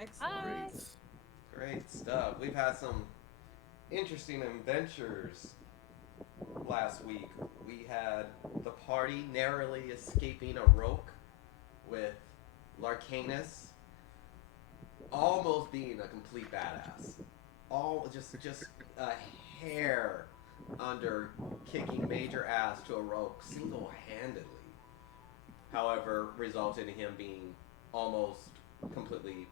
Excellent. Great stuff. We've had some interesting adventures last week. We had the party narrowly escaping a roke with Larcanus almost being a complete badass. All just a hair under kicking major ass to a rope single handedly. However, resulted in him being almost completely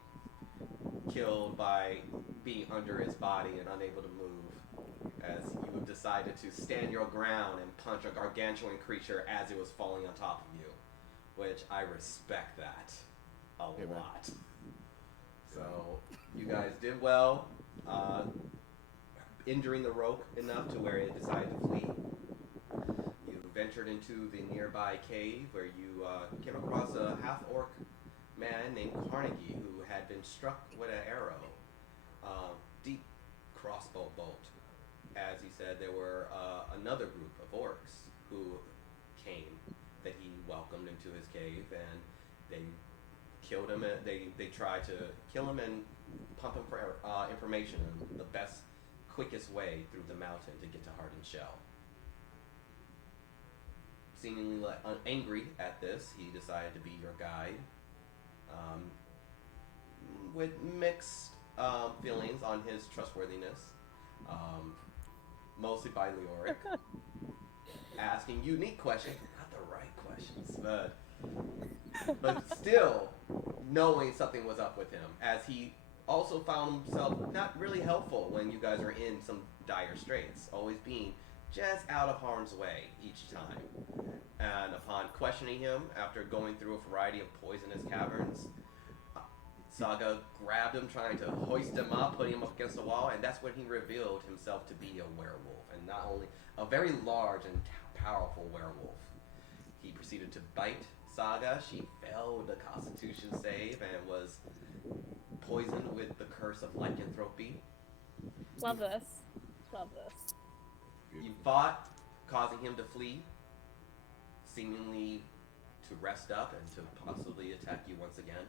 killed by being under his body and unable to move, as you have decided to stand your ground and punch a gargantuan creature as it was falling on top of you, which I respect that a lot. So you guys did well, uh, injuring the rope enough to where it decided to flee. You ventured into the nearby cave where you came across a half orc man named Carnegie who had been struck with an arrow, deep crossbow bolt. As he said, there were another group of orcs who came that he welcomed into his cave, and they killed him. And they tried to kill him and pump him for information on the best, quickest way through the mountain to get to Hardened Shell. Seemingly angry at this, he decided to be your guide, um, with mixed feelings on his trustworthiness, um, mostly by Leoric, asking unique questions, not the right questions, but still knowing something was up with him, as he also found himself not really helpful when you guys are in some dire straits, always being just out of harm's way each time. And upon questioning him, after going through a variety of poisonous caverns, Saga grabbed him, trying to hoist him up, putting him up against the wall, and that's when he revealed himself to be a werewolf, and not only a very large and powerful werewolf. He proceeded to bite Saga. She failed the Constitution save and was poisoned with the curse of lycanthropy. You, Love this. Love this. you fought, causing him to flee, seemingly to rest up and to possibly attack you once again.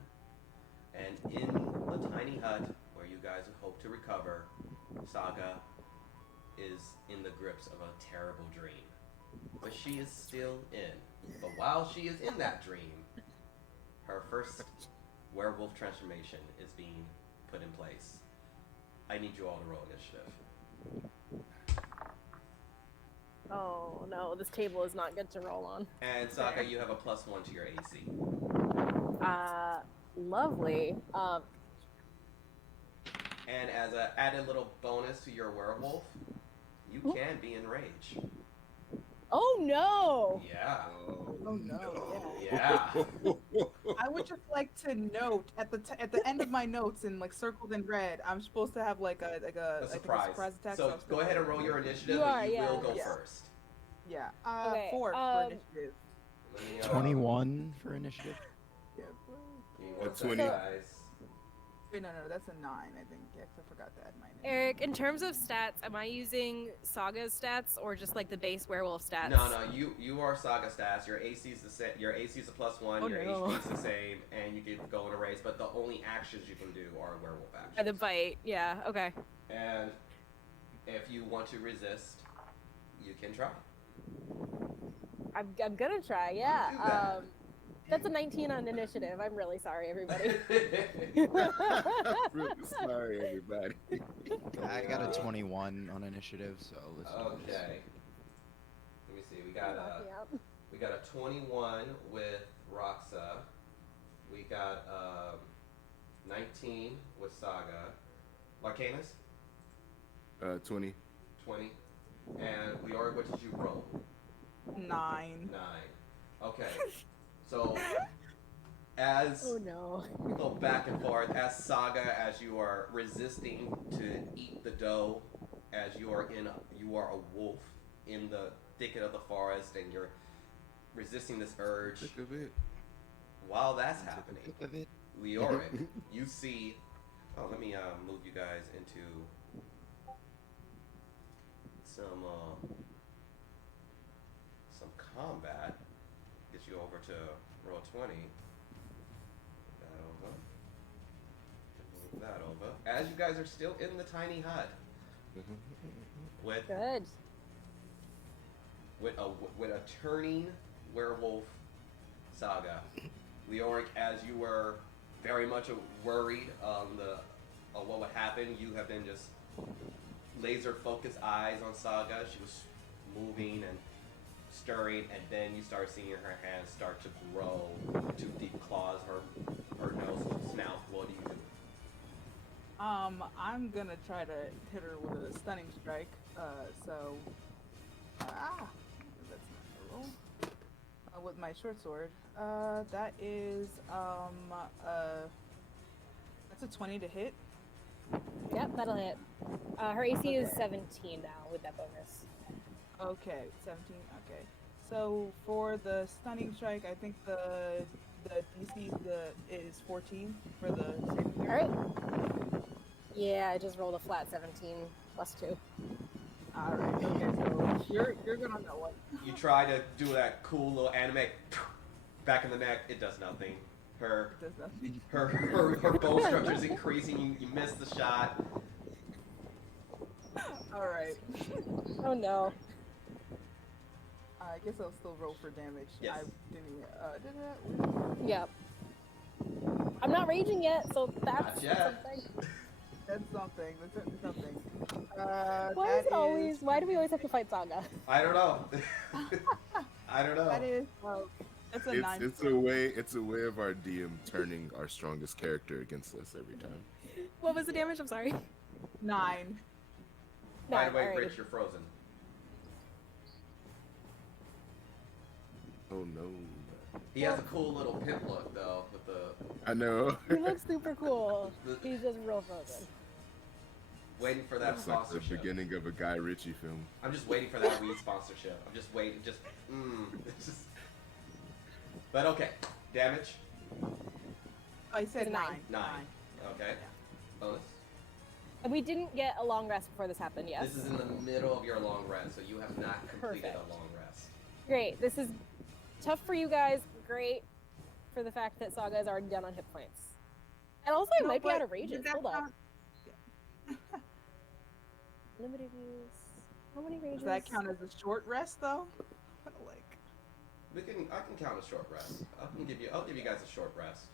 And in the tiny hut where you guys hope to recover, Saga is in the grips of a terrible dream. But she is still in. But while she is in that dream, her first werewolf transformation is being put in place. I need you all to roll initiative. Oh no, this table is not good to roll on. And Saga, you have a +1 to your AC. Lovely. And as an added little bonus to your werewolf, you can be enraged. Oh no! Yeah. Oh no. Yeah. I would just like to note at the end of my notes in like circled in red, I'm supposed to have like a A surprise. surprise attack. So go ahead and roll your initiative, You but are, you yeah. will go Yeah. first. Yeah. Okay, 4 for initiative. Let me, 21 for initiative. Yeah. give me one A second, 20. guys. Wait, no, that's a 9, I think. Yeah, 'cause I forgot to add my name. Eric, in terms of stats, am I using Saga's stats or just like the base werewolf stats? No, you are Saga stats. Your AC is the same. Your AC is a +1. Oh, your no. HP is the same, and you can go in a race. But the only actions you can do are werewolf actions. Or the bite, yeah, okay. And if you want to resist, you can try. I'm gonna try, Do yeah. that. That's a 19 on initiative. I'm really sorry, everybody. Really sorry, everybody. I got a 21 on initiative, so let's do this. Okay. Let me see. Knock me out. We got a 21 with Roxa. We got 19 with Saga. Larcanus, 20. 20. And Leora, what did you roll? 9. 9. Okay. So, as Oh no. we go back and forth, as Saga, as you are resisting to eat the dough, as you are a wolf in the thicket of the forest, and you're resisting this urge. Think of it. While that's happening, Think of it. Leoric, you see. Oh, let me move you guys into some combat. Get you over to roll 20. That over. as you guys are still in the tiny hut with Good. with a turning werewolf Saga. Leoric, as you were very much worried on what would happen, you have been just laser focused eyes on Saga. She was moving and stirring, and then you start seeing her hands start to grow to deep claws, her nose, snout. What do you do? I'm gonna try to hit her with a stunning strike. That's not a roll. With my short sword. That is that's a 20 to hit. Yep, that'll hit. Her AC is 17 now with that bonus. Okay, 17. Okay. So for the stunning strike, I think the DC is 14 for the saving throw. All right. Yeah, I just rolled a flat 17 plus 2. All right. Okay. So you're gonna know what. You try to do that cool little anime back in the neck. It does nothing. Her Does nothing. her bone structure is increasing. You miss the shot. All right. Oh no. I guess I'll still roll for damage. Yes. I didn't. Yep. I'm not raging yet, so that's Not yet. something. That's something. That's something. Why is it always? Why do we always have to fight Saga? I don't know. I don't know. That is. That's a 9. It's a way of our DM turning our strongest character against us every time. What was the damage? I'm sorry. 9. By the way, Alright. Rich, you're frozen. Oh no. He has a cool little pimp look though, with the I know. He looks super cool. He's just real frozen. waiting for that That's like the sponsorship. beginning of a Guy Ritchie film. I'm just waiting for that weed sponsorship. I'm just waiting. It's just. But okay, damage I said It's a 9. 9. Okay, bonus. And we didn't get a long rest before this happened, yes? This is in the middle of your long rest, so you have not completed Perfect. a long rest. Great. This is tough for you guys. Great for the fact that Saga is already down on hit points. And also, I No, might be but out of rages. did that Hold up. count- Limited use. How many rages? Does that count as a short rest though? Like. I can count a short rest. I'll give you guys a short rest.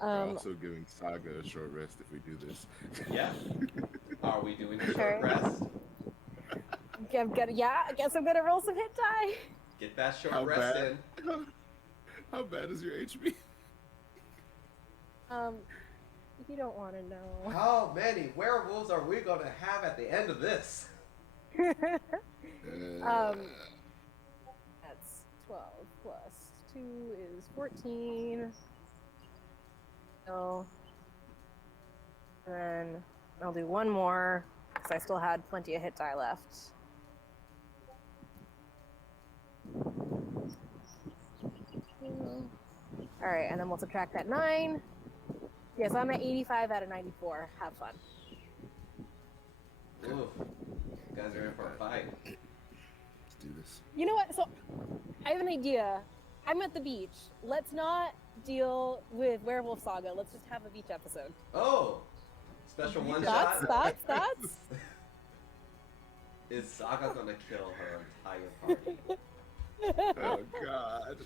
We're also giving Saga a short rest if we do this. Yeah. Are we doing a Sure. short rest? I guess I'm gonna roll some hit die. Get that short How rest bad? in. How bad is your HP? If you don't want to know. How many werewolves are we gonna have at the end of this? That's 12 plus 2 is 14. So, and then I'll do one more because I still had plenty of hit die left. All right, and then we'll subtract that 9. Yes, I'm at 85 out of 94. Have fun. Ooh, you guys are in for a fight. Let's do this. You know what? So I have an idea. I'm at the beach. Let's not deal with Werewolf Saga. Let's just have a beach episode. Oh, special one Thoughts? shot. Thoughts? Is Saga gonna kill her entire party? Oh God.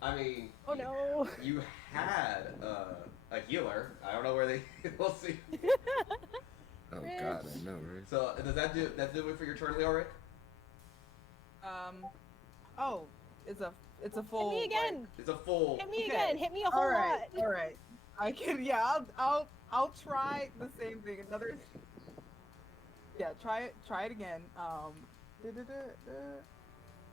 I mean, Oh no. you had a healer. I don't know where they. We'll see. Oh God, I know, right? So does that do it for your turn, Leoric? Oh, it's a full. Hit me again. It's a full. Hit me Okay. again. Hit me a whole All right, lot. all right. I can. Yeah, I'll try the same thing. Another. Yeah, try it again.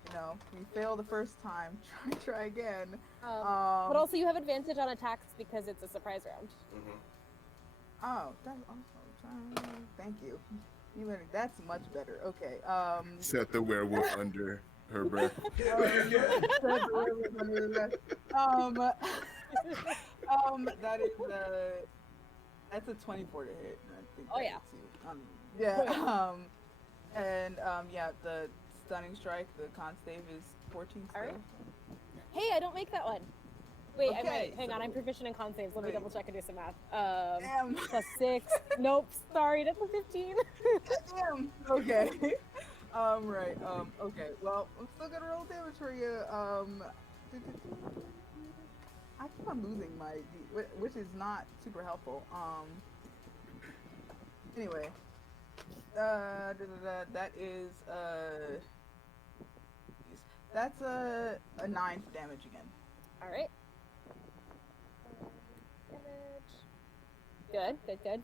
You know, we failed the first time. Try again. But also, you have advantage on attacks because it's a surprise round. Mm-hmm. Oh, that's awesome. Thank you. That's much better. Okay. Set the werewolf under her breath. That is that's a 24 to hit. I think Oh, that yeah. hits you. Yeah. The stunning strike, the con save is 14 still. All right. Hey, I don't make that one. Wait, Okay, hang on. I'm so- proficient in con saves. Let me Wait. double check and do some math. Damn. Plus 6. Nope. Sorry, that's a 15. Damn. Okay. Right. Okay. Well, I'm still gonna roll damage for you. I keep on losing my, which is not super helpful. Anyway. That is that's a 9 for damage again. All right. Damage. Good. Good. Good.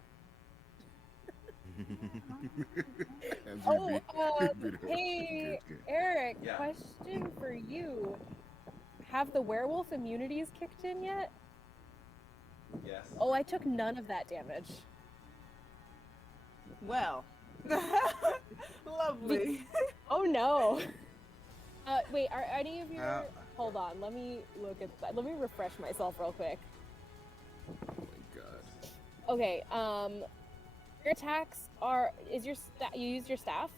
As you Oh, beat her. hey, Good. Eric. Yeah. Question for you. Have the werewolf immunities kicked in yet? Yes. Oh, I took none of that damage. Well. Lovely. Oh no. Wait, are any of your? Uh, Hold on, let me look at that. Let me refresh myself real quick. Oh my god. Okay. Your attacks are. Is your you use your staff?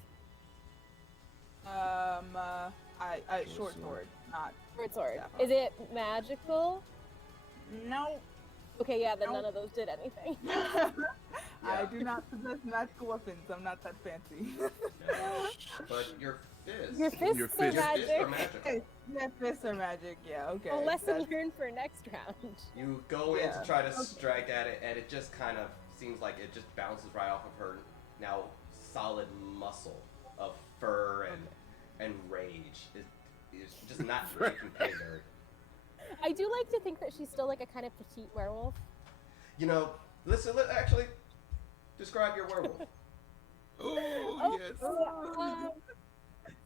I short sword, not. Short sword. Staff. Is it magical? No. Okay, yeah, then No. none of those did anything. I Yeah. do not possess magical weapons. I'm not that fancy. Yeah. But your fists. Your fists Your are fists. Your magic. fists are magical. Yeah, fists are magic. Yeah. Okay. A lesson That's- learned for next round. You go in Yeah. to try to Okay. strike at it, and it just kind of seems like it just bounces right off of her now solid muscle of fur and rage. It's just not making pay very. I do like to think that she's still like a kind of petite werewolf. You know, listen. Actually, describe your werewolf. Oh, yes.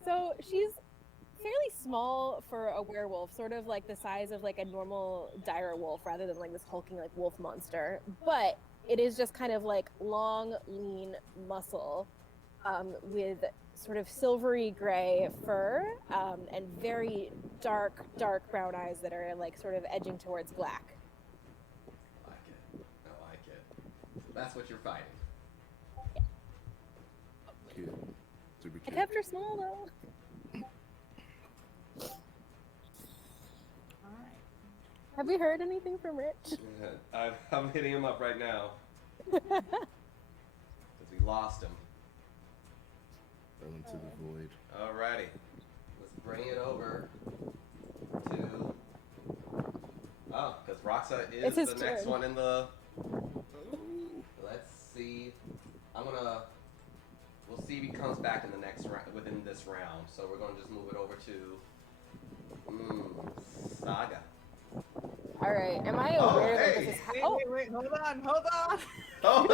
So she's fairly small for a werewolf, sort of like the size of like a normal dire wolf rather than like this hulking like wolf monster. But it is just kind of like long, lean muscle with sort of silvery gray fur and very dark brown eyes that are like sort of edging towards black. I like it. I like it. So that's what you're fighting. Kid. Super I kid. kept her small though. Alright. Have we heard anything from Rich? I'm hitting him up right now because we lost him. Fell into the void. Alrighty, let's bring it over to. Oh, because Roxa It's is his the next turn. one in the. Oh. Let's see. We'll see if he comes back in the next round within this round. So we're gonna just move it over to. Saga. All right. Am I Oh, aware that hey. this is? Wait, wait, wait. Hold on. Hold on. Oh,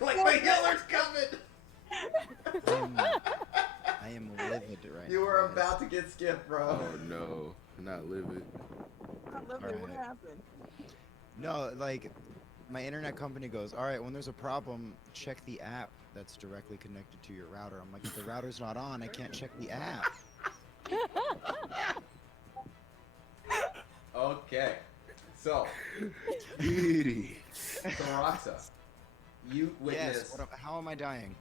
like the healer's coming. I am livid right You now. were guys. about to get skipped, bro. Oh no. Not livid. I love it. What Alright. happened? No, like, my internet company goes, all right, when there's a problem, check the app that's directly connected to your router. I'm like, if the router's not on, I can't check the app. Okay. So, Idiot. Roxa, you witness. Yes, how am I dying?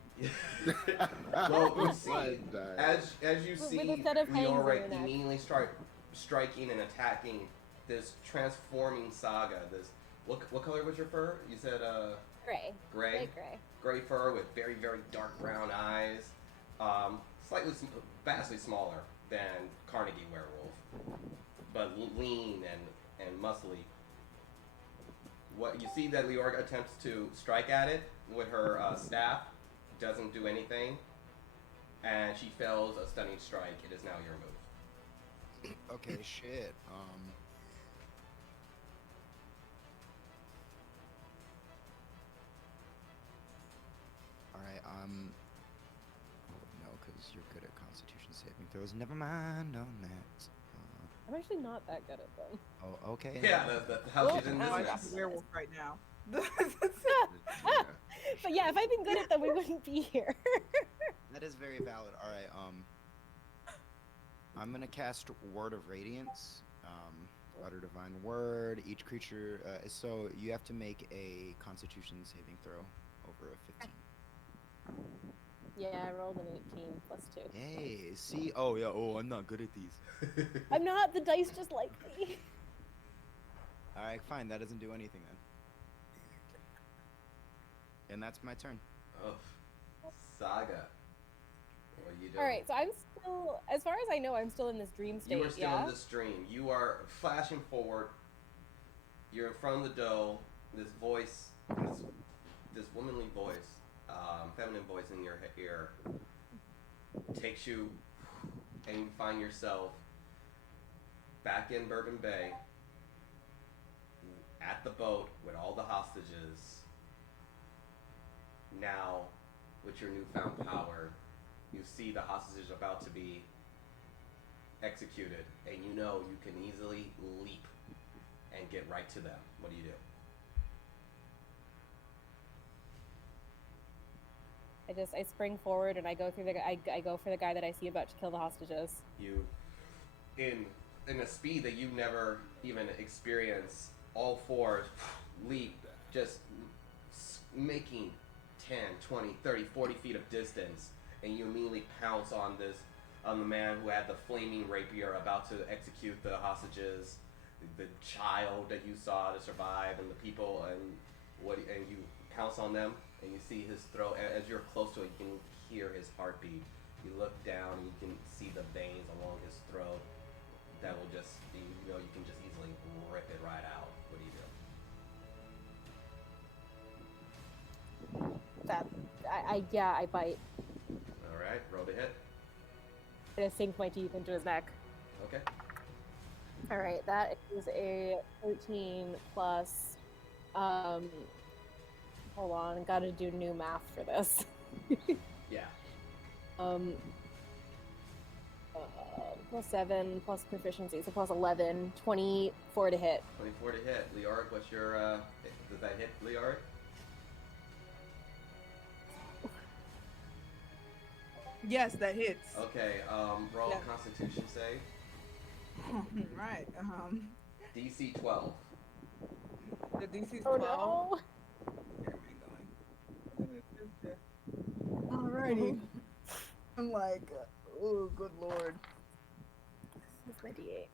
Well, you see, What the- as you With see a set of fangs in Leora your neck. immediately start striking and attacking this transforming Saga. This what color was your fur? You said Gray. gray. Light gray. Gray fur with very dark brown eyes. Vastly smaller than Carnegie werewolf, but lean and muscly. What you see that Leora attempts to strike at it with her staff, doesn't do anything, and she fails a stunning strike. It is now your move. Okay, shit. Alright, oh, no, because you're good at Constitution saving throws. Never mind on that. I'm actually not that good at them. Oh, okay. Yeah, that's how she's in Oh, I this got mess. a werewolf right now. Yeah. But yeah, if I'd been good at them, we wouldn't be here. That is very valid. Alright, I'm gonna cast Word of Radiance. Utter Divine Word. Each creature, so you have to make a Constitution saving throw over a 15. Yeah, I rolled an 18 plus 2. Hey, see? Oh, yeah, I'm not good at these. I'm not. The dice just like me. Alright, fine. That doesn't do anything then. And that's my turn. Oh, Saga. What are you doing? All right, so I'm still, as far as I know, I'm still in this dream state. You are still yeah? in this dream. You are flashing forward. You're in front of the dough. This voice, this womanly voice, feminine voice in your ear, takes you, and you find yourself back in Bourbon Bay, at the boat with all the hostages. Now, with your newfound power, you see the hostages about to be executed, and you know you can easily leap and get right to them. What do you do? I spring forward and I go through I go for the guy that I see about to kill the hostages. You, in a speed that you never even experienced, all four leap, just making 10, 20, 30, 40 feet of distance, and you immediately pounce on the man who had the flaming rapier about to execute the hostages, the child that you saw to survive, and the people, and you pounce on them, and you see his throat. As you're close to it, you can hear his heartbeat. You look down, and you can see the veins along his throat. That will just, you can just easily rip it right out. What do you do? I bite. All right, roll to hit. I'm gonna sink my teeth into his neck. Okay. All right, that is a 13 plus. Hold on, gotta do new math for this. Yeah. Plus 7 plus proficiency, so plus 11, 24 to hit. 24 to hit. Leoric, what's your, does that hit Leoric? Yes, that hits. Okay, roll Yeah. Constitution save. Right. DC 12. The DC's 12. Oh no! Alrighty. I'm like, oh, good lord. That's my D8.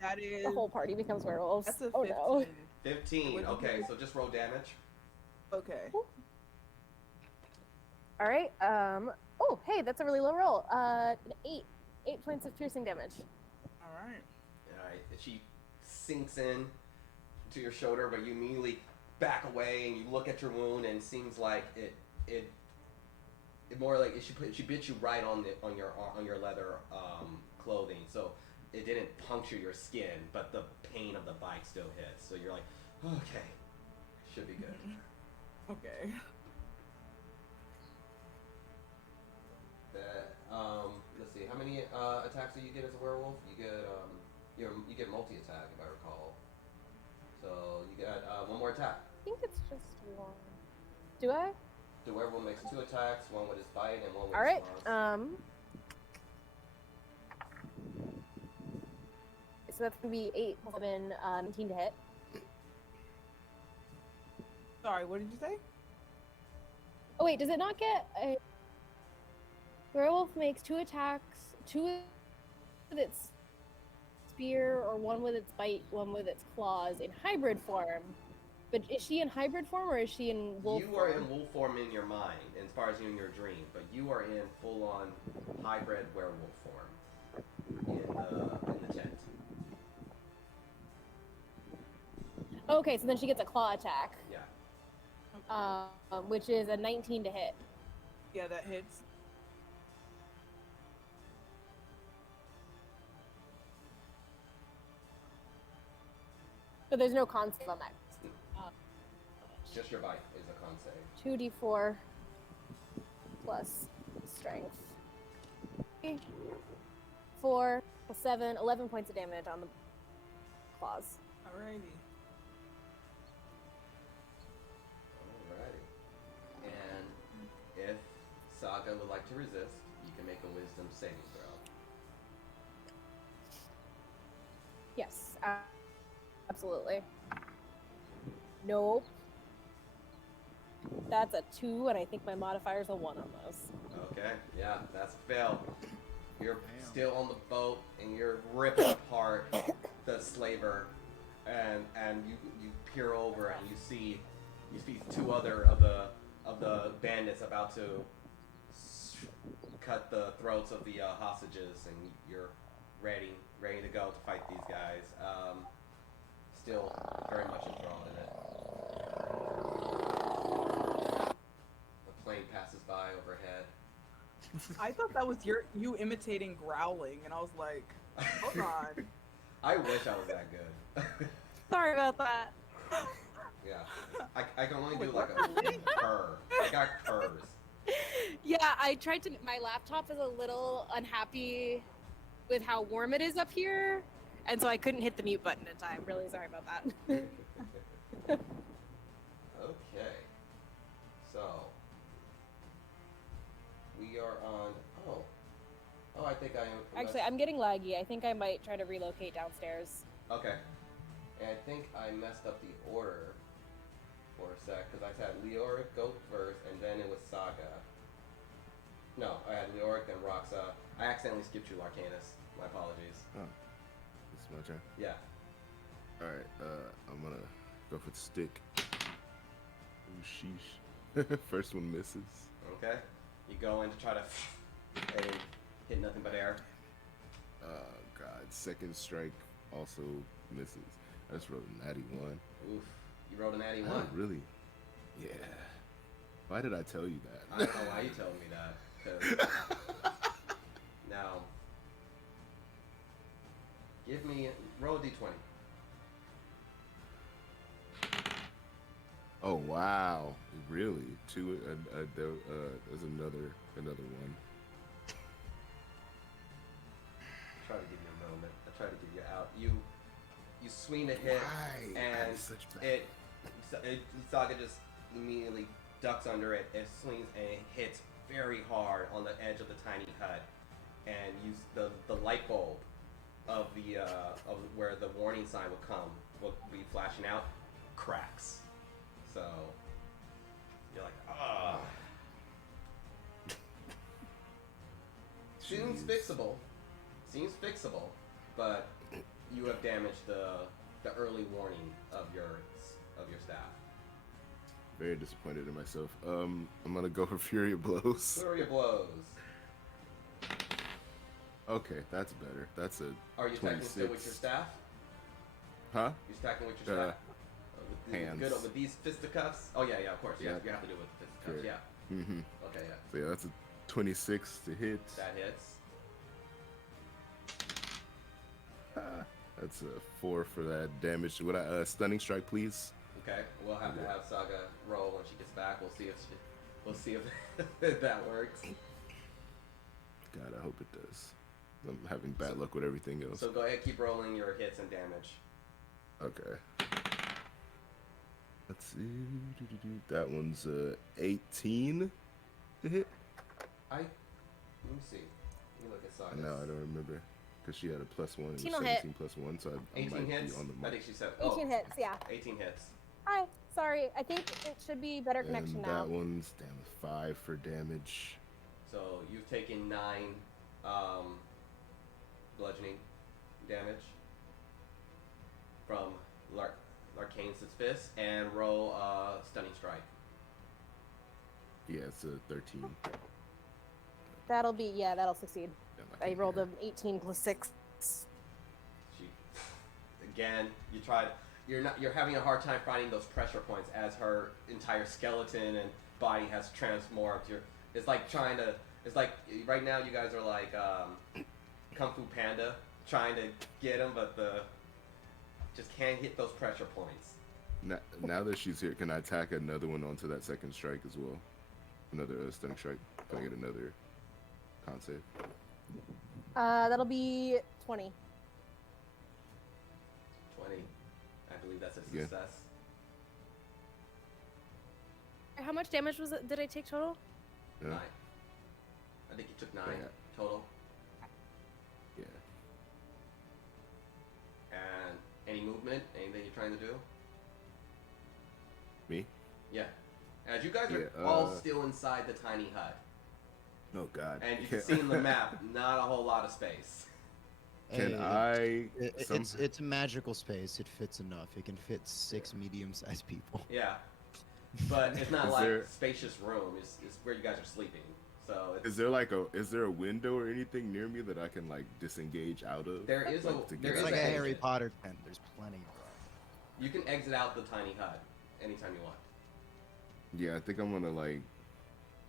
That is. The whole party becomes werewolves. That's a 15. Oh no. 15. What'd you Okay, do? so just roll damage. Okay. All right. Oh, hey, that's a really low roll. An 8. 8 points of piercing damage. Alright. Alright, she sinks in to your shoulder, but you immediately back away and you look at your wound, and it seems like it more like she bit you right on your leather clothing, so it didn't puncture your skin, but the pain of the bite still hits. So you're like, okay, should be good. Okay. Let's see, how many attacks do you get as a werewolf? You get multi-attack, if I recall. So you got one more attack. I think it's just 1. Do I? The werewolf makes 2 attacks, one with his bite and one with All right. his claws. So that's gonna be 8 plus 7, 19 to hit. Sorry, what did you say? Oh wait, does it not get a werewolf makes 2 attacks, 2 with its spear, or 1 with its bite, 1 with its claws in hybrid form. But is she in hybrid form or is she in wolf You form? are in wolf form in your mind, as far as in your dream, but you are in full-on hybrid werewolf form in the tent. Okay, so then she gets a claw attack, Yeah. which is a 19 to hit. Yeah, that hits. So there's no con save on that. Just your bite is a con save. 2d4 plus strength. 4 plus 7, 11 points of damage on the claws. Alrighty. Alrighty. And if Saga would like to resist, you can make a wisdom saving throw. Yes, absolutely. Nope. That's a 2, and I think my modifier's a 1 on those. Okay, yeah, that's a fail. You're Damn. still on the boat, and you're ripping apart the slaver, and you peer over and you see two other of the bandits about to cut the throats of the hostages, and you're ready to go to fight these guys. Still very much enthralled in it. A plane passes by overhead. I thought that was you imitating growling, and I was like, hold on. I wish I was that good. Sorry about that. Yeah, I can only do like a purr. I got purrs. Yeah, I tried to. My laptop is a little unhappy with how warm it is up here, and so I couldn't hit the mute button in time. Really sorry about that. Okay, so we are on. Oh, I think I am. Actually, I'm getting laggy. I think I might try to relocate downstairs. Okay, and I think I messed up the order for a sec because I had Leoric go first, and then it was Saga. No, I had Leoric, then Roxa. I accidentally skipped you, Arcanus. My apologies. Oh, it's my turn. Yeah. All right, I'm gonna go for the stick. Ooh, sheesh. First one misses. Okay. You go in to try to and hit nothing but air. God. Second strike also misses. I just rolled a natty one. Oof. You rolled an natty Oh, one. really? Yeah. Why did I tell you I that? don't know why you told me that. 'Cause now, roll a d20. Oh wow! Really? Two? There's another one. Try to give you a moment. I try to give you out. You swing a hit, Why? and I'm such bad- it Saga just immediately ducks under it. It swings and it hits very hard on the edge of the tiny hut, and the light bulb of the of where the warning sign will be flashing out, cracks. So you're like, ah. Seems fixable, but you have damaged the early warning of your staff. Very disappointed in myself. I'm gonna go for Fury of Blows. Flurry of blows. Okay, that's better. That's a Are you attacking still with 26. your staff? Huh? You're attacking with your staff? Hands. With these fisticuffs? Oh yeah, of course. Yeah, Yep. you have to do it with the fisticuffs. Sure. Yeah. Mm-hmm. Okay, yeah. So yeah, that's a 26 to hit. That hits. That's a 4 for that damage. Would I stunning strike, please? Okay, we'll have to have Saga roll when she gets back. We'll see if if that works. God, I hope it does. I'm having bad luck with everything else. So go ahead, keep rolling your hits and damage. Okay. Let's see. That one's 18 to hit. Let me see. Let me look at Saga. No, I don't remember. Because she had a +1. It was 18 will hit. 17 +1, so I 18 might hits. be on the I mark. think she said. 18 hits, yeah. 18 hits. Hi, sorry. I think it should be better connection And now. that one's, damn, 5 for damage. So you've taken 9 bludgeoning damage from Larcane's fist, and roll stunning strike. Yeah, it's a 13. That'll succeed. Damn, I can't rolled hear. an 18 plus 6. She, again, you're having a hard time finding those pressure points as her entire skeleton and body has transformed. It's like right now you guys are like Kung Fu Panda trying to get him, but just can't hit those pressure points. Now that she's here, can I tack another one onto that second strike as well? Another stunning strike? Can I get another con save? That'll be 20. 20. I believe that's a Yeah. success. How much damage did I take total? Yeah. 9. I think you took 9 Yeah. total. Yeah. And any movement? Anything you're trying to do? Me? Yeah. As you guys are Yeah, all still inside the tiny hut. Oh God. And you can see in the map, not a whole lot of space. Can Hey, I? it's a magical space. It fits enough. It can fit 6 medium-sized people. Yeah. But it's not Is like there- spacious room. It's where you guys are sleeping. So it's, Is there a window or anything near me that I can like disengage out of? there is Like, to there get is It's like a a exit. Harry Potter tent. There's plenty of You can exit out the tiny hut anytime you want. Yeah, I think I'm gonna like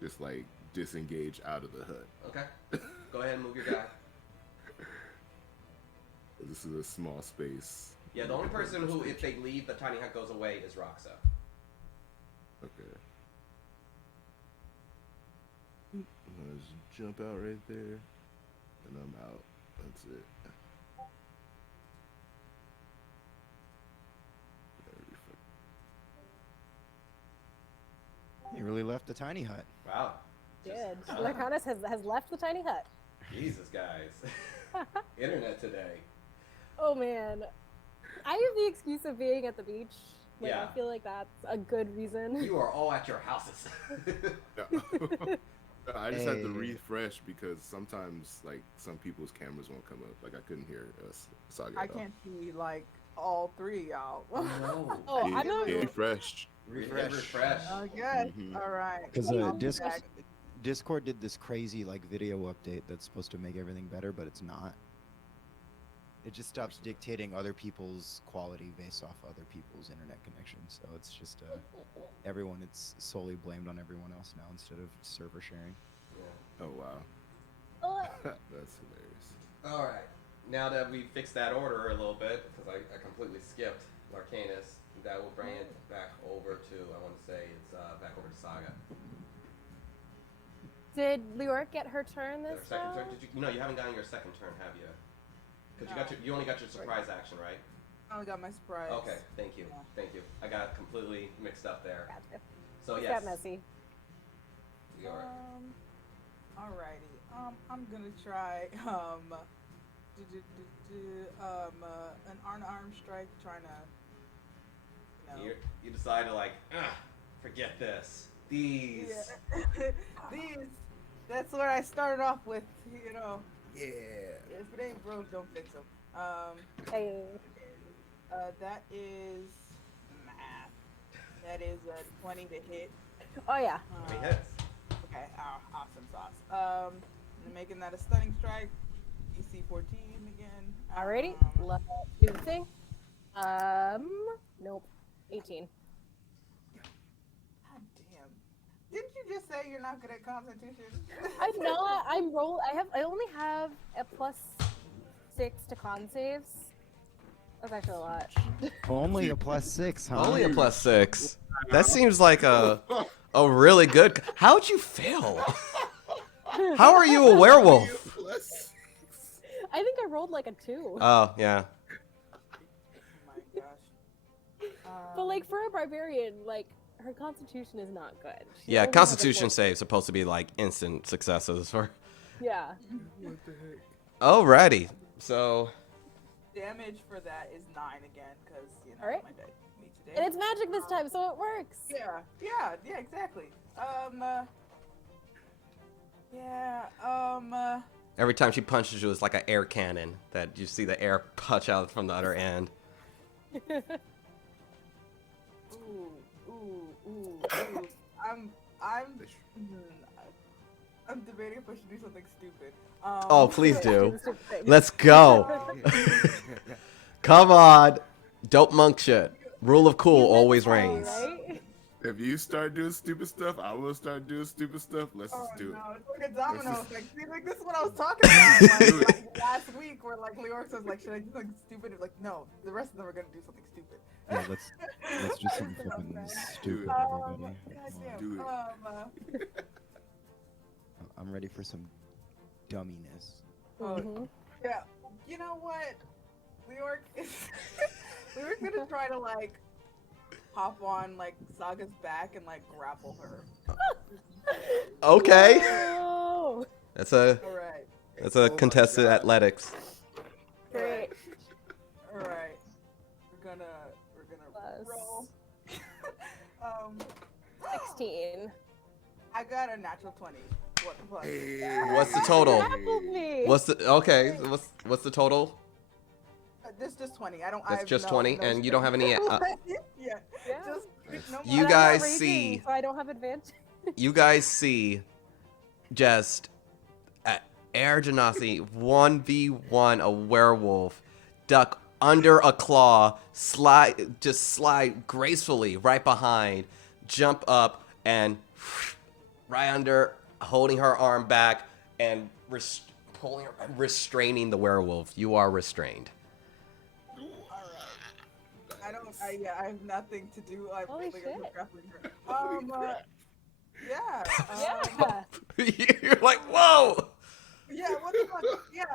just like disengage out of the hut. Okay. Go ahead and move your guy. This is a small space. Yeah, the only person who, if they leave, the tiny hut goes away is Roxa. Okay. I'm gonna just jump out right there, and I'm out. That's it. You really left the tiny hut. Wow. Did. Lacanus has left the tiny hut. Jesus, guys. Internet today. Oh man. I have the excuse of being at the beach. Like, Yeah. I feel like that's a good reason. You are all at your houses. I just had to Hey. refresh because sometimes like some people's cameras won't come up. Like I couldn't hear us. Saga I at all. can't see like all three y'all. No. Oh, It, I'm not. it refreshed. Refresh. Okay. Mhm. All right. Because I'll be back. Discord did this crazy like video update that's supposed to make everything better, but it's not. It just stops dictating other people's quality based off other people's internet connections. So it's just everyone. It's solely blamed on everyone else now instead of server sharing. Yeah. Oh wow, Oh, that's hilarious. All right. Now that we fixed that order a little bit, because I completely skipped Larcanus, that will bring it back over to, I want to say it's back over to Saga. did Leoric get her turn Their this second round? turn? Did you? No, you haven't gotten your second turn, have you? Because you only got your surprise action, right? I only got my surprise. Okay, thank you, Yeah. thank you. I got completely mixed up there. Gotcha. So It's yes, got messy. we are. Alrighty. I'm gonna try an arm strike, trying to. You decide to like, forget this. These. Yeah. These. That's what I started off with. You know, Yeah. if it ain't broke, don't fix them. Hey. That is math. That is a 20 to hit. Oh yeah. How many hits? Okay, awesome sauce. I'm making that a stunning strike. DC 14 again. Alrighty. Let's do the thing. Nope. 18. God damn. Didn't you just say you're not good at Constitution? I'm not. I only have a +6 to con saves. That's actually a lot. Only a +6, huh? Only a +6. That seems like a really good. How'd you fail? How are you a werewolf? I think I rolled like a 2. Oh yeah. Oh my gosh. But like for a barbarian, like her constitution is not good. She Yeah, only has a Constitution 4. save's supposed to be like instant successes for. Yeah. What the heck? Alrighty. So Damage for that is 9 again, because, you know, Alright. my deck meets today. And it's magic this time, so it works. Yeah, exactly. every time she punches you, it's like an air cannon that you see the air punch out from the other end. Ooh. I'm debating if I should do something stupid. Oh, please do. Stupid thing. Let's go. Come on. Dope monk shit. Rule of cool You win always the game, reigns. right? If you start doing stupid stuff, I will start doing stupid stuff. Let's Oh just do it. no, it's like a domino effect. See, like this is what I was talking about like last week, where like Leoric was like, "Should I do something stupid?" It's like, no, the rest of them are gonna do something stupid. Yeah, let's do something flipping stupid, everybody. Goddamn. Do it. I'm ready for some dumminess. Mhm. Yeah. You know what? Leoric is Leoric's gonna try to like hop on like Saga's back and like grapple her. Okay. No. That's a Alright. contested athletics. Great. Alright. We're gonna Plus roll. 16. I got a natural 20. What the fuck? What's the total? Grappled me. What's the total? This just 20. I That's have just no, 20, no and you don't have any. yeah. Yeah. Just no You more. But I'm not guys raging, see- so I don't have advantage. You guys see, just Air Genasi 1v1 a werewolf, duck under a claw, slide gracefully right behind, jump up and right under, holding her arm back and restraining the werewolf. You are restrained. I have nothing to do. I'm Holy like, shit. I'm grappling her. Yeah. Yeah. You're like, whoa! Yeah. What the fuck? Yeah.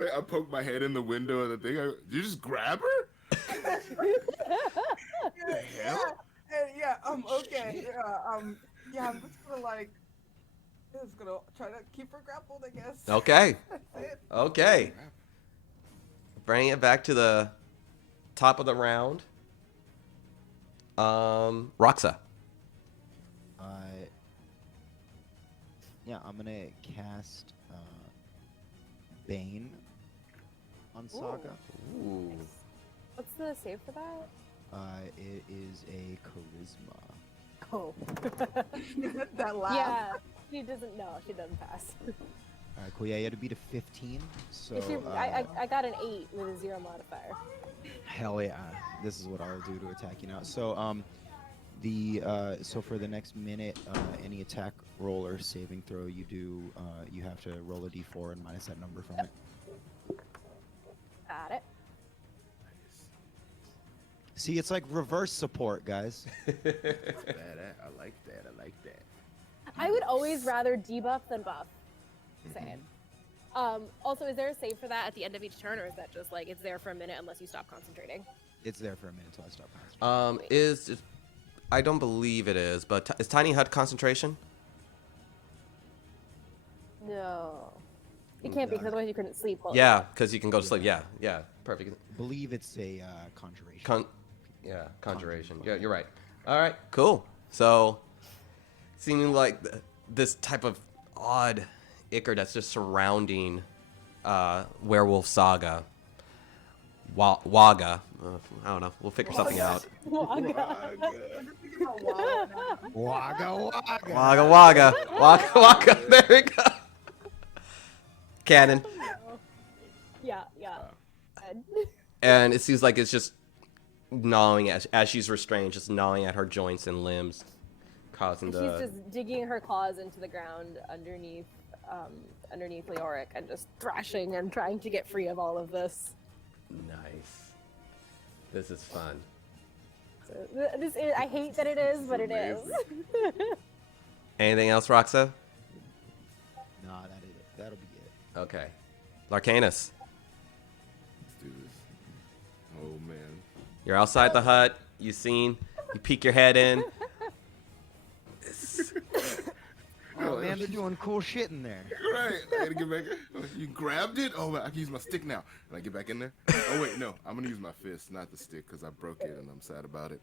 Wait, I poked my head in the window of the thing. Did you just grab her? Yeah. Okay. Yeah. I'm just gonna try to keep her grappled, I guess. Okay. That's it. Okay. Bring it back to the top of the round. Roxa. Yeah, I'm gonna cast Bane on Saga. Ooh. What's the save for that? It is a charisma. Oh. That laugh. Yeah. She doesn't know. She doesn't pass. Alright, cool. Yeah, you had to beat a 15. So I got an 8 with a 0 modifier. hell yeah, this is what I'll do to attack you now. So so for the next minute, any attack roll or saving throw you do, you have to roll a d4 and minus that number from it. Got it. See, it's like reverse support, guys. I like that. I like that. I would always rather debuff than buff. Saying. Also, is there a save for that at the end of each turn, or is that just like it's there for a minute unless you stop concentrating? It's there for a minute until I stop concentrating. I don't believe it is, but is Tiny Hut concentration? No. It can't be, because otherwise you couldn't sleep. Yeah, because you can go to sleep. Yeah, perfect. Believe it's a conjuration. Conjuration. Yeah, you're right. All right, cool. So, seeming like this type of odd ichor that's just surrounding Werewolf Saga. Waga. I don't know. We'll figure something out. Wagga wagga. Wagga. There we go. Cannon. Yeah. And it seems like it's just gnawing as she's restrained, just gnawing at her joints and limbs, causing She's just digging her claws into the ground underneath Leoric and just thrashing and trying to get free of all of this. Nice. This is fun. So, I hate that it is, but it is. Anything else, Roxa? Nah, that is it. That'll be it. Okay. Larcanus, Let's do this. Oh man. you're outside the hut. You peek your head in. Oh man, they're doing cool shit in there. Right. I gotta get back. You grabbed it? Oh, I can use my stick now. Can I get back in there? Oh wait, no. I'm gonna use my fist, not the stick, because I broke it and I'm sad about it.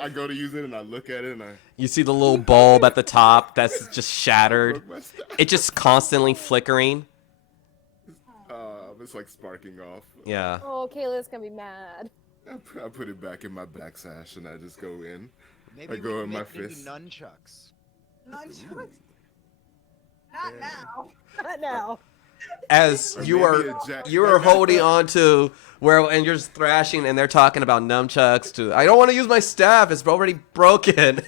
I go to use it and I look at it and I You see the little bulb at the top that's just shattered. broke my stuff. It's just constantly flickering. It's like sparking off. Yeah. Oh, Kayla's gonna be mad. I put it back in my backsash and I just go in. Maybe I we go can in my make it into fist. nunchucks. Nunchucks? Not now. Not now. As Or you maybe are a jack- holding on to and you're just thrashing, and they're talking about nunchucks too. I don't want to use my staff; it's already broken.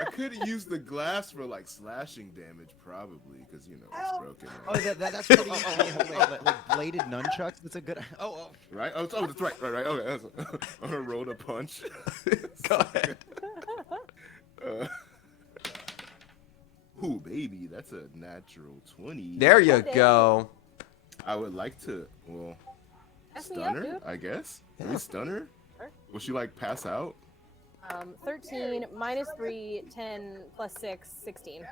I could have used the glass for like slashing damage, probably, because you know it's Ow. broken. Oh, that's pretty. Like bladed nunchucks. That's a good. Oh. Right? Oh, that's right. Right. Okay. I'm gonna roll a punch. Go ahead. Ooh, baby, that's a natural 20. There you damn. go. I would like to, Mess me stun up, her, dude. I guess. Can Yeah. we stun her? Sure. Will she like pass out? 13 minus 3, 10 plus 6, 16.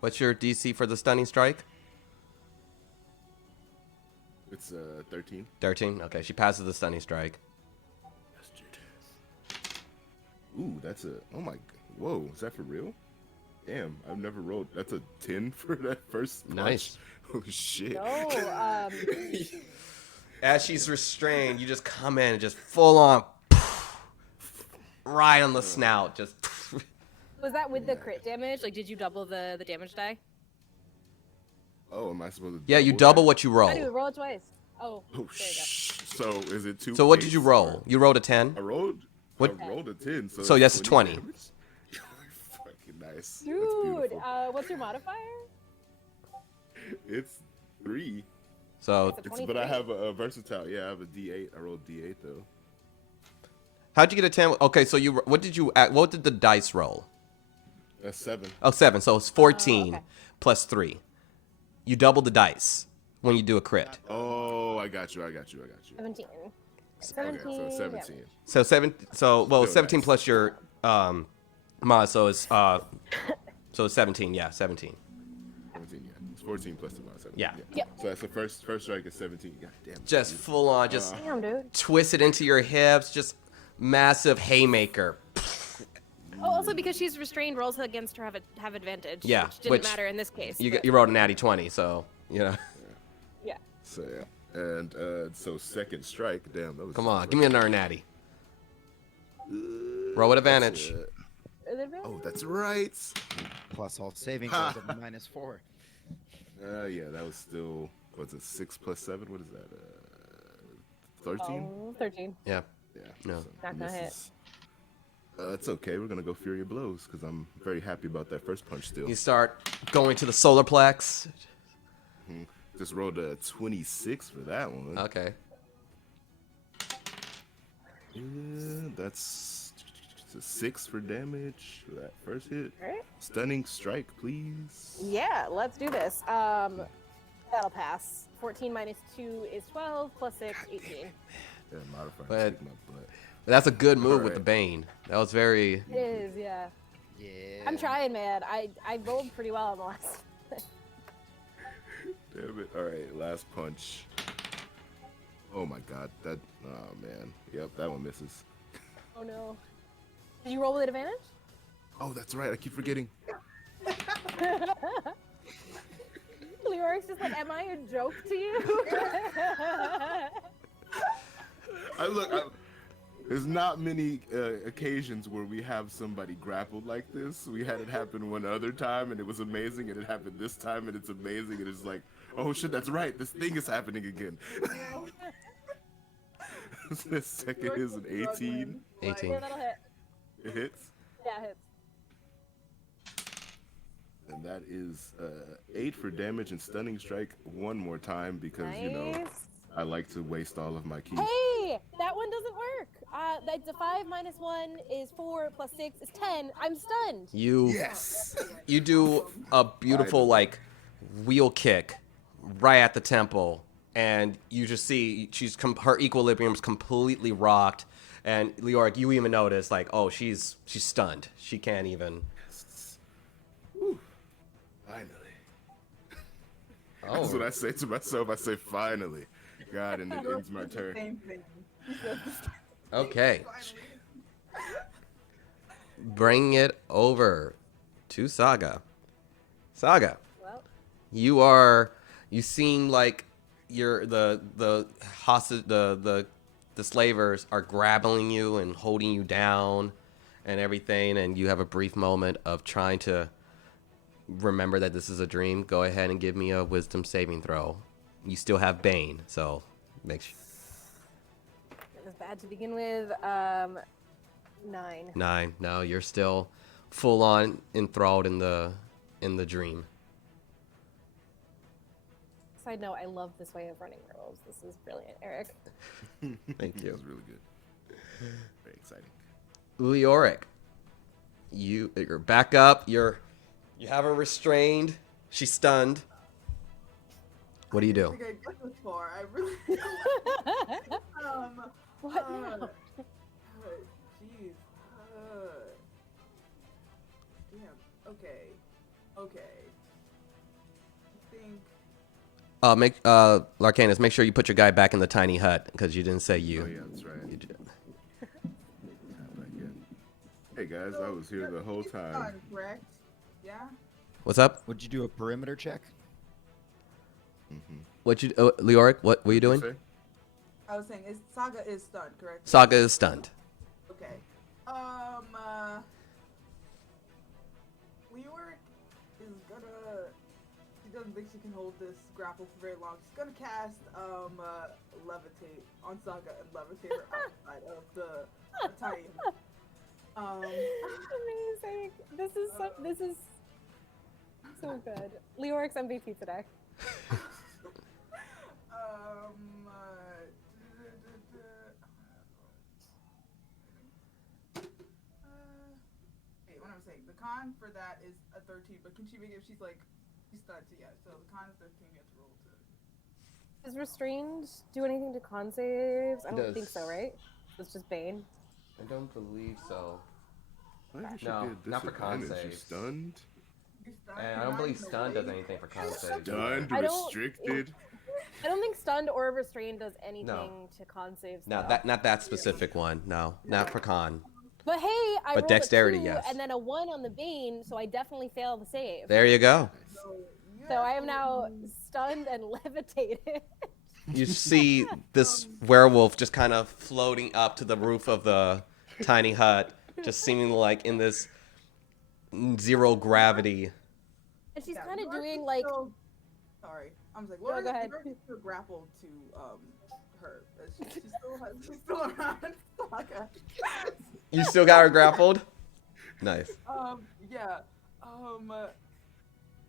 What's your DC for the stunning strike? It's 13. 13. Okay, she passes the stunning strike. Ooh, that's a. Oh my. Whoa, is that for real? Damn, I've never rolled. That's a 10 for that first punch. Nice. Holy shit. No, As she's restrained, you just come in and just full on, right on the snout. Just. was that with the crit damage? Like, did you double the damage die? Oh, am I supposed to? Yeah, you double that? what you I do roll. roll it twice. Oh, Oh, there you go. so is it 2? So what did you roll? You rolled a 10. I rolled. What- I rolled a 10. So that's 20. damage. Fucking nice. That's Dude, beautiful. what's your modifier? It's 3. So It's a 23. But I have a versatile. Yeah, I have a D8. I rolled D8 though. how'd you get a 10? Okay, so what did the dice roll? That's 7. Oh, 7. So it's 14 okay. plus 3. You double the dice when you do a crit. Oh, I got you. 17. Okay, 17. so 17. So 17 nice. plus your mod, so it's 17. Yeah, 17. 17, yeah. It's 14 plus the mod. 17. Yeah. Yep. So that's the first strike is 17. God damn. Just full on, just Damn, dude. twist it into your hips, just massive haymaker. Oh, also because she's restrained, rolls against her have advantage. Yeah, which didn't which matter in this case. You but- you rolled a natty 20, so you know. Yeah. So yeah. And so second strike. Damn, that was. Come on, give me another natty. Roll with advantage. Oh, that's right. Plus all saving throws of -4. Yeah, that was still. What's it? 6 plus 7. What is that? 13. Oh, 13. Yeah. Yeah. No. so Not gonna hit. misses. It's okay. We're gonna go Fury of Blows because I'm very happy about that first punch still. You start going to the solar plex. Just rolled a 26 for that one. Okay. Yeah, that's a 6 for damage for that first hit. Alright. Stunning strike, please. Yeah, let's do this. That'll pass. 14 minus 2 is 12, plus 6, 18. Yeah, modifier. But- Kick my butt. That's a good move with the Alright. Bane. That was very. It is, yeah. Yeah. I'm trying, man. I rolled pretty well on the last. Damn it. All right, last punch. Oh my god. That. Oh man. Yep, that one misses. Oh no. Did you roll with advantage? Oh, that's right. I keep forgetting. Leoric's just like, am I a joke to you? There's not many occasions where we have somebody grappled like this. We had it happen one other time, and it was amazing, and it happened this time, and it's amazing, and it's like, oh shit, that's right, this thing is happening again. The second is an 18. 18. Yeah, that'll hit. It hits, Yeah, it hits. and that is 8 for damage and stunning strike one more time because, you know, Nice. I like to waste all of my keys. Hey, that one doesn't work. That's a 5 minus 1 is 4 plus 6 is 10. I'm stunned. Yes! You do a beautiful like wheel kick right at the temple, and you just see her equilibrium's completely rocked. And Leoric, you even notice like, oh, she's stunned. She can't even. Whew. Finally. That's what I say to myself. I say, finally. God, and it ends my turn. Same thing. Okay. Bring it over to Saga. Saga, Well, you seem like you're the hostage, the slavers are grabbing you and holding you down and everything, and you have a brief moment of trying to remember that this is a dream. Go ahead and give me a wisdom saving throw. You still have Bane, so make sure. it was bad to begin with. 9. 9. No, you're still full on enthralled in the dream. Side note, I love this way of running werewolves. This is brilliant, Eric. Thank It you. was really good. Very exciting. Leoric, you're back up. You have her restrained. She's stunned. What do you I do? think I got this far. I really. What now? Jeez. Damn. Okay. I think. Larcanus, make sure you put your guy back in the tiny hut because you didn't say you. Oh, yeah, that's right. You did. Back in. Hey, guys, I was here the whole It's time. done, correct? Yeah. What's up? Would you do a perimeter check? Mm-hmm. What you, Leoric? What were you doing? Say? I was saying, Saga is stunned, correct? Saga is stunned. Okay. Leoric is gonna. She doesn't think she can hold this grapple for very long. She's gonna cast levitate on Saga and levitate her outside of the tiny. Amazing. This is so good. Leoric's MVP today. Wait, what I'm saying, the con for that is a 13, but can she make it if she's stunned? So yeah, so the con is 13, you have to roll to. Does restrained do anything to con saves? I don't think so, right? It's just Bane. I don't believe so. I think you No, should get not for con disadvantage. You're saves. stunned. You're stunned, And I you're don't not believe even stun does awake. anything for con saves. Stunned, I don't- restricted. I don't think stunned or restrained does anything to con saves. No, though. not that specific one. No, not for con. But hey, I But rolled dexterity, a 2 yes. and then a 1 on the Bane, so I definitely fail the save. There you go. So I am now stunned and levitated. You see this werewolf just kind of floating up to the roof of the tiny hut, just seeming like in this zero gravity. And she's Yeah, kind of Laura doing can like. still- Sorry, I'm just like, No, Laura, go ahead. Laura can still grapple to her. She's still around Saga. You still got her grappled? Nice. Yeah.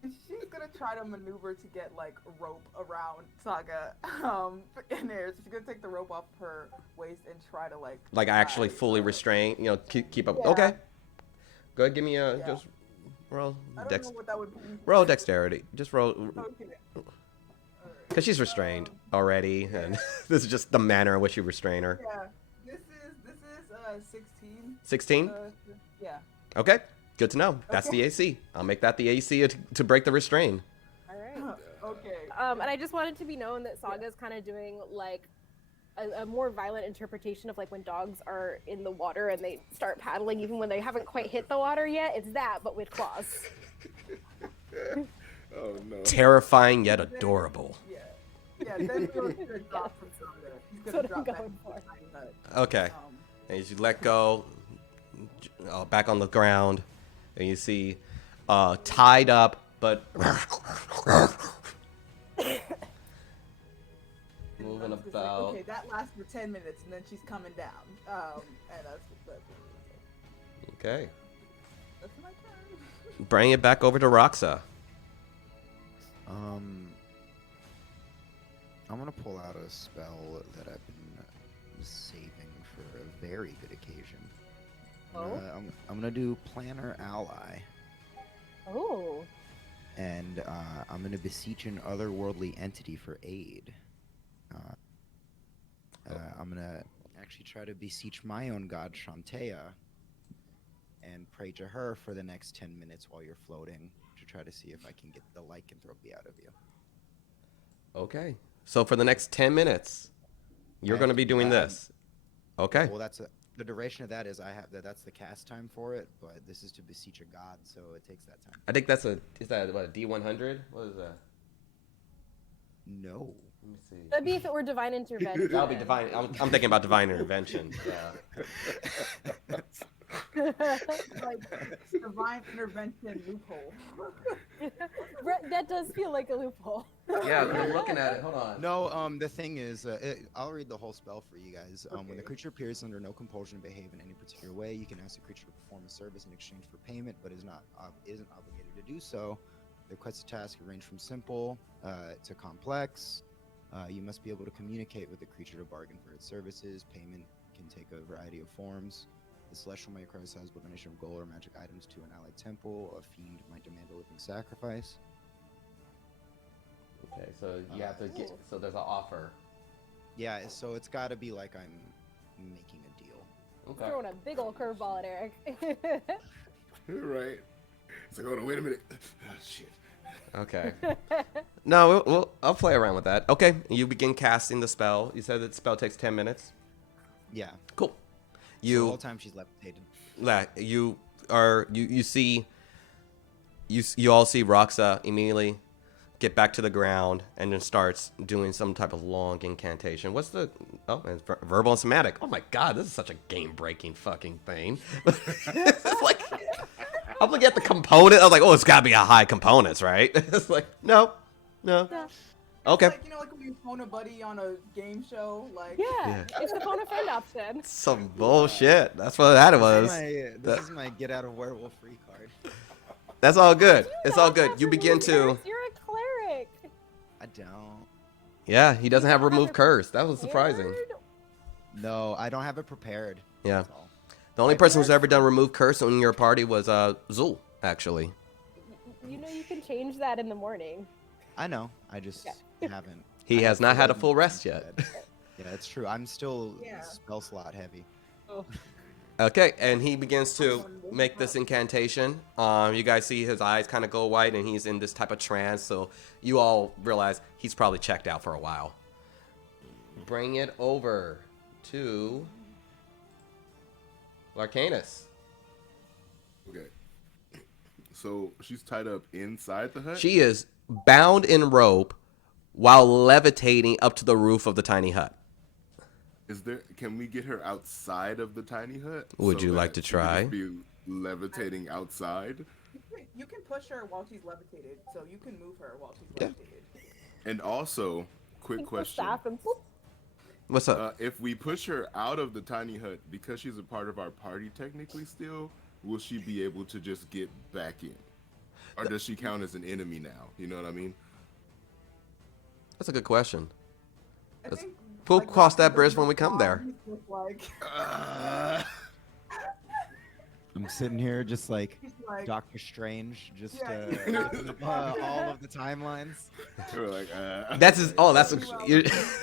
She's gonna try to maneuver to get like a rope around Saga in there. So she's gonna take the rope off her waist and try to like Actually tie, fully restrained, keep up. Yeah. Okay. Go ahead, give me a, Yeah. just roll I don't know what that would be. roll dexterity. Just roll, Okay. because she's restrained already, and this is just the manner in which you restrain her. Yeah. This is 16. 16? Yeah. Okay, good to know. That's the AC. I'll make that the AC to break the restrain. All right. Okay. And I just wanted to be known that Saga's kind of doing like a more violent interpretation of like when dogs are in the water and they start paddling even when they haven't quite hit the water yet. It's that, but with claws. Oh no. Terrifying yet adorable. Yeah. Yeah. Then we're gonna drop from Saga. He's That's gonna what I'm drop back going into for. the tiny hut. Okay. And as you let go, back on the ground, and you see tied up, but moving about. Okay, that lasts for 10 minutes, and then she's coming down. And that's Okay. that's my turn. Bring it back over to Roxa. I'm gonna pull out a spell that I've been saving for a very good occasion. Oh. I'm gonna do Planner Ally, Oh. and I'm gonna beseech an otherworldly entity for aid. I'm gonna actually try to beseech my own god, Shantea, and pray to her for the next 10 minutes while you're floating to try to see if I can get the lycanthropy out of you. Okay. So for the next 10 minutes, you're going to be doing this. Okay. Well, the duration of that is that's the cast time for it, but this is to beseech a god, so it takes that time. I think is that what, a D100? What is that? No. Let me see. That'd be if it were divine intervention. That'll be divine. I'm thinking about divine intervention. Yeah. Like divine intervention loophole. That does feel like a loophole. Yeah, we're looking at it. Hold on. No, the thing is, I'll read the whole spell for you guys. When the creature appears under no compulsion to behave in any particular way, you can ask the creature to perform a service in exchange for payment, but isn't obligated to do so. The requested task range from simple to complex. You must be able to communicate with the creature to bargain for its services. Payment can take a variety of forms. The celestial may require a sizable donation of gold or magic items to an allied temple. A fiend might demand a living sacrifice. Okay, so you have to get. So there's an offer. Yeah, so it's got to be like I'm making a deal. Okay. Throwing a big old curveball at Eric. Right. It's like, hold on, wait a minute. Oh, shit. Okay. No, I'll play around with that. Okay, you begin casting the spell. You said that the spell takes 10 minutes. Yeah. Cool. So the whole time she's levitated. You see you all see Roxa immediately get back to the ground and then starts doing some type of long incantation. What's the it's verbal and somatic. Oh my god, this is such a game breaking fucking thing. It's like I'm looking at the component. I was like, oh, it's gotta be a high components, right? It's like no. Okay. Like, you know, like when you phone a buddy on a game show, like. Yeah, it's the phone a friend option. Some bullshit. That's what that was. This is my get out of werewolf free card. That's all good. Do It's not all good. have You begin remove to. curse. You're a cleric. I don't. Yeah, he doesn't have don't have remove it curse. That was surprising. Prepared? No, I don't have it prepared. Yeah. That's all. The only person who's ever done remove curse in your party was Zul, actually. You know you can change that in the morning. I know. I just haven't. He I has have not had a forgotten full rest to yet. bed. Yeah, that's true. I'm still Yeah. spell slot heavy. Oh. Okay, and he begins to make this incantation. You guys see his eyes kind of go white, and he's in this type of trance. So you all realize he's probably checked out for a while. Bring it over to Larcanus. Okay. So she's tied up inside the hut. She is bound in rope while levitating up to the roof of the tiny hut. Is there? Can we get her outside of the tiny hut? Would you like that to she could try? just be levitating outside. You can push her while she's levitated, so you can move her while she's Yeah. levitated. And also, quick question: Stop and whoop. What's up? if we push her out of the tiny hut because she's a part of our party, technically still, will she be able to just get back in, or does she count as an enemy now? You know what I mean? That's a good question. I That's- think, We'll like, cross that Rocky bridge doesn't when we come there. respond, he's just like, I'm sitting here just like he's like, Doctor Strange, just Yeah, he's not- all of the timelines. We're like, That's his. Oh, that's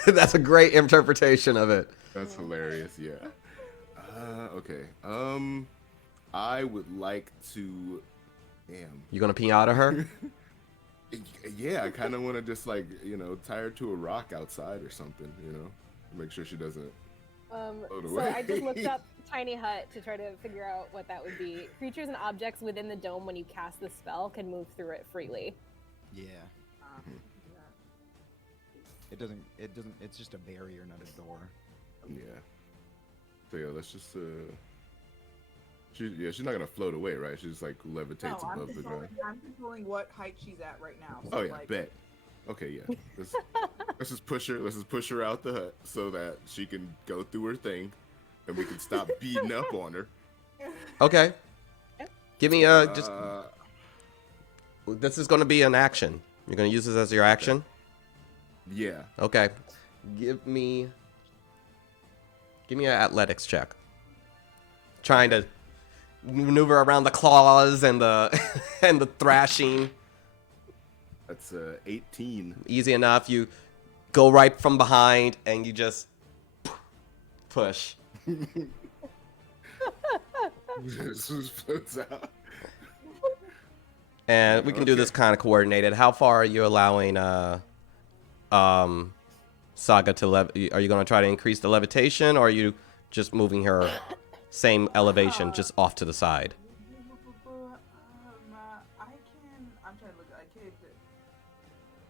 that's a great interpretation of it. That's hilarious. Yeah. Okay. I would like to. Damn. You gonna pee out of her? Yeah, I kind of want to just like tie her to a rock outside or something. Make sure she doesn't. So away. I just looked up tiny hut to try to figure out what that would be. Creatures and objects within the dome when you cast the spell can move through it freely. Yeah. It doesn't. It's just a barrier, not a door. Yeah. So yeah, let's just. She's not gonna float away, right? She just like levitates no, above the ground. I'm controlling what height she's at right now. So Oh yeah, like, bet. Okay, yeah. Let's just push her. Let's just push her out the hut so that she can go through her thing, and we can stop beating up on her. Okay. Give me just. This is gonna be an action. You're gonna use this as your action. Yeah. Okay. Give me an athletics check. Trying to maneuver around the claws and the and the thrashing. That's 18. Easy enough. You go right from behind and you just push. Just floats out. And we can do this kind of coordinated. How far are you allowing Saga to are you going to try to increase the levitation, or are you just moving her same elevation just off to the side?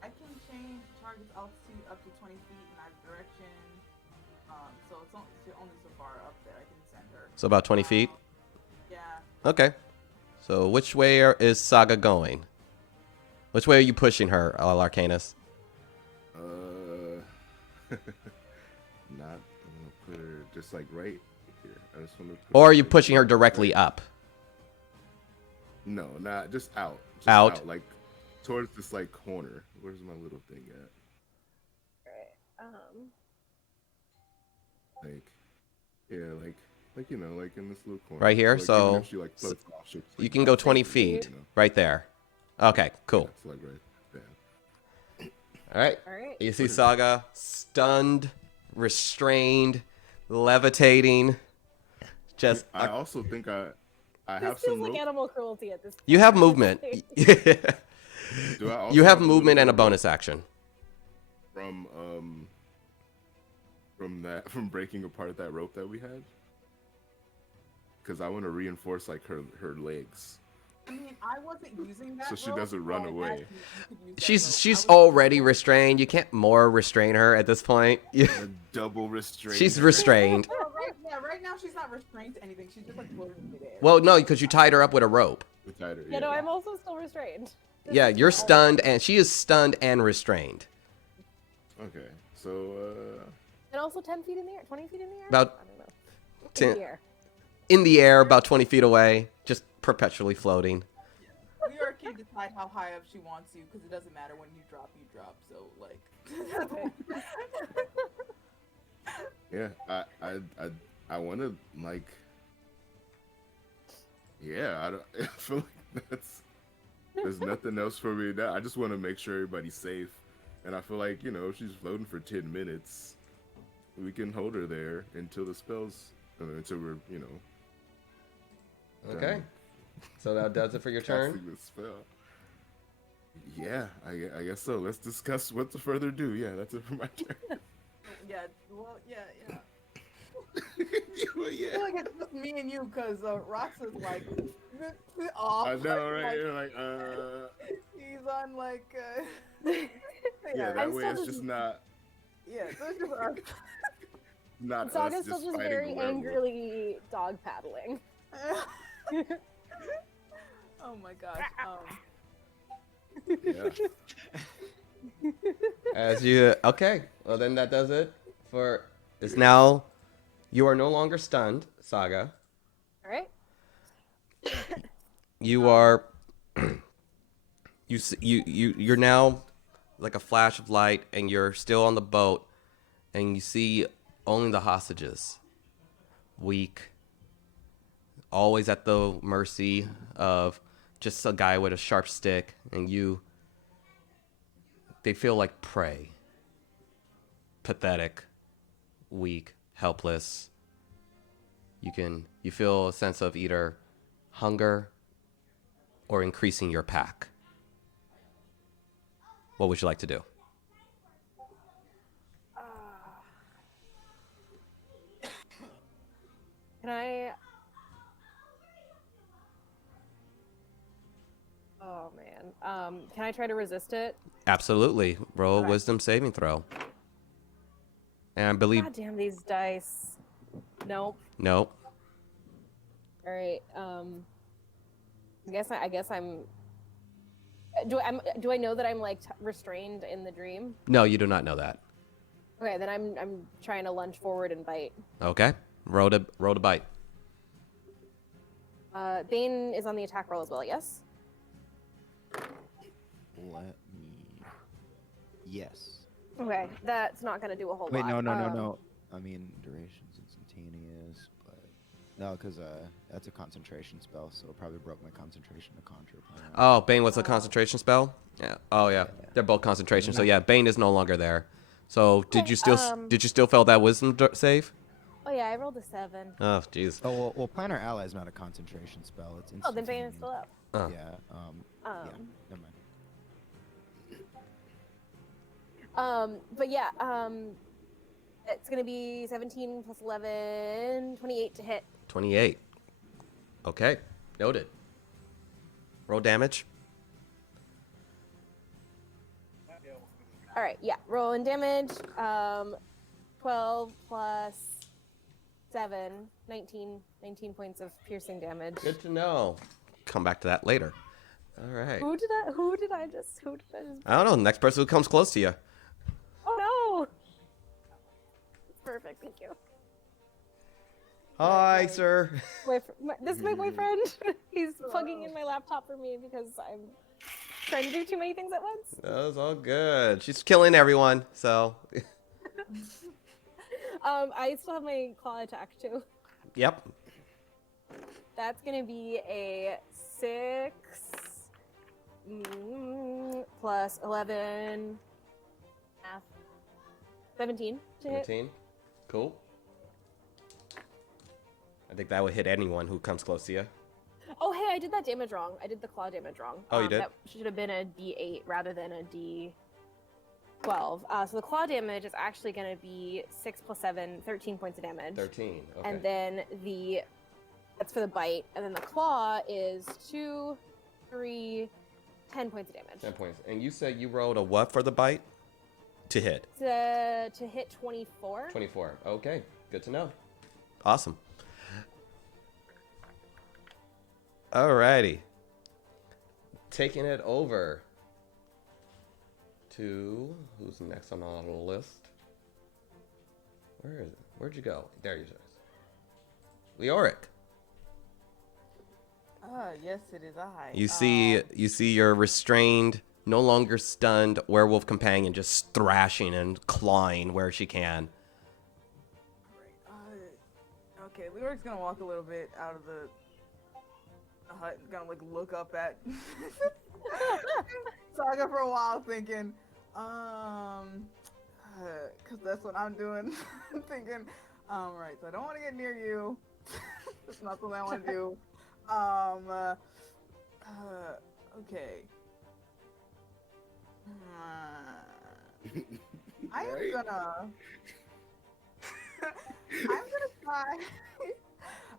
I can change target's altitude up to 20 feet in either direction. So it's only so far up that I can send her. So about 20 feet? Yeah. Okay. So which way is Saga going? Which way are you pushing her, Larcanus? Not. I'm gonna put her just like right here. I just want to. Or are you pushing her directly up? No, not just out. Just Out? like towards this like corner. Where's my little thing at? Like, yeah, like like in this little corner. Right here? Like, So- even if she, like, floats off, she'll just, You like, can go bounce 20 off, feet you know? right there. Okay, cool. Yeah, it's like right there. All right. All right. You see Saga stunned, restrained, levitating. Just I also think I have This some feels like rope. animal cruelty at this point. you have movement. Do I also You have a movement and a little bonus action. from from breaking apart that rope that we had? Because I want to reinforce like her legs. I mean, I wasn't using that. So she rope, doesn't run but I away. imagine you could use that She's rope. she's I was- already restrained. You can't more restrain her at this point. A double restraint. She's restrained. Well, right now she's not restrained to anything. She's just like floating in midair. Well, no, because you tied her up with a rope. We tied her, Yeah, no, I'm also still restrained. This Yeah, is you're all- stunned, and she is stunned and restrained. Okay, so And also 10 feet in the air, 20 feet in the air. About I don't know. In 10 the air. in the air, about 20 feet away, just perpetually floating. New York can decide how high up she wants you because it doesn't matter when you drop. So like. yeah, I want to like. Yeah, I don't. I feel like there's nothing else for me now. I just want to make sure everybody's safe, and I feel like if she's floating for 10 minutes, we can hold her there until the spells, until we're Okay. done So that does it for your turn. casting the spell. Yeah, I guess so. Let's discuss what to further do. Yeah, that's it for my turn. Yeah. Well. Yeah. Well, I yeah. feel like it's just me and you because Rox is like off. I know, right? Like, You're like, he's on like. yeah. That I'm way, still it's just- just not Yeah. So it's just us. not us Saga's still just just fighting very a werewolf. angrily dog paddling. Oh my gosh. Yeah. As you okay, well then that does it for. It's now. You are no longer stunned, Saga. All right. You are. You're now like a flash of light, and you're still on the boat, and you see only the hostages, weak, always at the mercy of just a guy with a sharp stick, and you. They feel like prey. Pathetic, weak, helpless. You feel a sense of either hunger or increasing your pack. What would you like to do? Can I? Oh man. Can I try to resist it? Absolutely. Roll a Alright. wisdom saving throw. And I believe God damn these dice. Nope. nope. All right. I guess I'm. Do I know that I'm like restrained in the dream? No, you do not know that. Okay, then I'm trying to lunge forward and bite. Okay. Roll to bite. Bane is on the attack roll as well. Yes. Let me. Yes. Okay, that's not gonna do a whole Wait, lot. no. I mean, duration's instantaneous, but no, because that's a concentration spell, so it probably broke my concentration to conjure. Oh, Bane was a concentration spell? Yeah. Oh yeah. They're both concentration. So yeah, Bane is no longer there. So did you still fail that wisdom save? Oh yeah, I rolled a 7. Oh jeez. Oh well, Planner Ally is not a concentration spell. It's Oh, then Bane is still up. Oh. Yeah. Yeah. Never mind. But yeah, it's gonna be 17 plus 11, 28 to hit. 28. Okay. Noted. Roll damage. All right, yeah, rolling damage. 12 plus 7, 19 points of piercing damage. Good to know. Come back to that later. All right. Who did I just? I don't know. Next person who comes close to you. Oh no! It's perfect, thank you. Hi, sir. This is my boyfriend. He's plugging in my laptop for me because I'm trying to do too many things at once. That's all good. She's killing everyone, so. I still have my claw attack too. Yep. That's gonna be a 6 plus 11, math, 17 to hit. 17. Cool. I think that would hit anyone who comes close to you. Oh, hey, I did that damage wrong. I did the claw damage wrong. Oh, you did? That should have been a D8 rather than a D12. So the claw damage is actually going to be 6 plus 7, 13 points of damage. 13. Okay. And then that's for the bite. And then the claw is 2 3, 10 points of damage. 10 points. And you said you rolled a what for the bite? To hit. To hit 24. 24. Okay, good to know. Awesome. Alrighty. Taking it over to who's next on our list? Where is it? Where'd you go? There you are. Leoric. Yes, it is I. You see your restrained, no longer stunned werewolf companion just thrashing and clawing where she can. Okay, Leoric's gonna walk a little bit out of the hut, gonna like look up at Saga for a while, thinking, cause that's what I'm doing. I'm thinking, right, so I don't want to get near you. That's not something I want to do. Okay. I am gonna. I'm gonna try.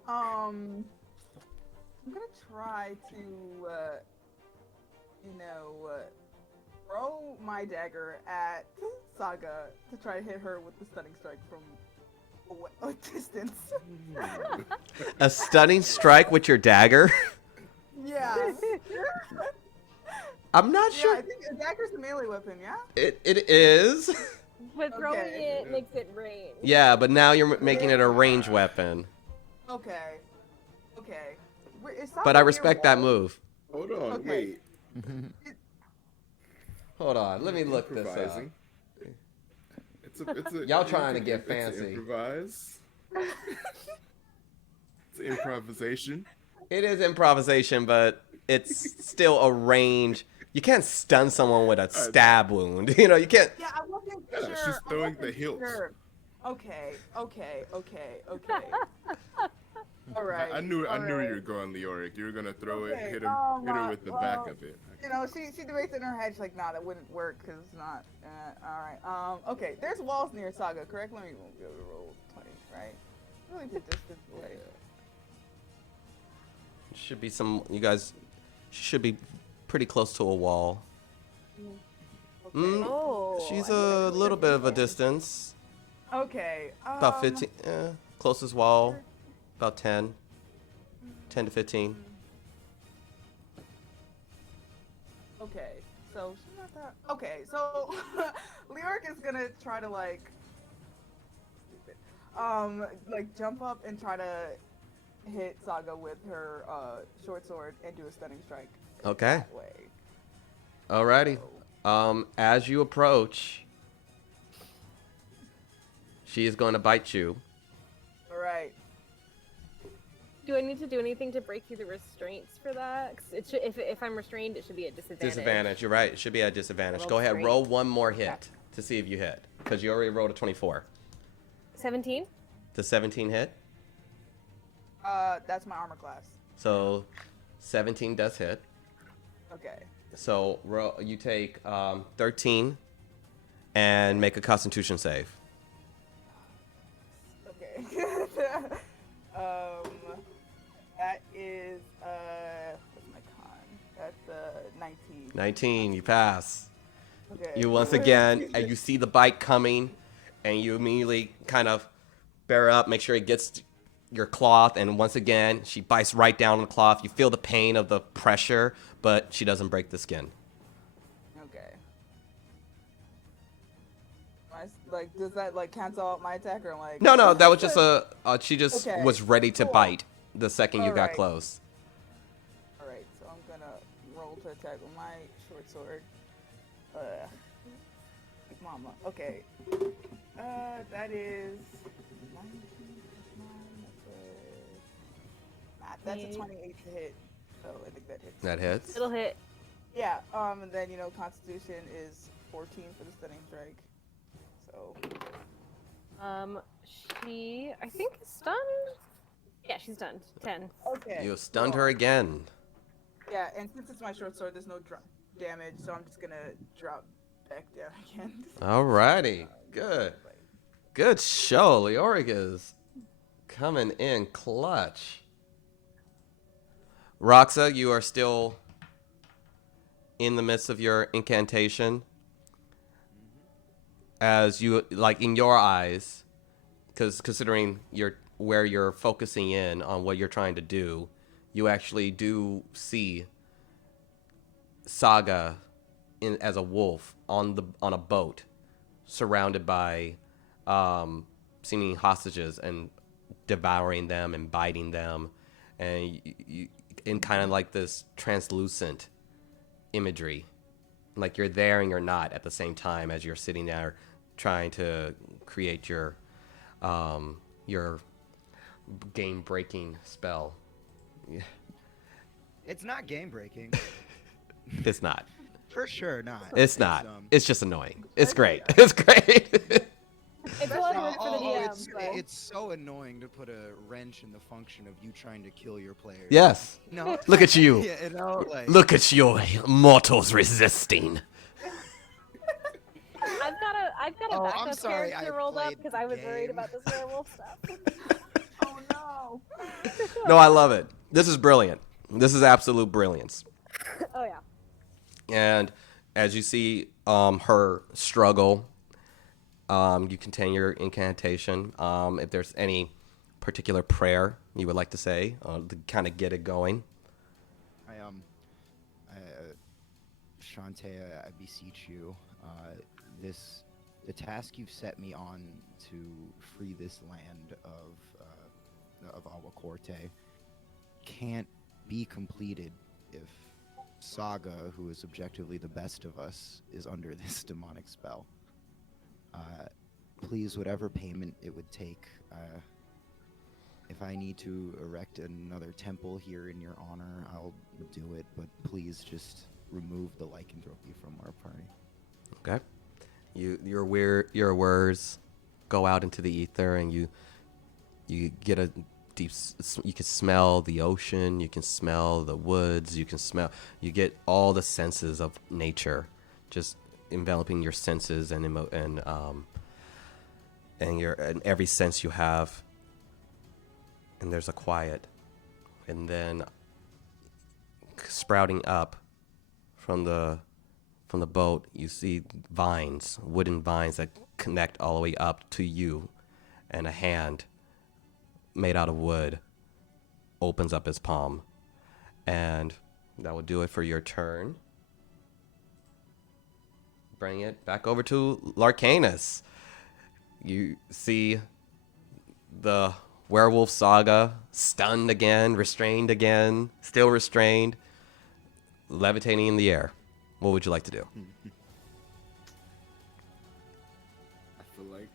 I'm gonna try to, throw my dagger at Saga to try to hit her with the stunning strike from a distance. A stunning strike with your dagger? Yeah. I'm not Yeah, sure. I think a dagger's a melee weapon, yeah? It is. But throwing Okay. it makes it rain. Yeah, but now you're making it a range weapon. Okay. Okay. Wait, is But Saga I near respect that walls? move. Hold on, Okay. wait. Hold on, let me look this up. Improvising. It's a, Y'all trying to get it's fancy. Improvise. It's improvisation. It is improvisation, but it's still a range. You can't stun someone with a stab wound. You know, you can't. Yeah, I wasn't Yeah, sure. she's I throwing wasn't the hilt. Sure. Okay. All right. I knew all you right. were going, Leoric. You were gonna throw Okay, it, hit her with the back well, of it. You know, she debates in her head. She's like, nah, that wouldn't work because it's not. All right. Okay. There's walls near Saga, correct? Let me be able to roll 20, right? Really good distance away. Should be some. You guys should be pretty close to a wall. Okay. Oh. She's I a think little bit of a distance. Okay. About 15. Closest wall, about 10. 10 to 15. Okay, so she's not that. Okay, so Leoric is gonna try to like jump up and try to hit Saga with her short sword and do a stunning strike. Okay. That way. Alrighty. As you approach, she is going to bite you. All right. Do I need to do anything to break through the restraints for that? 'Cause it should, if I'm restrained, it should be a disadvantage. Disadvantage. You're right. It should be at disadvantage. Roll Go ahead. straight. Roll one more hit to see if you hit, because you already rolled a 24. 17? Does 17 hit? That's my armor class. So 17 does hit. Okay. So you take 13 and make a Constitution save. Okay. That is what's my con? That's 19. 19. You pass. Okay. You once again, and you see the bite coming, and you immediately kind of bear up, make sure it gets your cloth, and once again, she bites right down on the cloth. You feel the pain of the pressure, but she doesn't break the skin. Okay. Like, does that like cancel out my attack or like? No, that was just she just Okay, was ready to cool. bite the second you got Alright. close. All right, so I'm gonna roll to attack with my short sword. Big mama. Okay. That is 19 plus 9. That's a 28 to hit. So I think that hits. That hits. It'll hit. Yeah. And then Constitution is 14 for the stunning strike. So. She, I think, is stunned? Yeah, she's stunned. 10. Okay. You stunned cool. her again. Yeah, and since it's my short sword, there's no damage, so I'm just gonna drop back down again. Alrighty. Good. Good show. Leoric is coming in clutch. Roxa, you are still in the midst of your incantation, as you like in your eyes, because considering where you're focusing in on what you're trying to do, you actually do see Saga as a wolf on a boat, surrounded by seeming hostages and devouring them and biting them, and you in kind of like this translucent imagery, like you're there and you're not at the same time as you're sitting there trying to create your game breaking spell. Yeah. It's not game breaking. It's not. For sure not. It's not. It's just annoying. It's great. It's great. It's a lot of work for the DM. it's, so. it's so annoying to put a wrench in the function of you trying to kill your players. Yes. No. Look at you. Yeah, you know, like, Look at your mortals resisting. I've got a Oh, I'm backup sorry, character I rolled up played because I was the worried game. about this werewolf stuff. Oh no. No, I love it. This is brilliant. This is absolute brilliance. Oh yeah. And as you see her struggle, you continue your incantation. If there's any particular prayer you would like to say to kind of get it going. Shantae, I beseech you, the task you've set me on to free this land of Awacorte can't be completed if Saga, who is objectively the best of us, is under this demonic spell. Please, whatever payment it would take, if I need to erect another temple here in your honor, I'll do it, but please just remove the lycanthropy from our party. Okay. Your words go out into the ether, and you get a deep. You can smell the ocean. You can smell the woods. You get all the senses of nature, just enveloping your senses and every sense you have. And there's a quiet, and then sprouting up from the boat, you see vines, wooden vines that connect all the way up to you, and a hand made out of wood opens up his palm. And that will do it for your turn. Bring it back over to Larcanus. You see the werewolf Saga stunned again, restrained again, still restrained, levitating in the air. What would you like to do? I feel like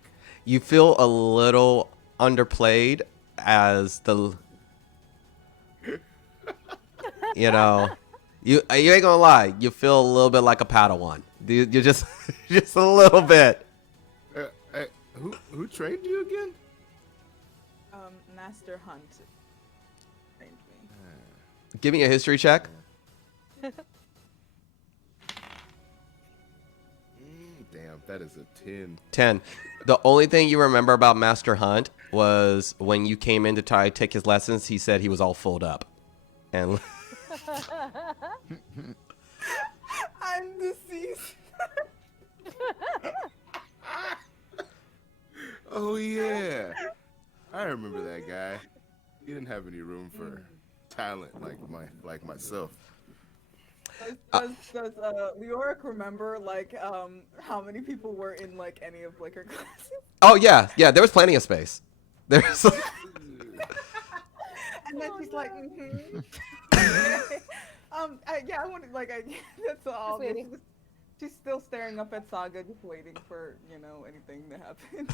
You feel a little underplayed as the, you know, you ain't gonna lie. You feel a little bit like a Padawan. You just just a little bit. who trained you again? Master Hunt trained me. Give me a history check. Damn, that is a 10. 10. The only thing you remember about Master Hunt was when you came in to try to take his lessons, he said he was all fulled up. And I'm deceased. Oh yeah, I remember that guy. He didn't have any room for talent like myself. Does Leoric remember like how many people were in like any of like her classes? oh yeah, there was plenty of space. There's And then she's like, mm-hmm. I wanted like that's all. Just waiting. She's still staring up at Saga, just waiting for anything to happen.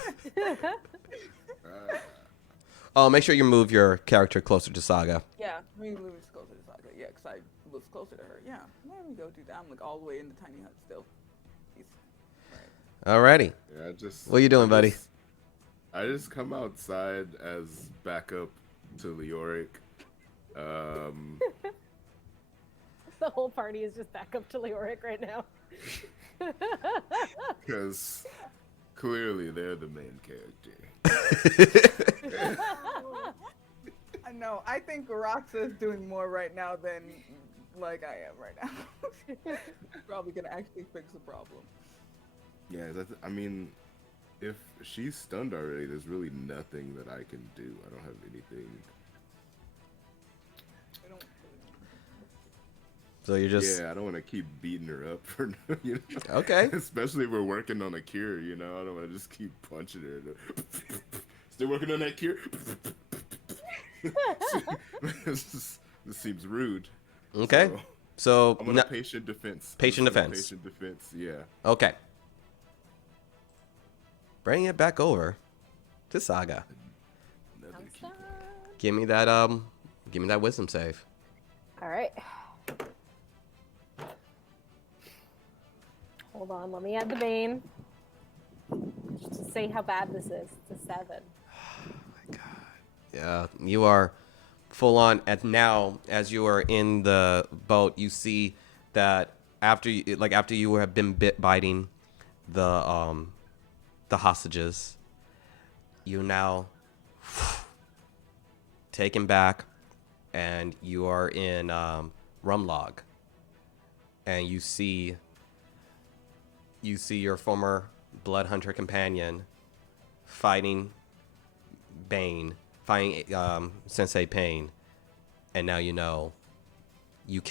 Make sure you move your character closer to Saga. Yeah, we move closer to Saga. Yeah, because I was closer to her. Yeah, there we go. Do that. I'm like all the way in the tiny hut still. Peace. Alrighty. Yeah, What you doing, buddy? I just come outside as backup to Leoric. The whole party is just back up to Leoric right now. Because clearly they're the main character. I know. I think Roxa is doing more right now than like I am right now. Probably gonna actually fix the problem. Yeah, I mean, if she's stunned already, there's really nothing that I can do. I don't have anything. I don't. So you're just Yeah, I don't want to keep beating her up for you know. okay. Especially if we're working on a cure, you know. I don't want to just keep punching her. Still working on that cure. This seems rude. Okay. So So I'm gonna patient defense. patient defense. Patient defense. Yeah. Okay. Bring it back over to Saga. Nothing to keep going. Give me that wisdom save. All right. Hold on, let me add the bane. Just to say how bad this is. It's a 7. Oh my god. Yeah, you are full on. And now, as you are in the boat, you see that after you have been biting the hostages, you now taken back, and you are in Rumlog, and you see your former blood hunter companion fighting Sensei Pain, and now you know you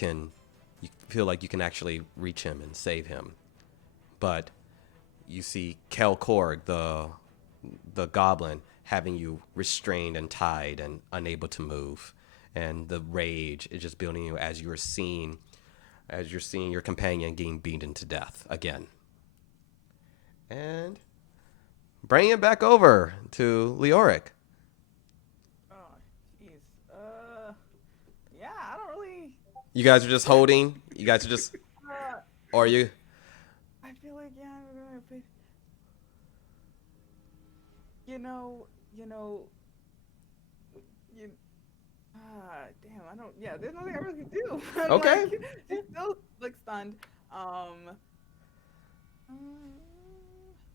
feel like you can actually reach him and save him. But you see Kel Korg, the goblin, having you restrained and tied and unable to move, and the rage is just building you as you're seeing your companion getting beaten to death again. And bring it back over to Leoric. Oh, jeez. Yeah, I don't really. You guys are just holding. You guys are just, Uh, or you. I feel like yeah, I'm gonna pay. You know, you. Damn, I don't. Yeah, there's nothing I really can do. I'm Okay. like, she's still like stunned.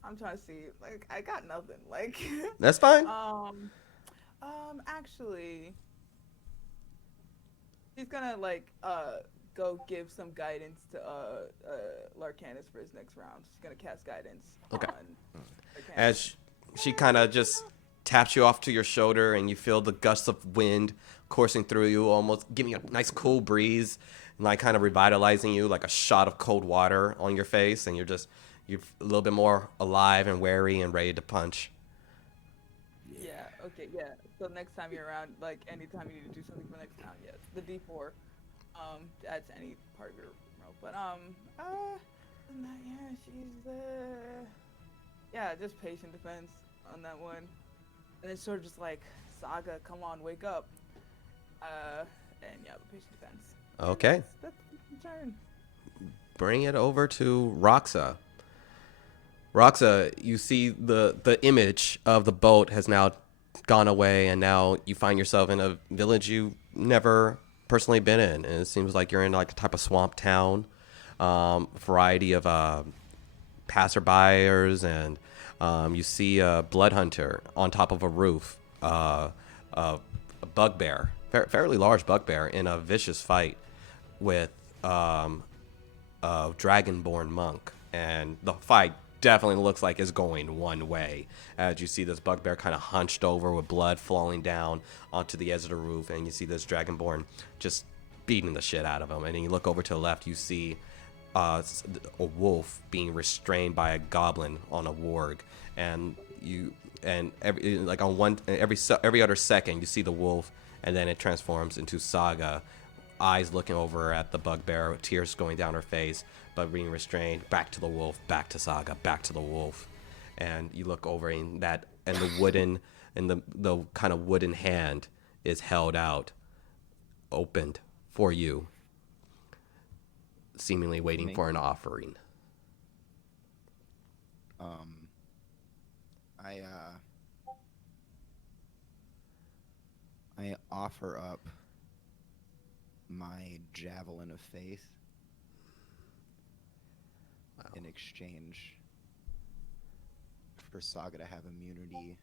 I'm trying to see. Like, I got nothing. Like, That's fine. actually, he's gonna like go give some guidance to Larcanus for his next round. She's gonna cast guidance. Okay. On Larcanus. As she kind of just taps you off to your shoulder, and you feel the gusts of wind coursing through you, almost giving you a nice cool breeze, and like kind of revitalizing you, like a shot of cold water on your face, and you're a little bit more alive and wary and ready to punch. Yeah. Okay. Yeah. So next time you're around, like anytime you need to do something for next time, yes, the D4, adds to any part of your roll. But other than that, yeah, she's yeah, just patient defense on that one, and it's sort of just like Saga, come on, wake up, and yeah, the patient defense. Okay. That's the turn. Bring it over to Roxa. Roxa, you see the image of the boat has now gone away, and now you find yourself in a village you've never personally been in, and it seems like you're in like a type of swamp town. Variety of passerbyers, and you see a blood hunter on top of a roof, a bugbear, fairly large bugbear, in a vicious fight with a dragonborn monk, and the fight definitely looks like it's going one way, as you see this bugbear kind of hunched over with blood flowing down onto the edge of the roof, and you see this dragonborn just beating the shit out of him. And then you look over to the left, you see a wolf being restrained by a goblin on a warg, and every other second you see the wolf, and then it transforms into Saga, eyes looking over at the bugbear, tears going down her face, but being restrained. Back to the wolf, back to Saga, back to the wolf, and you look over, and the wooden, and the kind of wooden hand is held out, opened for you, seemingly waiting Me? for an offering. I offer up my javelin of faith in exchange for Saga to have immunity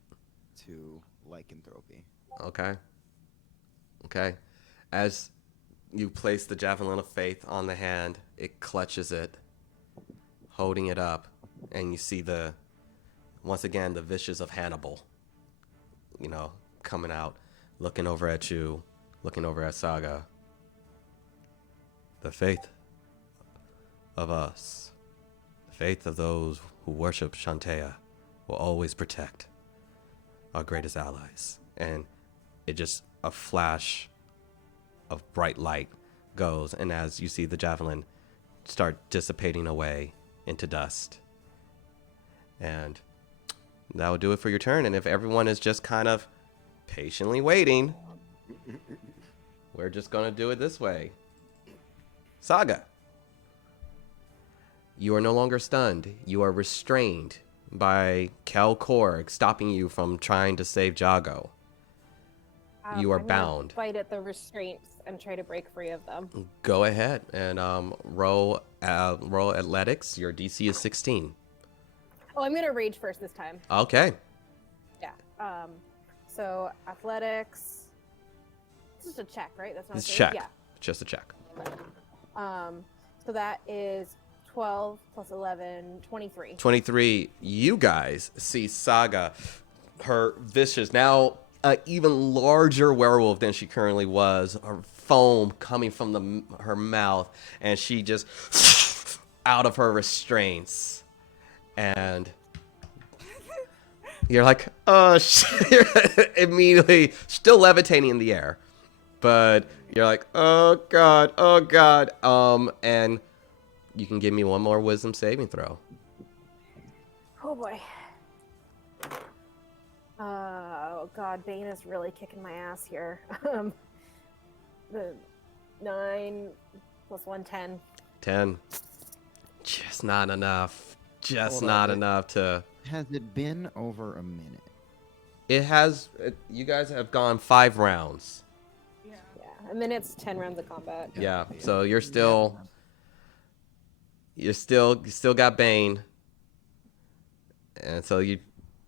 to lycanthropy. Okay. As You place the javelin of faith on the hand. It clutches it, holding it up, and you see once again the vicious of Hannibal. Coming out, looking over at you, looking over at Saga. The faith of us, the faith of those who worship Shantea, will always protect our greatest allies. And it just a flash of bright light goes, and as you see the javelin start dissipating away into dust. And that will do it for your turn. And if everyone is just kind of patiently waiting, we're just going to do it this way. Saga, you are no longer stunned. You are restrained by Kel Korg, stopping you from trying to save Jago. You are I'm gonna bound. Fight at the restraints and try to break free of them. Go ahead and roll athletics. Your DC is 16. Oh, I'm gonna rage first this time. Okay. Yeah. So athletics. This is a check, right? That's not It's a save? check. Yeah. Just a check. So that is 12 plus 11, 23. 23. You guys see Saga, her vicious, now an even larger werewolf than she currently was. Her foam coming from her mouth, and she just out of her restraints. And you're like, oh, shit. Immediately, still levitating in the air. But you're like, oh, God, oh, God. And you can give me one more wisdom saving throw. Oh boy. Oh god, Bane is really kicking my ass here. The 9 plus 1, 10. 10. Just not enough. Just Hold on, not wait. enough to... Has it been over a minute? It has... you guys have gone 5 rounds. Yeah. Yeah, and then it's 10 rounds of combat. Yeah, so you're still... You still got Bane. And so you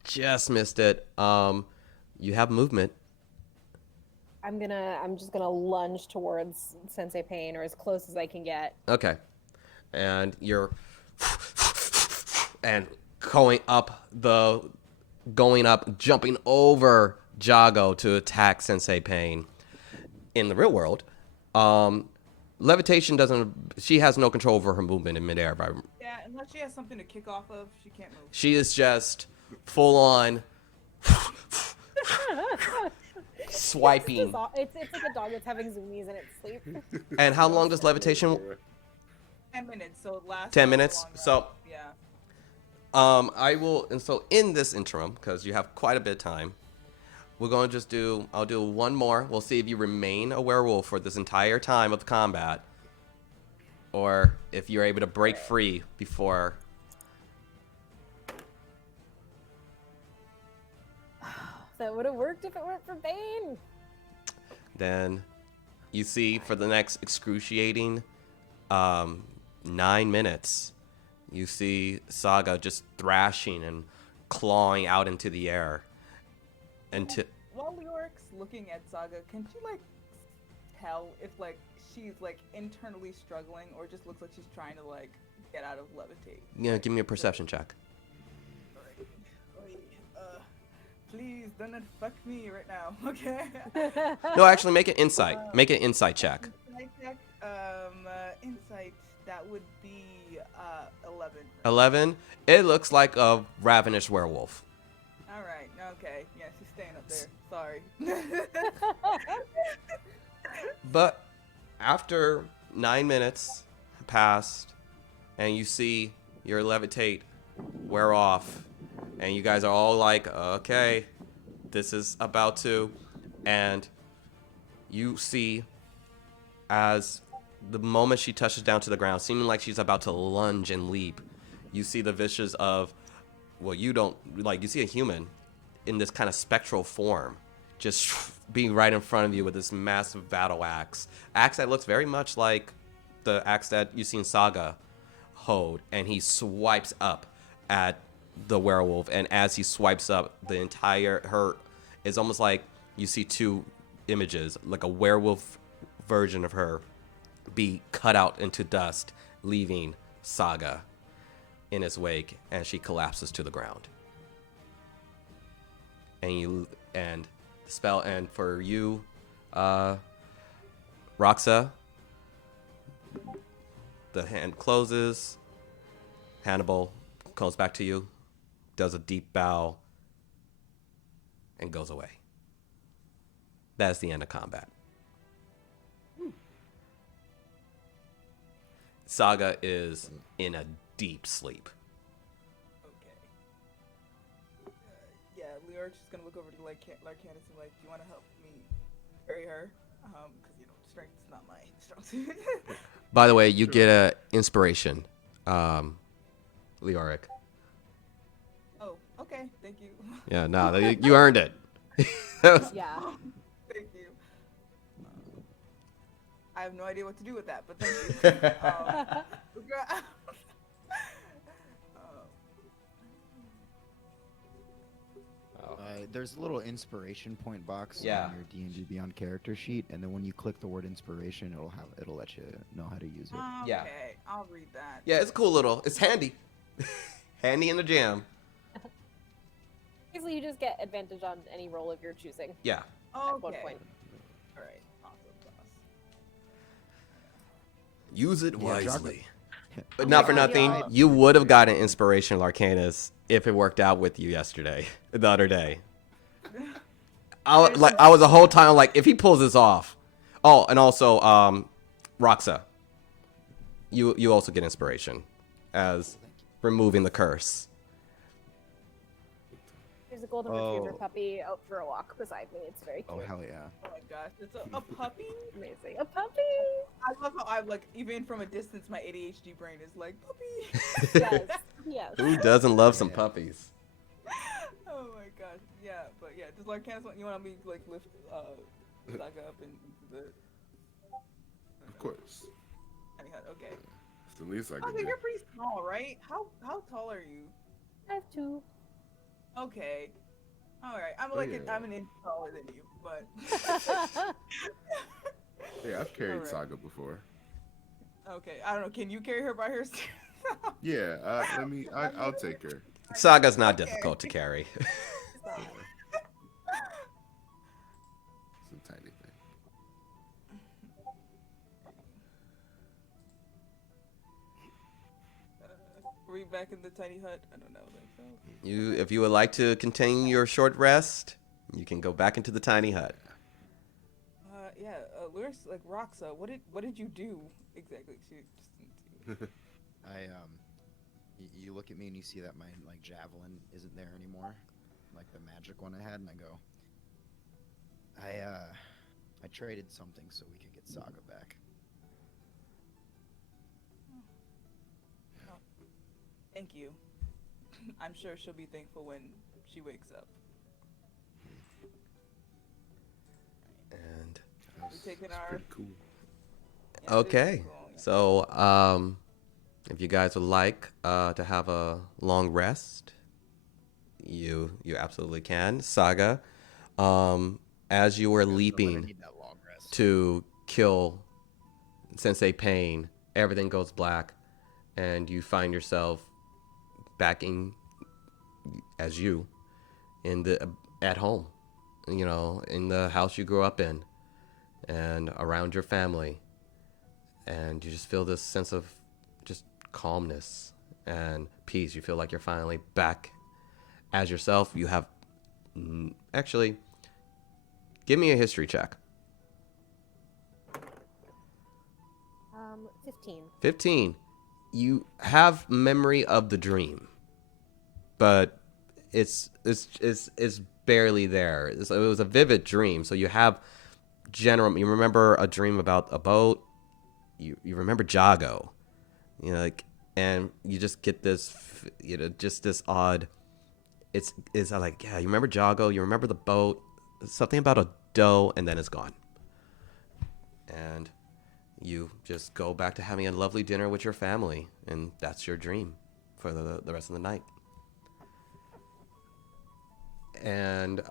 just missed it. You have movement. I'm just gonna lunge towards Sensei Pain, or as close as I can get. Okay. And you're... And going up, jumping over Jago to attack Sensei Pain. In the real world, levitation doesn't... She has no control over her movement in midair. Yeah, unless she has something to kick off of, she can't move. She is just full on swiping. It's like a dog that's having zoomies in its sleep. And how long does levitation? 10 minutes, so it lasts 10 a minutes. long So, run. Yeah. I will, and so in this interim, because you have quite a bit of time, we're going to just do, I'll do one more. We'll see if you remain a werewolf for this entire time of the combat, or if you're able to break free before. That would have worked if it weren't for Bane. Then you see for the next excruciating 9 minutes, you see Saga just thrashing and clawing out into the air. While Leoric's looking at Saga, can she like tell if like she's like internally struggling or just looks like she's trying to like get out of levitate? Yeah, give me a perception check. Please don't fuck me right now, okay? No, actually, make an insight. Make an insight check. Insight check. Insight. That would be 11. 11. It looks like a ravenous werewolf. All right. Okay. Yeah, she's staying up there. Sorry. But after 9 minutes passed, and you see your levitate wear off, and you guys are all like, okay, this is about to, and you see as the moment she touches down to the ground, seeming like she's about to lunge and leap, you see the vicious of, well, you don't, like, you see a human in this kind of spectral form just being right in front of you with this massive battle axe that looks very much like the axe that you see in Saga hold, and he swipes up at the werewolf, and as he swipes up, the entire it's almost like you see two images, like a werewolf version of her be cut out into dust, leaving Saga in its wake, and she collapses to the ground. And the spell, and for you, Roxa, the hand closes. Hannibal comes back to you, does a deep bow, and goes away. That's the end of combat. Saga is in a deep sleep. Okay. Yeah, Leoric's just gonna look over to Larcanus and like, do you want to help me carry her? Because strength is not my strong suit. By the way, you get a inspiration, Leoric. Oh, okay. Thank you. Yeah, no, you earned it. Yeah. Thank you. I have no idea what to do with that, but thank you. There's a little inspiration point box Yeah. on your D&D Beyond character sheet, and then when you click the word inspiration, it'll let you know how to use it. Yeah. Okay, I'll read that. Yeah, it's a cool little. It's handy, handy in the jam. Basically, you just get advantage on any roll of your choosing Yeah. at one Okay. point. All right. Awesome. Use it Yeah, wisely. But Oh not my for God, nothing, yeah. you would have gotten inspiration, Larcanus, if it worked out with you yesterday, the other day. I was the whole time like, if he pulls this off. Oh, and also, Roxa, you also get inspiration as removing the curse. There's a golden retriever Oh. puppy out for a walk beside me. It's very Oh cute. hell yeah! Oh my gosh, it's a puppy. Amazing. A puppy. I love how I'm like, even from a distance, my ADHD brain is like puppy. Yes. Yes. Who doesn't love some puppies? Oh my gosh, yeah, but yeah, does Larcanus want me to like lift Saga up into the? Of course. Tiny hut? Okay. It's the least I can Okay, do. you're pretty small, right? How tall are you? I have two. Okay. All right. I'm Oh, like yeah. I'm an inch taller than you, but. Yeah, I've carried Alright. Saga before. Okay, I don't know. Can you carry her by herself? Yeah, I'll take her. Saga's not Okay. difficult to carry. It's a tiny thing. Were we back in the tiny hut? I don't know. If you would like to continue your short rest, you can go back into the tiny hut. Yeah. Lyris, like Roxa, what did you do exactly? She just You look at me and you see that my like javelin isn't there anymore, like the magic one I had, and I go, I traded something so we could get Saga back. Thank you. I'm sure she'll be thankful when she wakes up. And We taking That's our. pretty cool. Yeah, it is okay, cool, yeah. so if you guys would like to have a long rest, you absolutely can. Saga, as you were I leaping need that long rest. to kill Sensei Pain, everything goes black, and you find yourself back in as you at home, in the house you grew up in, and around your family, and you just feel this sense of just calmness and peace. You feel like you're finally back as yourself. You have actually, give me a history check. 15. 15. You have memory of the dream, but it's barely there. It was a vivid dream, so you have general. You remember a dream about a boat. You remember Jago, and you just get this, just this odd. It's like, yeah, you remember Jago, you remember the boat, something about a doe, and then it's gone. And you just go back to having a lovely dinner with your family, and that's your dream for the rest of the night. And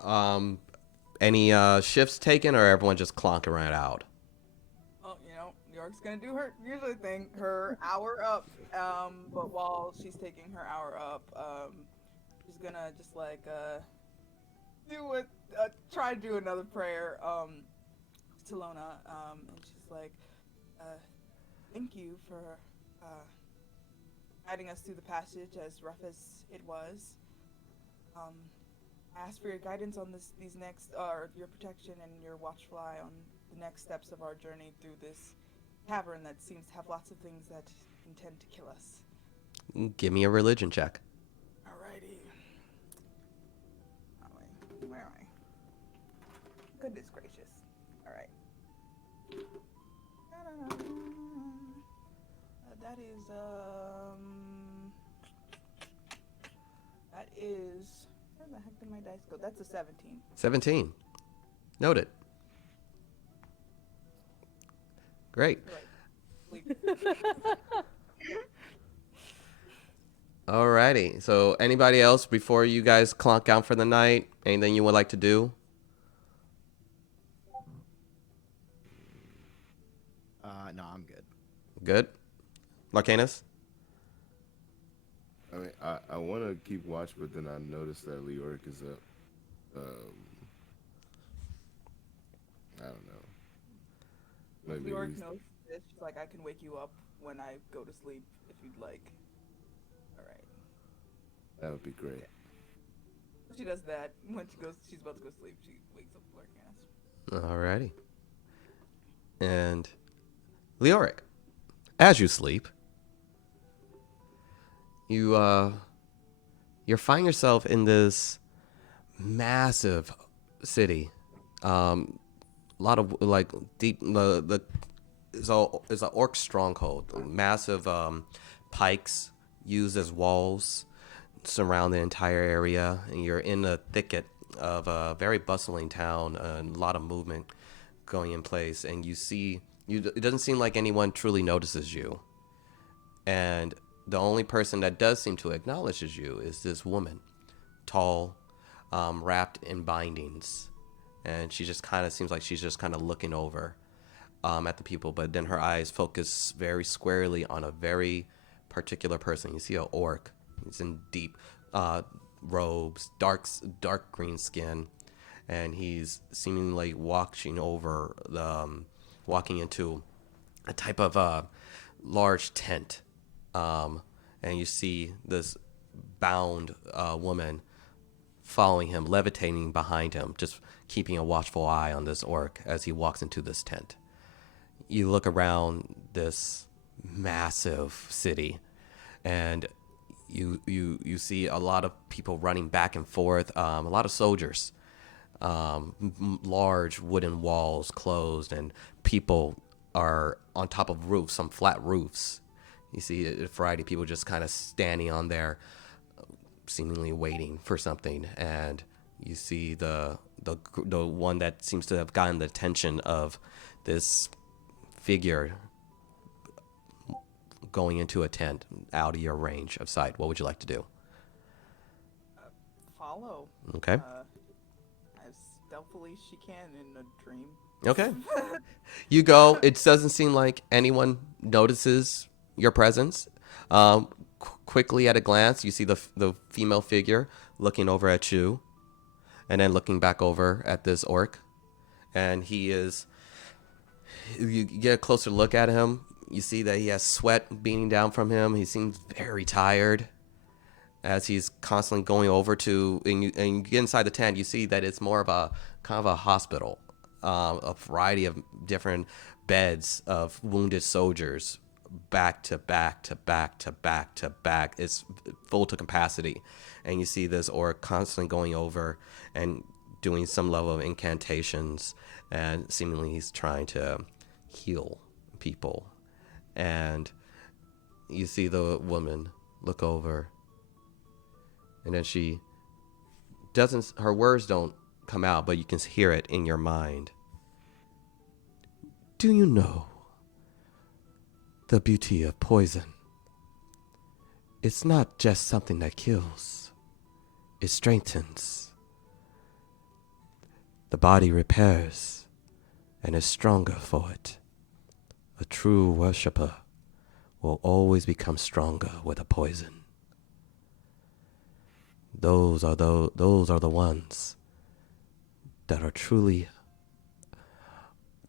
any shifts taken, or everyone just clonking right out? Oh, York's gonna do her usual thing, her hour up. But while she's taking her hour up, she's gonna just like try to do another prayer to Lona. And she's like, thank you for guiding us through the passage, as rough as it was. I ask for your guidance on these next, your protection and your watchful eye on the next steps of our journey through this cavern that seems to have lots of things that intend to kill us. Give me a religion check. Alrighty. Where am I? Goodness gracious. Alright. That is, where the heck did my dice go? That's a 17. 17. Noted. Great. Alrighty. So anybody else before you guys clunk out for the night? Anything you would like to do? No, I'm good. Good. Marcanus? I mean, I want to keep watch, but then I noticed that Leoric is up. I don't know. Maybe York knows this. She's like, I can wake you up when I go to sleep if you'd like. Alright. that would be great. She does that when she's about to go to sleep. She wakes up Larkanas. Alrighty. And Leoric, as you sleep, you find yourself in this massive city. A lot of like deep is an orc stronghold. Massive pikes used as walls surround the entire area, and you're in a thicket of a very bustling town, and a lot of movement going in place. And you see, it doesn't seem like anyone truly notices you, and the only person that does seem to acknowledge you is this woman, tall, wrapped in bindings, and she just kind of seems like she's just kind of looking over at the people, but then her eyes focus very squarely on a very particular person. You see an orc. He's in deep robes, dark green skin, and he's seemingly walking into a type of large tent. And you see this bound woman following him, levitating behind him, just keeping a watchful eye on this orc as he walks into this tent. You look around this massive city, and you see a lot of people running back and forth, a lot of soldiers, large wooden walls closed, and people are on top of roofs, some flat roofs. You see a variety of people just kind of standing on there, seemingly waiting for something. And you see the one that seems to have gotten the attention of this figure going into a tent out of your range of sight. What would you like to do? Follow. Okay. As stealthily as she can in a dream. Okay. You go. It doesn't seem like anyone notices your presence. Quickly at a glance, you see the female figure looking over at you, and then looking back over at this orc. And you get a closer look at him. You see that he has sweat beating down from him. He seems very tired as he's constantly going over to, and you get inside the tent. You see that it's more of a kind of a hospital, a variety of different beds of wounded soldiers, back to back to back to back to back. It's full to capacity. And you see this orc constantly going over and doing some level of incantations, and seemingly he's trying to heal people. And you see the woman look over, and then her words don't come out, but you can hear it in your mind. Do you know the beauty of poison? It's not just something that kills. It strengthens. The body repairs and is stronger for it. A true worshipper will always become stronger with a poison. Those are the ones that are truly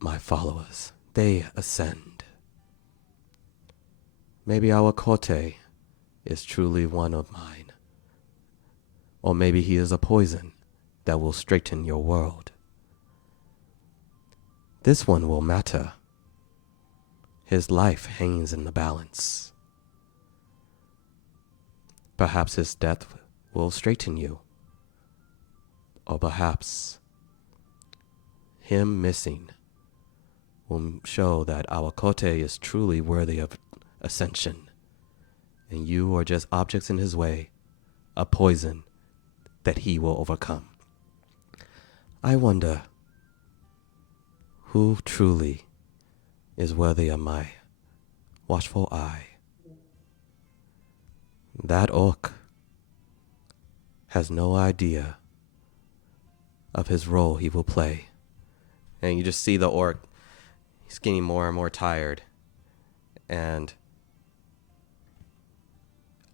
my followers. They ascend. Maybe our Kote is truly one of mine. Or maybe he is a poison that will straighten your world. This one will matter. His life hangs in the balance. Perhaps his death will straighten you. Or perhaps him missing will show that our Kote is truly worthy of ascension. And you are just objects in his way, a poison that he will overcome. I wonder who truly is worthy of my watchful eye. That orc has no idea of his role he will play. And you just see the orc, he's getting more and more tired. And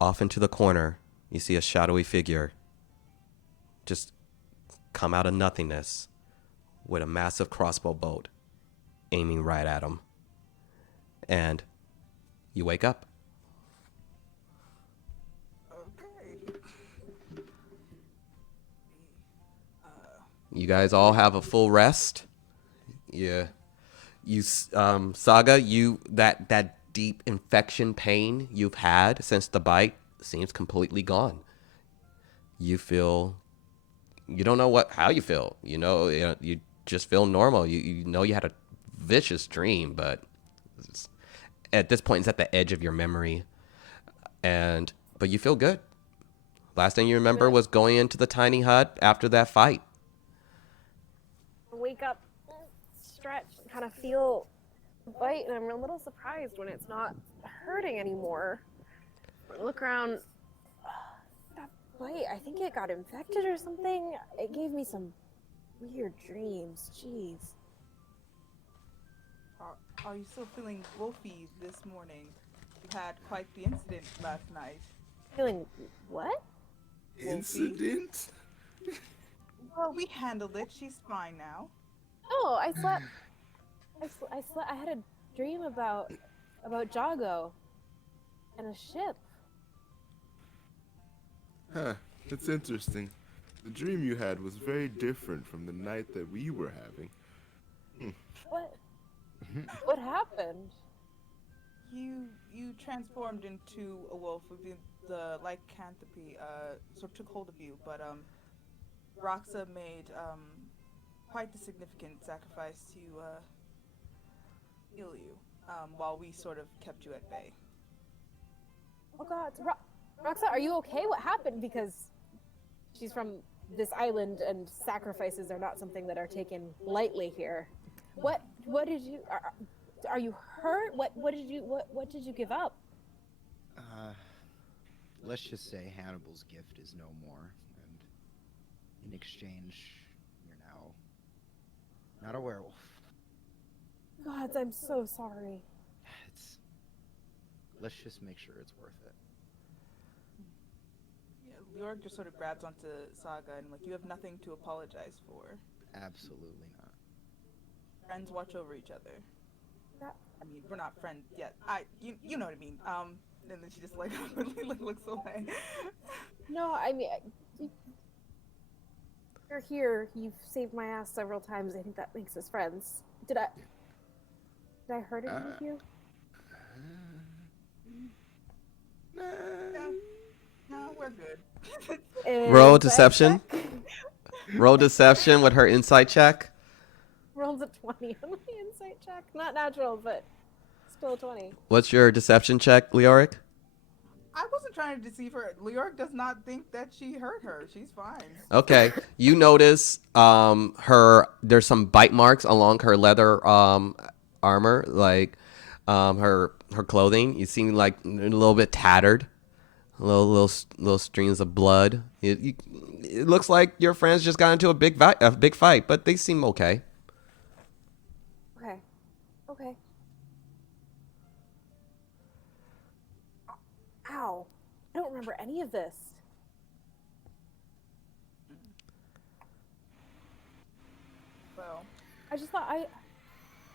off into the corner, you see a shadowy figure just come out of nothingness with a massive crossbow bolt aiming right at him. And you wake up. Okay. You guys all have a full rest. Yeah. Saga, that deep infection pain you've had since the bite seems completely gone. You don't know how you feel. You just feel normal. You know you had a vicious dream, but at this point it's at the edge of your memory. But you feel good. Last thing you remember was going into the tiny hut after that fight. Wake up, stretch, kind of feel the bite, and I'm a little surprised when it's not hurting anymore. I look around, that bite, I think it got infected or something. It gave me some weird dreams. Jeez. Are you still feeling wolfy this morning? You had quite the incident last night. Feeling what? Incident? Well, we handled it. She's fine now. Oh, I slept. I had a dream about Jago and a ship. Huh, that's interesting. The dream you had was very different from the night that we were having. What? What happened? You transformed into a wolf with the lycanthropy sort of took hold of you, but Roxa made quite the significant sacrifice to heal you, while we sort of kept you at bay. Oh God, Roxa, are you okay? What happened? Because she's from this island, and sacrifices are not something that are taken lightly here. What did you? Are you hurt? What did you give up? Let's just say Hannibal's gift is no more, and in exchange, you're now not a werewolf. God, I'm so sorry. Let's just make sure it's worth it. Yeah, Leoric just sort of grabs onto Saga and you have nothing to apologize for. Absolutely not. Friends watch over each other. That- I mean, we're not friends yet. You know what I mean. And then she just really looks away. No, I mean, you're here. You've saved my ass several times. I think that makes us friends. Did I hurt any of you? No, we're good. Roll Insight deception. check? Roll deception with her insight check. Rolled a 20 on my insight check. Not natural, but still a 20. What's your deception check, Leoric? I wasn't trying to deceive her. Leoric does not think that she hurt her. She's fine. Okay. You notice there's some bite marks along her leather armor, like her clothing. You seem like a little bit tattered, little streams of blood. It looks like your friends just got into a big fight, but they seem okay. Okay. Ow. I don't remember any of this. Well, I just thought I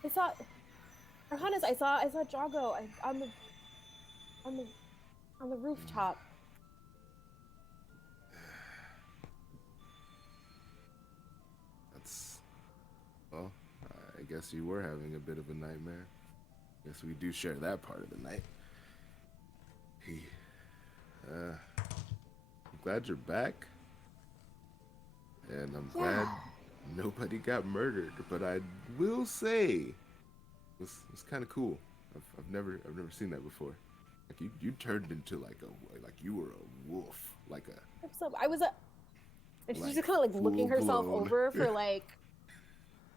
saw Arhannes, I saw Jago on the rooftop. That's, well, I guess you were having a bit of a nightmare. Guess we do share that part of the night. I'm glad you're back. And I'm glad nobody got murdered. But I will say, it's kind of cool. I've never seen that before. Like you turned into like you were a wolf, like a. So I was and she's Like, just kind of like looking herself full-blown. over for like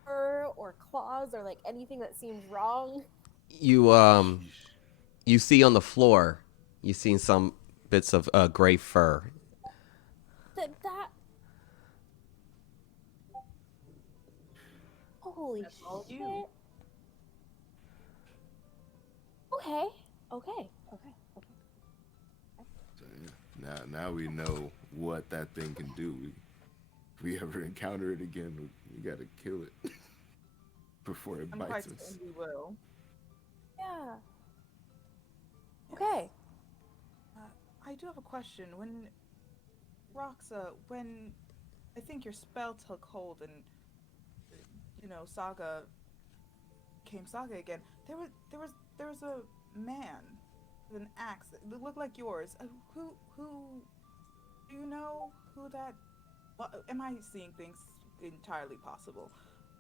fur or claws or like anything that seems wrong. You see on the floor, you seen some bits of gray fur. That holy That's all shit. you. Okay. So, yeah. Now we know what that thing can do. If we ever encounter it again, we gotta kill it before it I'm bites quite us. certain we will. Yeah. Okay. I do have a question. When Roxa, when I think your spell took hold and Saga became Saga again, there was a man with an axe that looked like yours. Who do you know who that? Well, am I seeing things entirely possible?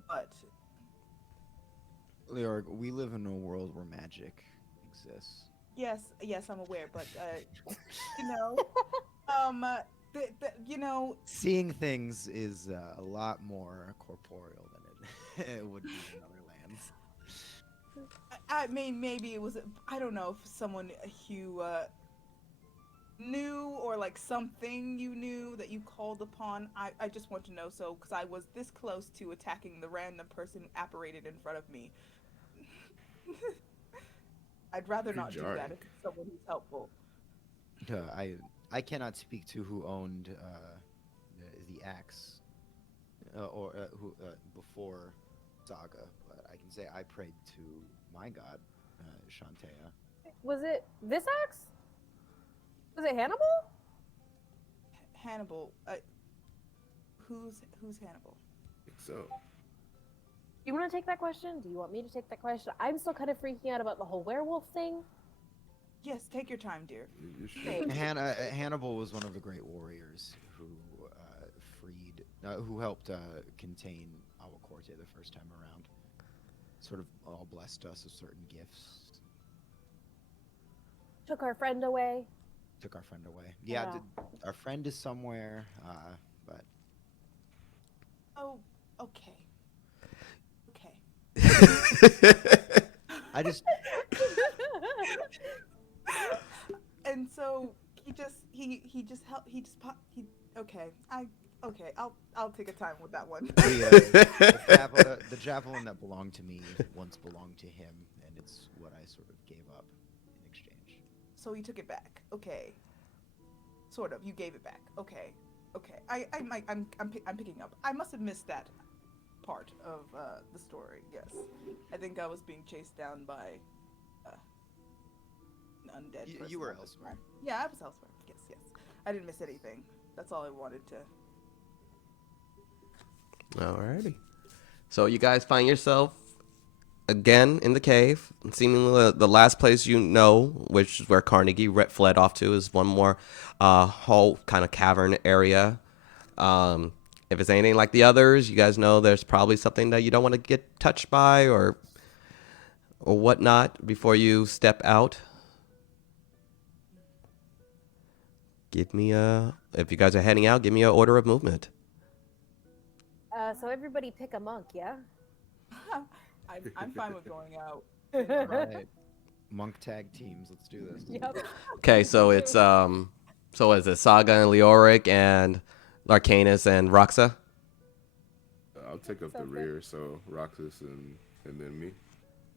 But Leorg, we live in a world where magic exists. yes, I'm aware. But you know, um, Seeing things is a lot more corporeal than it would be in other lands. I mean, maybe it was. I don't know if someone who knew or like something you knew that you called upon. I just want to know because I was this close to attacking the random person who apparated in front of me. I'd rather Pretty not do jarring. that if it's someone who's helpful. I cannot speak to who owned the axe or who before Saga, but I can say I prayed to my god, Shantea. Was it this axe? Was it Hannibal? Hannibal. Who's Hannibal? I think so. Do you want to take that question? Do you want me to take that question? I'm still kind of freaking out about the whole werewolf thing. Yes, take your time, dear. You should. Hannibal was one of the great warriors who helped contain Awacorte the first time around. Sort of all blessed us with certain gifts. Took our friend away. Took our friend away. Yeah, our friend is somewhere, but Oh, okay. Okay. I just And so I'll take a time with that one. the javelin that belonged to me once belonged to him, and it's what I sort of gave up in exchange. So you took it back. Okay. Sort of. You gave it back. Okay. I'm picking up. I must have missed that part of the story. Yes. I think I was being chased down by an undead person. You were at the elsewhere. time. Yeah, I was elsewhere. Yes. I didn't miss anything. That's all I wanted to. Alrighty. So you guys find yourself again in the cave. Seemingly the last place you know, which is where Carnegie fled off to, is one more whole kind of cavern area. If it's anything like the others, you guys know there's probably something that you don't want to get touched by or whatnot before you step out. Give me if you guys are heading out, give me an order of movement. So everybody pick a monk, yeah? I'm fine with going out. Right. Monk tag teams. Let's do this. Yep. Okay, so it's so is it Saga and Leoric and Larcanus and Roxa? I'll take up the Sounds good. rear, so Roxas and then me.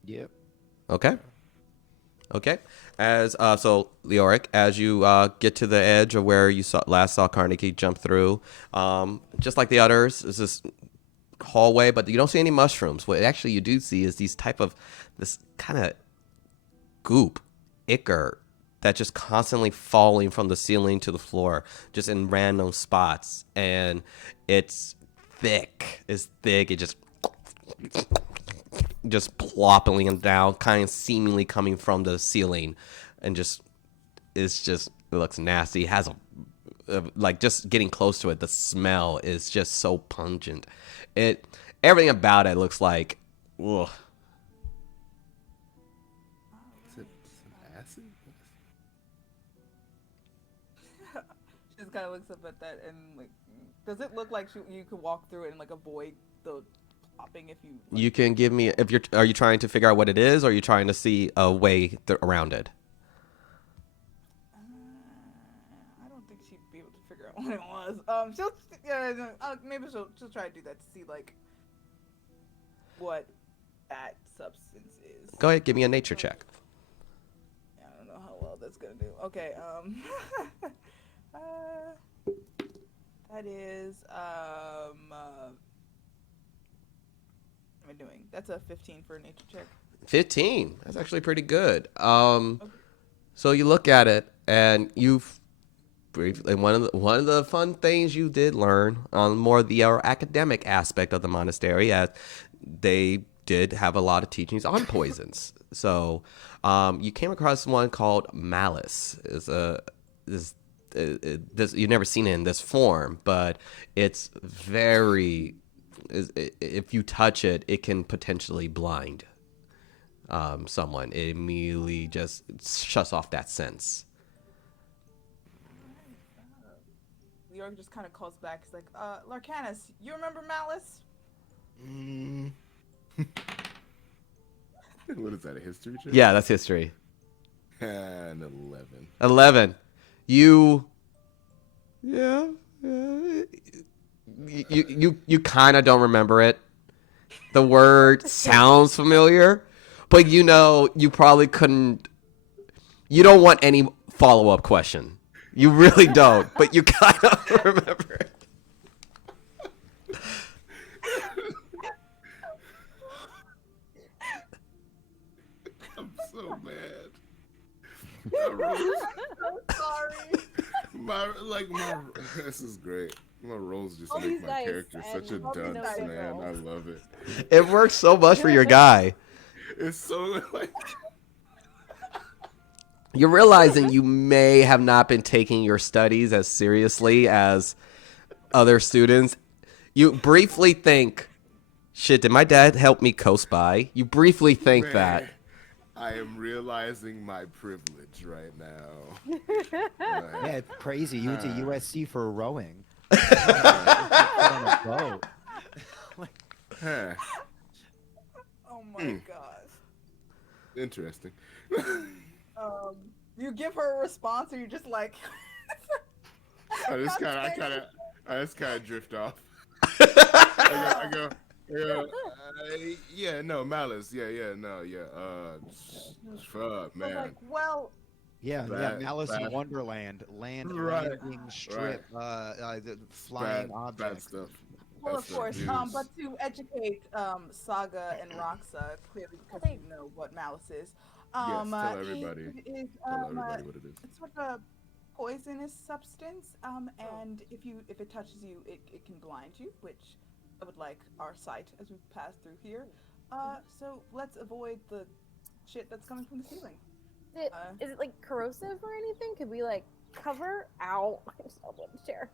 Yep. Okay. Okay. As so Leoric, as you get to the edge of where you last saw Carnegie jump through, just like the others, is this hallway, but you don't see any mushrooms. What actually you do see is this kind of goop, ichor, that just constantly falling from the ceiling to the floor, just in random spots, and it's thick. It's thick. It just plopping down, kind of seemingly coming from the ceiling, and it looks nasty. It has like just getting close to it, the smell is just so pungent. Everything about it looks like, ugh. Is it acid? She just kind of looks up at that and like, does it look like you could walk through it and like avoid the popping if you? Like, You can give me are you trying to figure out what it is, or are you trying to see a way around it? I don't think she'd be able to figure out what it was. Maybe she'll try to do that to see like what that substance is. Go ahead, give me a nature check. I don't know how well that's gonna do. Okay, that is what am I doing? That's a 15 for a nature check. 15. That's actually pretty good. Okay. So you look at it, and you've briefly one of the fun things you did learn on more the academic aspect of the monastery, as they did have a lot of teachings on poisons. So you came across one called malice. You've never seen it in this form, but it's very. If you touch it, it can potentially blind someone. It immediately just shuts off that sense. Leoric just kind of calls back. He's like, Larcanus, you remember Malice? What is that, a history check? Yeah, that's history. An 11. 11. You kind of don't remember it. The word sounds familiar, but you probably couldn't. You don't want any follow-up question. You really don't, but you kind of remember it. I'm so mad. I'm sorry. This is great. My roles just All make these my dice character such a and all these dunce, dice man. rolls. I love it. It works so much for your guy. It's so like. You're realizing you may have not been taking your studies as seriously as other students. You briefly think, shit, did my dad help me co-spy? You briefly think Man, that. I am realizing my privilege right now. Yeah, it's crazy. You went to USC for rowing. On a boat. Huh. Oh my gosh. Interesting. You give her a response, or you just like. I just kind of drift off. I go, yeah, no, malice, fuck, man. Like, well, Yeah, Bad- Malice bad- in Wonderland, Right, landing strip, the flying bad objects. stuff. well, Bad of stuff, course. views. But to educate Saga and Roxa, clearly because you know what Malice is. Yes, tell everybody. It is Tell everybody what it is. it's sort of a poisonous substance, and if it touches you, it can blind you, which I would like our sight as we pass through here. So let's avoid the shit that's coming from the ceiling. Is it like corrosive or anything? Could we like cover? Ow! I just fell on the chair.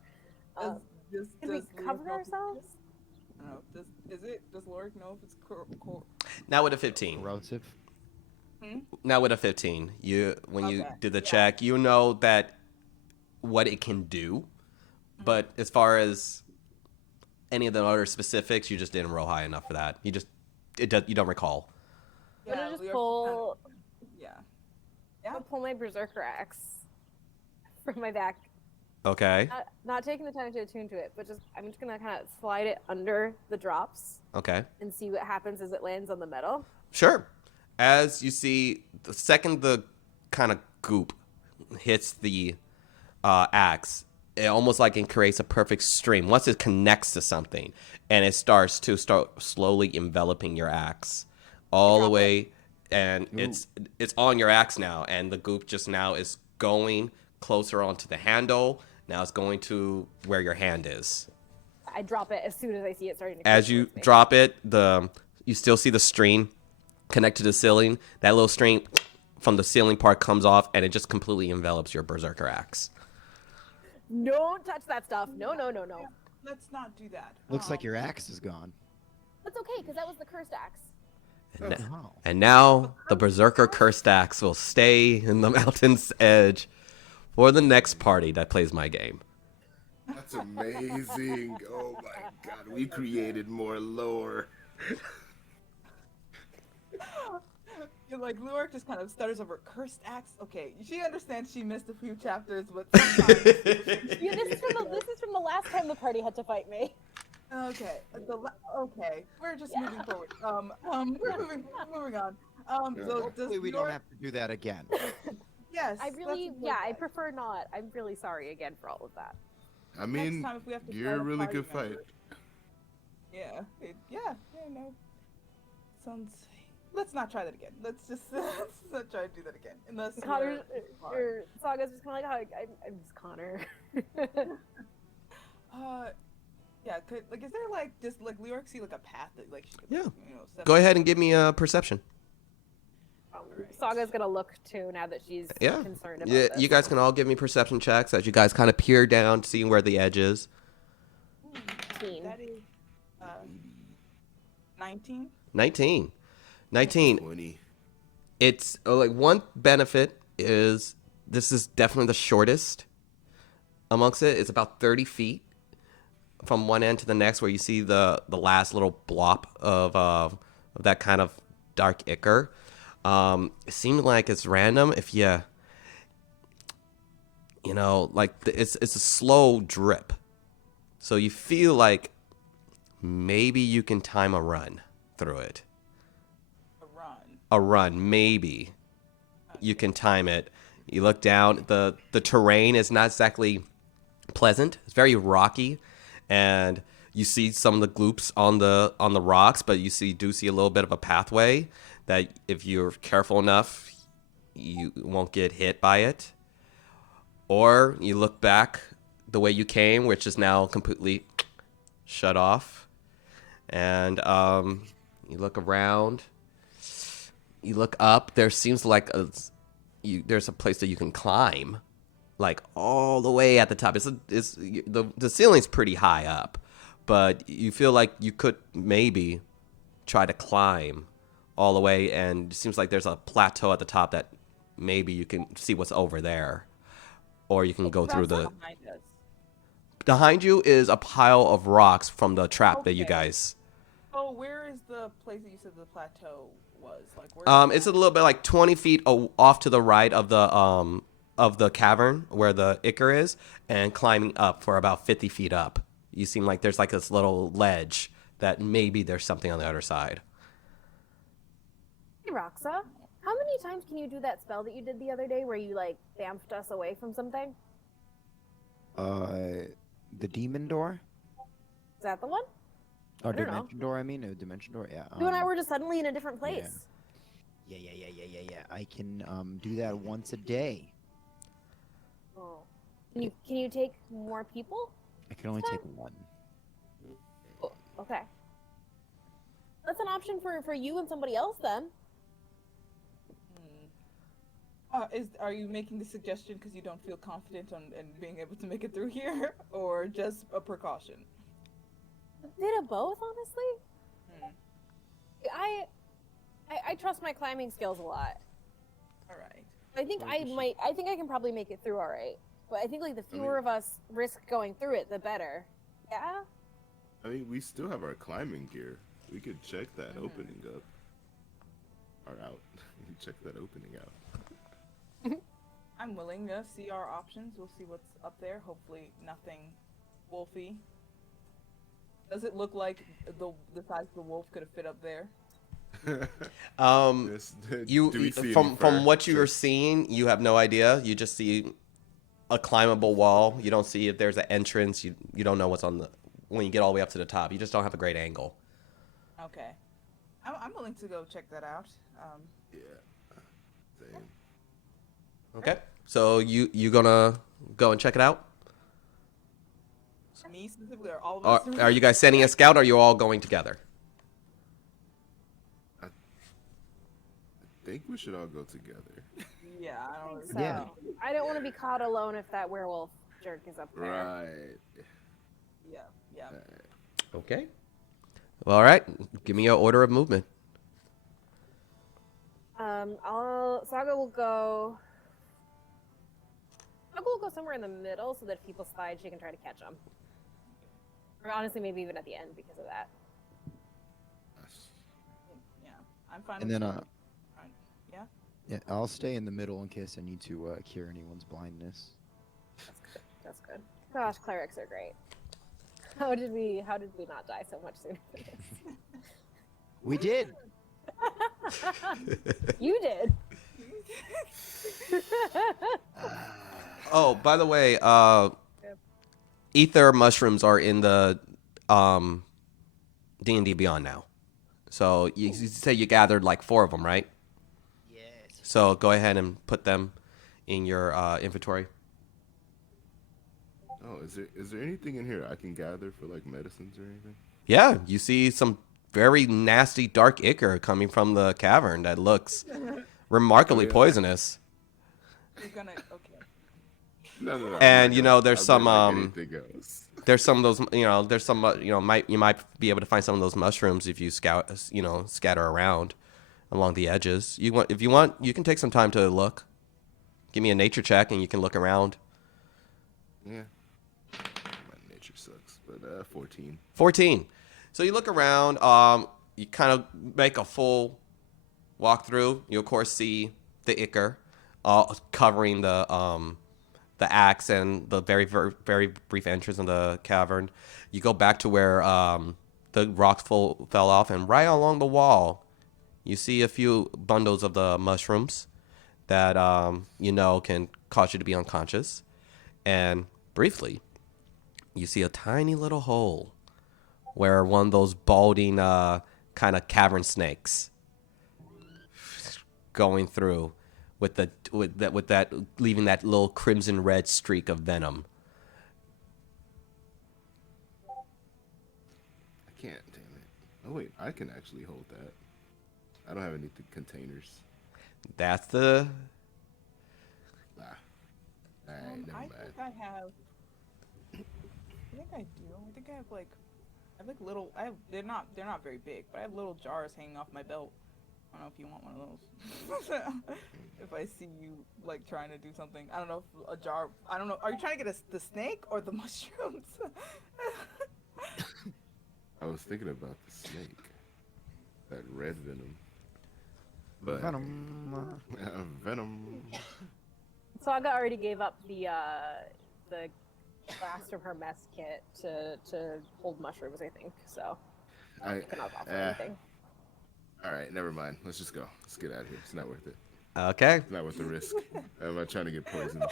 Could we cover ourselves? I don't know. Does Lorik know if it's Now with a 15. Corrosive. Now with a 15, when you Okay, did the yeah. check, you know that what it can do, but as far as any of the other specifics, you just didn't roll high enough for that. You don't recall. I'm gonna just Leoric pull. Yeah. I'm gonna pull my berserker axe from my back. Okay. Not taking the time to attune to it, but I'm just gonna kind of slide it under the drops Okay. and see what happens as it lands on the metal. Sure. as you see, the second the kind of goop hits the axe, it almost like it creates a perfect stream. Once it connects to something, and it starts to start slowly enveloping your axe all the Drop it. way, and Ooh. it's on your axe now, and the goop just now is going closer onto the handle. Now it's going to where your hand is. I drop it as soon as I see it starting to. As creep you towards me. drop it, you still see the string connected to the ceiling. That little string from the ceiling part comes off, and it just completely envelops your berserker axe. Don't touch that stuff. No. Let's not do that. Looks like your axe is gone. That's okay, because that was the cursed axe. Oh. And now the berserker cursed axe will stay in the mountain's edge for the next party that plays my game. That's amazing. Oh my god, we created more lore. You're like Luark just kind of stutters over cursed axe. Okay, she understands she missed a few chapters, but sometimes. Yeah, this is from the last time the party had to fight me. Okay, okay, we're just moving forward. We're moving on. So does Hopefully we don't Luark- have to do that again. Yes. I that's really, a good yeah, I point. prefer not. I'm really sorry again for all of that. I mean, time if we have to you're fight a a really party good fight. member. Yeah, no. Sounds. Let's not try that again. Let's let's not try to do that again. Unless Connor's, we're- or Saga's just kind of like, I'm just Connor. Yeah. Like, is there like just like Luark see like a path that like she could, Yeah. step Go ahead and give me a perception. Saga's gonna look too now that she's Yeah. concerned about Yeah, this. you guys can all give me perception checks as you guys kind of peer down, seeing where the edge is. That is 19. 19. 19. 20. It's like one benefit is this is definitely the shortest amongst it. It's about 30 feet from one end to the next, where you see the last little blop of that kind of dark ichor. It seems like it's random if you like it's a slow drip, so you feel like maybe you can time a run through it. A run, maybe you can time it. You look down. The terrain is not exactly pleasant. It's very rocky, and you see some of the gloops on the rocks, but you do see a little bit of a pathway that, if you're careful enough, you won't get hit by it. Or you look back the way you came, which is now completely shut off, and you look around. You look up. There seems like there's a place that you can climb, like all the way at the top. The ceiling's pretty high up, but you feel like you could maybe try to climb all the way, and it seems like there's a plateau at the top that maybe you can see what's over there, or you can go through the. Behind us. Behind you is a pile of rocks from the trap that you Okay. guys. Oh, where is the place that you said the plateau was? Like, where? It's a little bit like 20 feet off to the right of the cavern where the ichor is, and climbing up for about 50 feet up. You seem like there's like this little ledge that maybe there's something on the other side. Hey, Roxa, how many times can you do that spell that you did the other day where you like bamfed us away from something? The demon door? Is that the one? Or I don't know. dimension door, I mean? A dimension door, yeah. You and I were just suddenly in a different place. Yeah. I can do that once a day. Oh. Can you take more people? I can only take one. Oh, okay. That's an option for you and somebody else then. Are you making the suggestion because you don't feel confident in being able to make it through here, or just a precaution? A bit of both, honestly. I trust my climbing skills a lot. All right. I think I think I can probably make it through all right. But I think like the fewer of us risk going through it, the better. Yeah. I mean, we still have our climbing gear. We could check that opening up. Or out. We can check that opening out. I'm willing to see our options. We'll see what's up there. Hopefully nothing wolfy. Does it look like the size of the wolf could have fit up there? Yes, You do we see any from fur? what you Sure. are seeing, you have no idea. You just see a climbable wall. You don't see if there's an entrance. You don't know what's on the when you get all the way up to the top. You just don't have a great angle. Okay. I'm willing to go check that out. Yeah. Same. Okay. So you gonna go and check it out? Me specifically, or all of Are, us? are you guys sending a scout? Or are you all going together? I think we should all go together. Yeah, I don't. So Yeah. I don't want to be caught alone if that werewolf jerk is up there. Right. Yeah, yeah. Okay. Well, all right. Give me your order of movement. Saga will go. Saga will go somewhere in the middle so that if people slide, she can try to catch them. Or honestly, maybe even at the end because of that. Yeah, I'm fine. And with then, that. Fine. Yeah. Yeah, I'll stay in the middle in case I need to cure anyone's blindness. That's good. Gosh, clerics are great. How did we not die so much sooner than this? We did. You did. Oh, by the way, ether mushrooms are in the D&D Beyond now. So you say you gathered like 4 of them, right? Yes. So go ahead and put them in your inventory. Oh, is there anything in here I can gather for like medicines or anything? Yeah, you see some very nasty dark ichor coming from the cavern that looks remarkably Oh, yeah. poisonous. You're gonna. Okay. No. And, you know, there's I meant, some, like anything else. There's some of those, there's some, you might be able to find some of those mushrooms if you scatter around along the edges. If you want, you can take some time to look. Give me a nature check and you can look around. Yeah. My nature sucks, but 14. 14. So you look around, you kind of make a full walkthrough. You of course see the ichor covering the axe and the very, very, very brief entrance in the cavern. You go back to where the rocks fell off, and right along the wall, you see a few bundles of the mushrooms that can cause you to be unconscious. And briefly, you see a tiny little hole where one of those balding kind of cavern snakes going through with that leaving that little crimson red streak of venom. I can't, damn it. Oh wait, I can actually hold that. I don't have any containers. That's the Alright, never I mind. think I have. I think I do. I think I have like little. They're not very big, but I have little jars hanging off my belt. I don't know if you want one of those. If I see you like trying to do something, I don't know if a jar. I don't know. Are you trying to get the snake or the mushrooms? I was thinking about the snake. That red venom. But Venom. Venom. Saga already gave up the glass from her mess kit to hold mushrooms, I think. So I cannot offer anything. Alright, never mind. Let's just go. Let's get out of here. It's not worth it. okay. It's not worth the risk. I'm not trying to get poisoned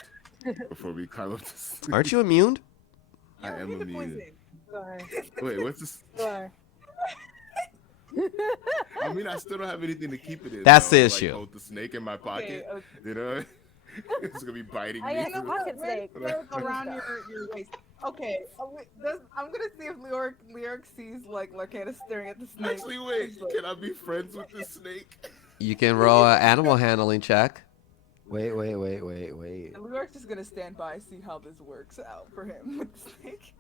before we climb up this. Aren't you immune? I am You're the immune. poison. Sorry. Wait, what's this? Sorry. I mean, I still don't have anything to keep it in. That's the though. issue. Like, hold the snake in my pocket. Okay. You know? It's gonna be biting I me. have a pocket snake. Around your waist. Okay, I'm gonna see if Lyric sees like Larkana staring at the snake. Actually, wait. Can I be friends with this snake? You can roll an animal handling check. Wait. And Lyric's just gonna stand by, see how this works out for him with the snake.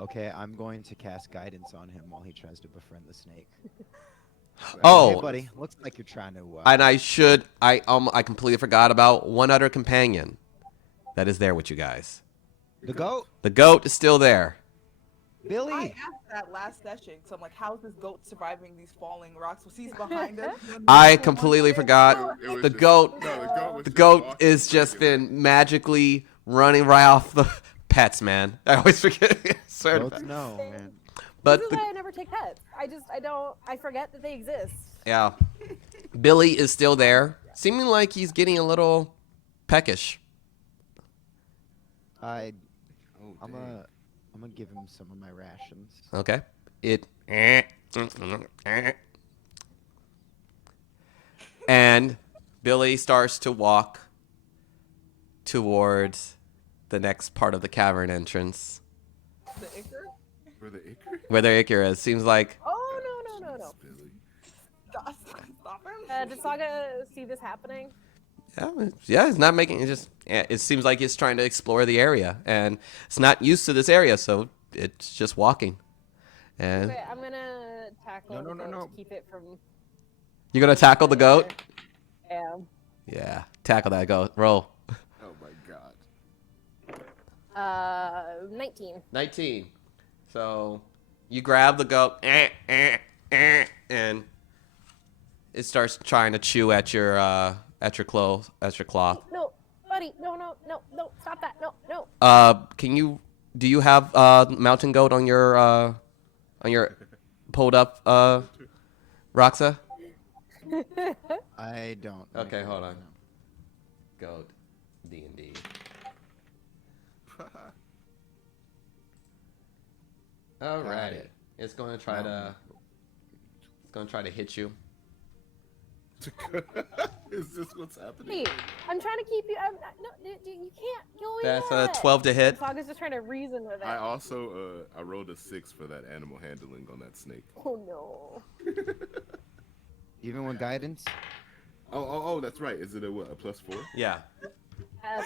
Okay, I'm going to cast guidance on him while he tries to befriend the snake. Oh. Hey, buddy, looks like you're trying to. And I completely forgot about one other companion that is there with you guys. The goat, The goat is still there. Billy. I asked that last session, so I'm like, how's this goat surviving these falling rocks? Was he's behind us? I completely forgot. It was The just- goat. No, was The just goat walking is just regular. been magically running right off the pets, man. I always forget. Sorry. Goats, no, man. But this is why I never take pets. I forget that they exist. yeah, Billy is still there, seeming like he's getting a little peckish. I'm Oh, gonna give him some of my rations. Okay. And Billy starts to walk towards the next part of the cavern entrance. The Icar? For the Icar? Where the Icar is. Seems like Oh, no. Billy. Stop him. Did Saga see this happening? yeah, it's not making it just it seems like it's trying to explore the area and it's not used to this area, so it's just walking. And Okay, I'm gonna tackle No, the no, goat no. to keep it from. you're gonna tackle the goat? Yeah. Yeah, tackle that goat. Roll. Oh my god. 19. 19. So you grab the goat and it starts trying to chew at your cloth. No, buddy, no, stop that, no. Do you have mountain goat on your pulled up Roxa? I don't. Okay, hold on. Goat D&D. Alrighty. It's going to try to hit you. Is this what's happening? Hey, I'm trying to keep you. No, you can't go in. That's yet. a 12 to hit. Saga's just trying to reason with it. I also I rolled a 6 for that animal handling on that snake. Oh no. Even with guidance. Oh, that's right. Is it a what? A +4? Yeah.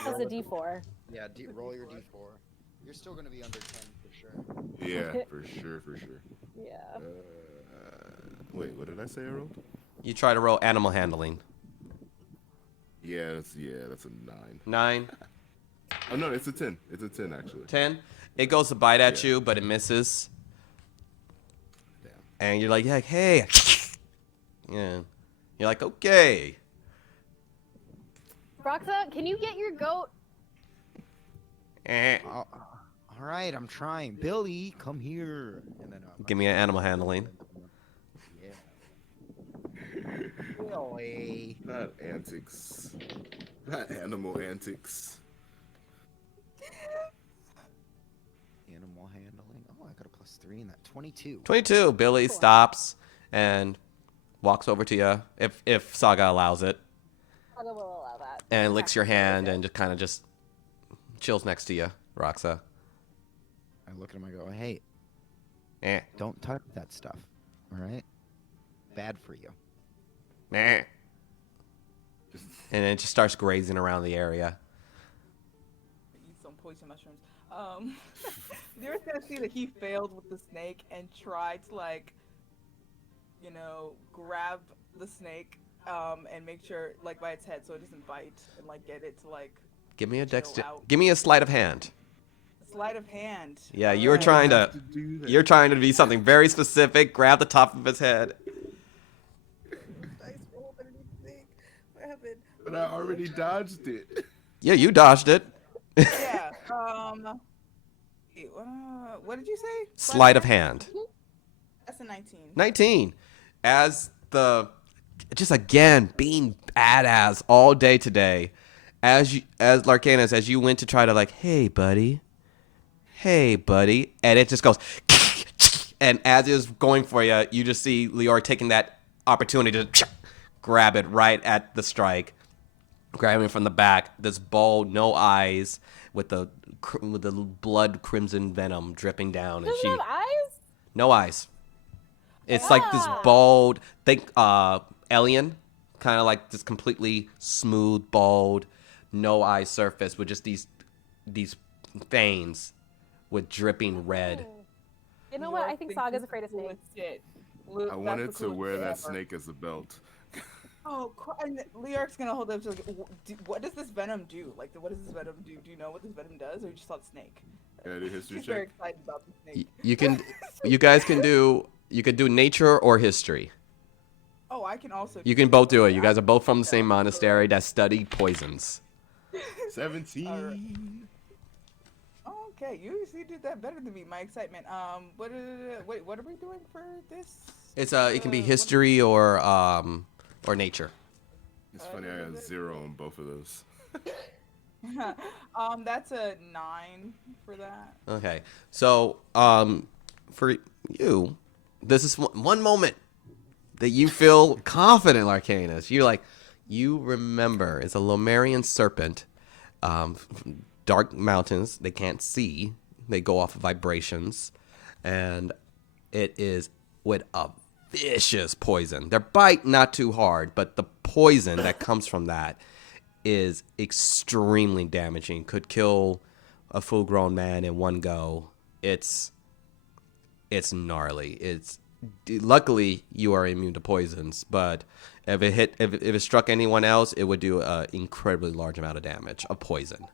Plus a D4. Yeah, roll your d4. You're still gonna be under 10 for sure. Yeah, for sure. Yeah. Wait, what did I say I rolled? You try to roll animal handling. Yeah, that's a 9. 9, Oh no, it's a 10. It's a 10 actually. 10. It goes to bite at Yeah. you, but it misses. Damn. And you're like, hey. Yeah. You're like, okay. Roxa, can you get your goat? All right, I'm trying. Billy, come here. And then, Give me an animal handling. Yeah. Billy. Not antics. Not animal antics. Animal handling. Oh, I got a +3 in that. 22. 22. Billy stops and walks over to you, if Saga allows it, Saga will allow that. and licks your hand and just kind of just chills next to you, Roxa. I look at him. I go, hey, Eh. don't touch that stuff. All right. Bad for you. Meh. And it just starts grazing around the area. Eat some poison mushrooms. You're gonna see that he failed with the snake and tried to grab the snake and make sure by its head so it doesn't bite and get it to Give me a chill out. Give me a sleight of hand. Sleight of hand. Yeah, you were Alright. trying to. do that. You're trying to be something very specific. Grab the top of his head. Dice roll better than you think. What happened? But I already dodged it. Yeah, you dodged it. Yeah. Wait, what did you say? Sleight of hand. That's a 19. 19. As just again being badass all day today, as Larcanus, as you went to try to hey buddy, and it just goes, and as it was going for you, you just see Lior taking that opportunity to grab it right at the strike, grabbing it from the back. This bowl, no eyes, with the blood crimson venom dripping down, and Doesn't she have eyes? no eyes. It's like this bold, think alien, kind of like this completely smooth, bold, no eye surface with just these veins with dripping red. You know what? I think Saga's afraid of snakes. I wanted to wear that snake as a belt. Oh, and Leark's gonna hold up to what does this venom do? What does this venom do? Do you know what this venom does, or you just saw the snake? Can I do history He's very check? excited about the snake. You guys can do. You could do nature or history. Oh, I can also. You can both do it. You guys are both from the same monastery that study poisons. 17. Okay, you usually do that better than me. My excitement. Wait, what are we doing for this? It's it can be What? history or nature. It's funny, I got 0 on both of those. That's a 9 for that. Okay. So for you, this is one moment that you feel confident, Arcanus. You remember it's a Lomerian serpent, dark mountains. They can't see. They go off of vibrations, and it is with a vicious poison. Their bite not too hard, but the poison that comes from that is extremely damaging. Could kill a full-grown man in one go. It's gnarly. Luckily you are immune to poisons, but if it struck anyone else, it would do an incredibly large amount of damage of poison.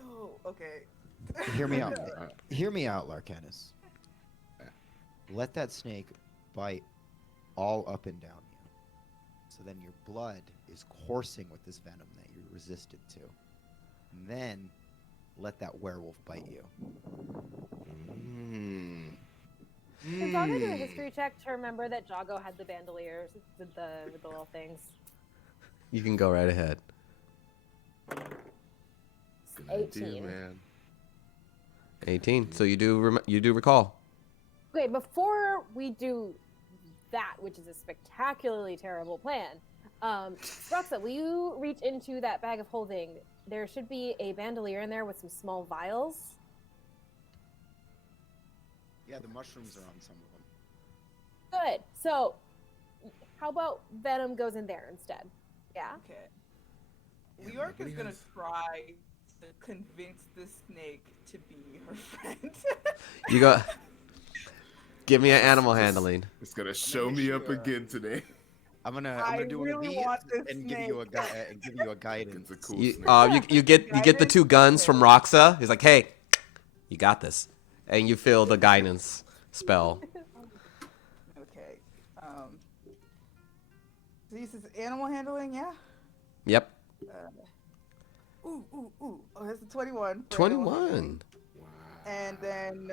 Oh, okay. Hear me out. Hear me out, Larcanus. Let that snake bite all up and down you. So then your blood is coursing with this venom that you're resistant to. And then let that werewolf bite you. Can Jago do a history check to remember that Jago had the bandoliers with the little things? You can go right ahead. 18. Man. 18. So you do recall. Okay, before we do that, which is a spectacularly terrible plan, Roxa, will you reach into that bag of holding? There should be a bandolier in there with some small vials. Yeah, the mushrooms are on some of them. Good. So, how about venom goes in there instead? Yeah. Okay. Leoric is gonna try to convince the snake to be her friend. You got. Give me an animal handling. It's gonna show me up again today. I'm gonna do one really of these want this and give you a guidance. It's a cool You, snake. you get the two guns from Roxa. He's like, hey, you got this, and you feel the guidance spell. Okay. This is animal handling, yeah. Yep. Ooh. Oh, that's a 21. for animal handling. 21. And then,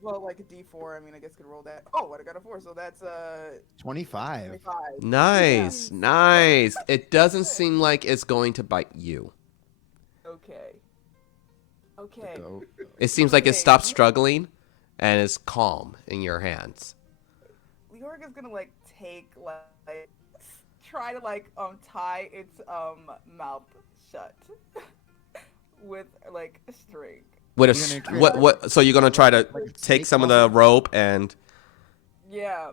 well, like a D4. I mean, I guess could roll that. Oh, what I got a 4, so that's 25. 25. Nice, nice. It doesn't seem like it's going to bite you. Okay. Okay. Go. It seems like it stopped struggling, and is calm in your hands. Leoric is gonna like take like try to like tie its mouth shut with like a string. With You're gonna what? So you're gonna try to Like a take snake some of the muzzle? rope and Yeah.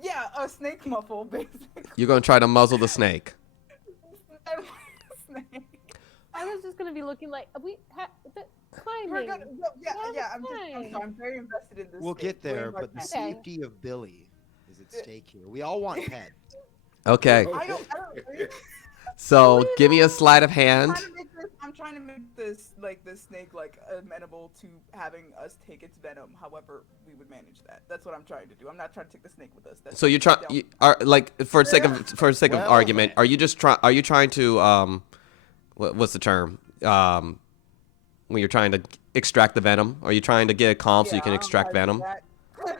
Yeah, a snake muffle basically. you're gonna try to muzzle the snake. Snake. I was just gonna be looking like climbing. We're gonna, yeah. I'm fine. sorry, I'm very invested in this. We'll snake. get there, Way more but the than- safety of Billy is at stake here. We all want pets. Okay. I don't. So give me a sleight of hand. I'm trying to make this like the snake like amenable to having us take its venom. However, we would manage that. That's what I'm trying to do. I'm not trying to take the snake with us. That's So you're trying. You are like for sake of Well, argument. then. Are you just trying? Are you trying to what's the term? When you're trying to extract the venom, are you trying to get it calm so you can I'm extract trying to do venom? that.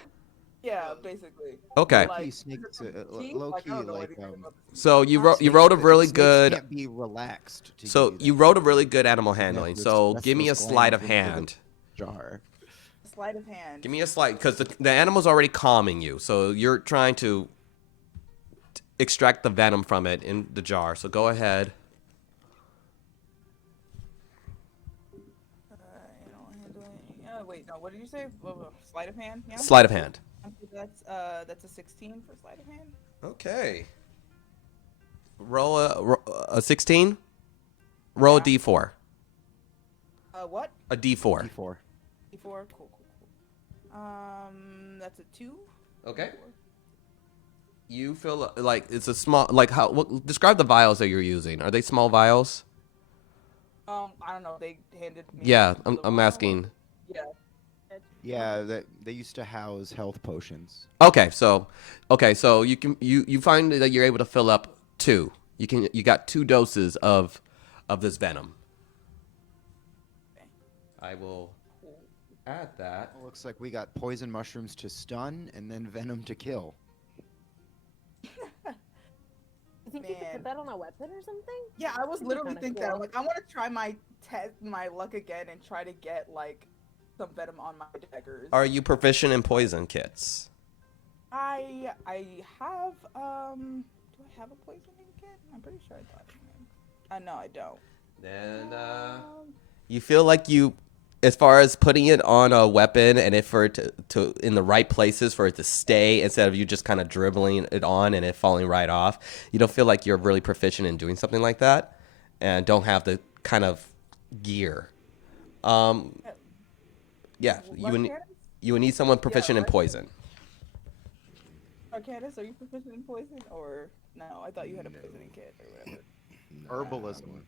Yeah, basically. Okay. Like, Low-key snakes, teeth? low-key, I don't know like, anything about this. So you wrote snakes- a really snakes good. Can't be relaxed. To So give you you that wrote a really good animal handling. restless- So give me a restless sleight of glands into the hand. Jar. Sleight of hand. Give me a sleight because the animal's already calming you. So you're trying to extract the venom from it in the jar. So go ahead. Animal handling. Wait, no. What did you say? Sleight of hand. Yeah. Sleight of hand. That's a 16 for sleight of hand. Okay. Roll a 16. Roll a Yeah. d4. What? A d4. D4. D4. Cool. That's a 2. Okay. You feel like it's a small, like how? Describe the vials that you're using. Are they small vials? I don't know. They handed me. Yeah, the I'm vial. asking. Yeah. Yeah, they used to house health potions. Okay, so you find that you're able to fill up 2. You got 2 doses of this venom. I will add that. Well, looks like we got poison mushrooms to stun and then venom to kill. You think you could Man. put that on a weapon or something? Yeah, I was That'd be literally kinda thinking that. I'm cool. like, I want to try my luck again and try to get like some venom on my daggers. Are you proficient in poison kits? I have do I have a poisoning kit? I'm pretty sure I thought I did. No, I don't. Then you feel like you, as far as putting it on a weapon and if for it to in the right places for it to stay instead of you just kind of dribbling it on and it falling right off, you don't feel like you're really proficient in doing something like that, and don't have the kind of gear. Yeah, you would need someone proficient in poison. Arcadis, are you proficient in poison or no? I thought you had a poisoning kit or whatever. Herbalism.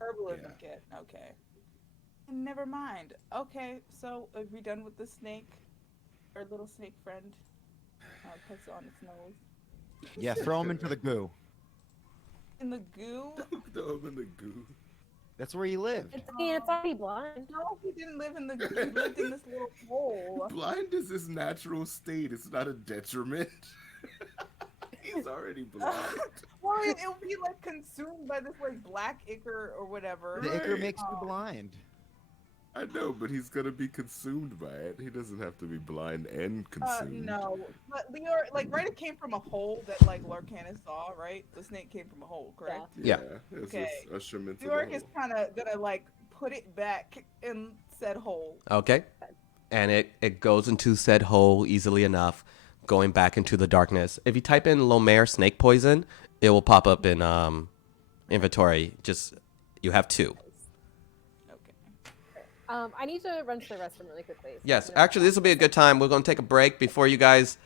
Herbalism kit. Okay. Never mind. Okay, so are we done with the snake? Our little snake friend. Puts on its nose. Yeah, throw him into the goo. In the goo? Throw him in the goo. That's where he lived. It's already blind. No, he didn't live in the goo. He lived in this little hole. Blind is his natural state. It's not a detriment. He's already blind. Well, it'll be like consumed by this like black ichor or whatever. The ichor Right. makes you blind. I know, but he's gonna be consumed by it. He doesn't have to be blind and consumed. No, but Leor, like, right, it came from a hole that like Larcanus saw, right? The snake came from a hole, correct? Yeah. It's Okay. just usherment to Leoric the is hole. kind of gonna like put it back in said hole. Okay. And it goes into said hole easily enough, going back into the darkness. If you type in Lomér snake poison, it will pop up in inventory. Just you have 2. Okay. I need to run to the restroom really quickly. so Yes, I'm gonna- actually, this will be a good time. We're going to take a break before you guys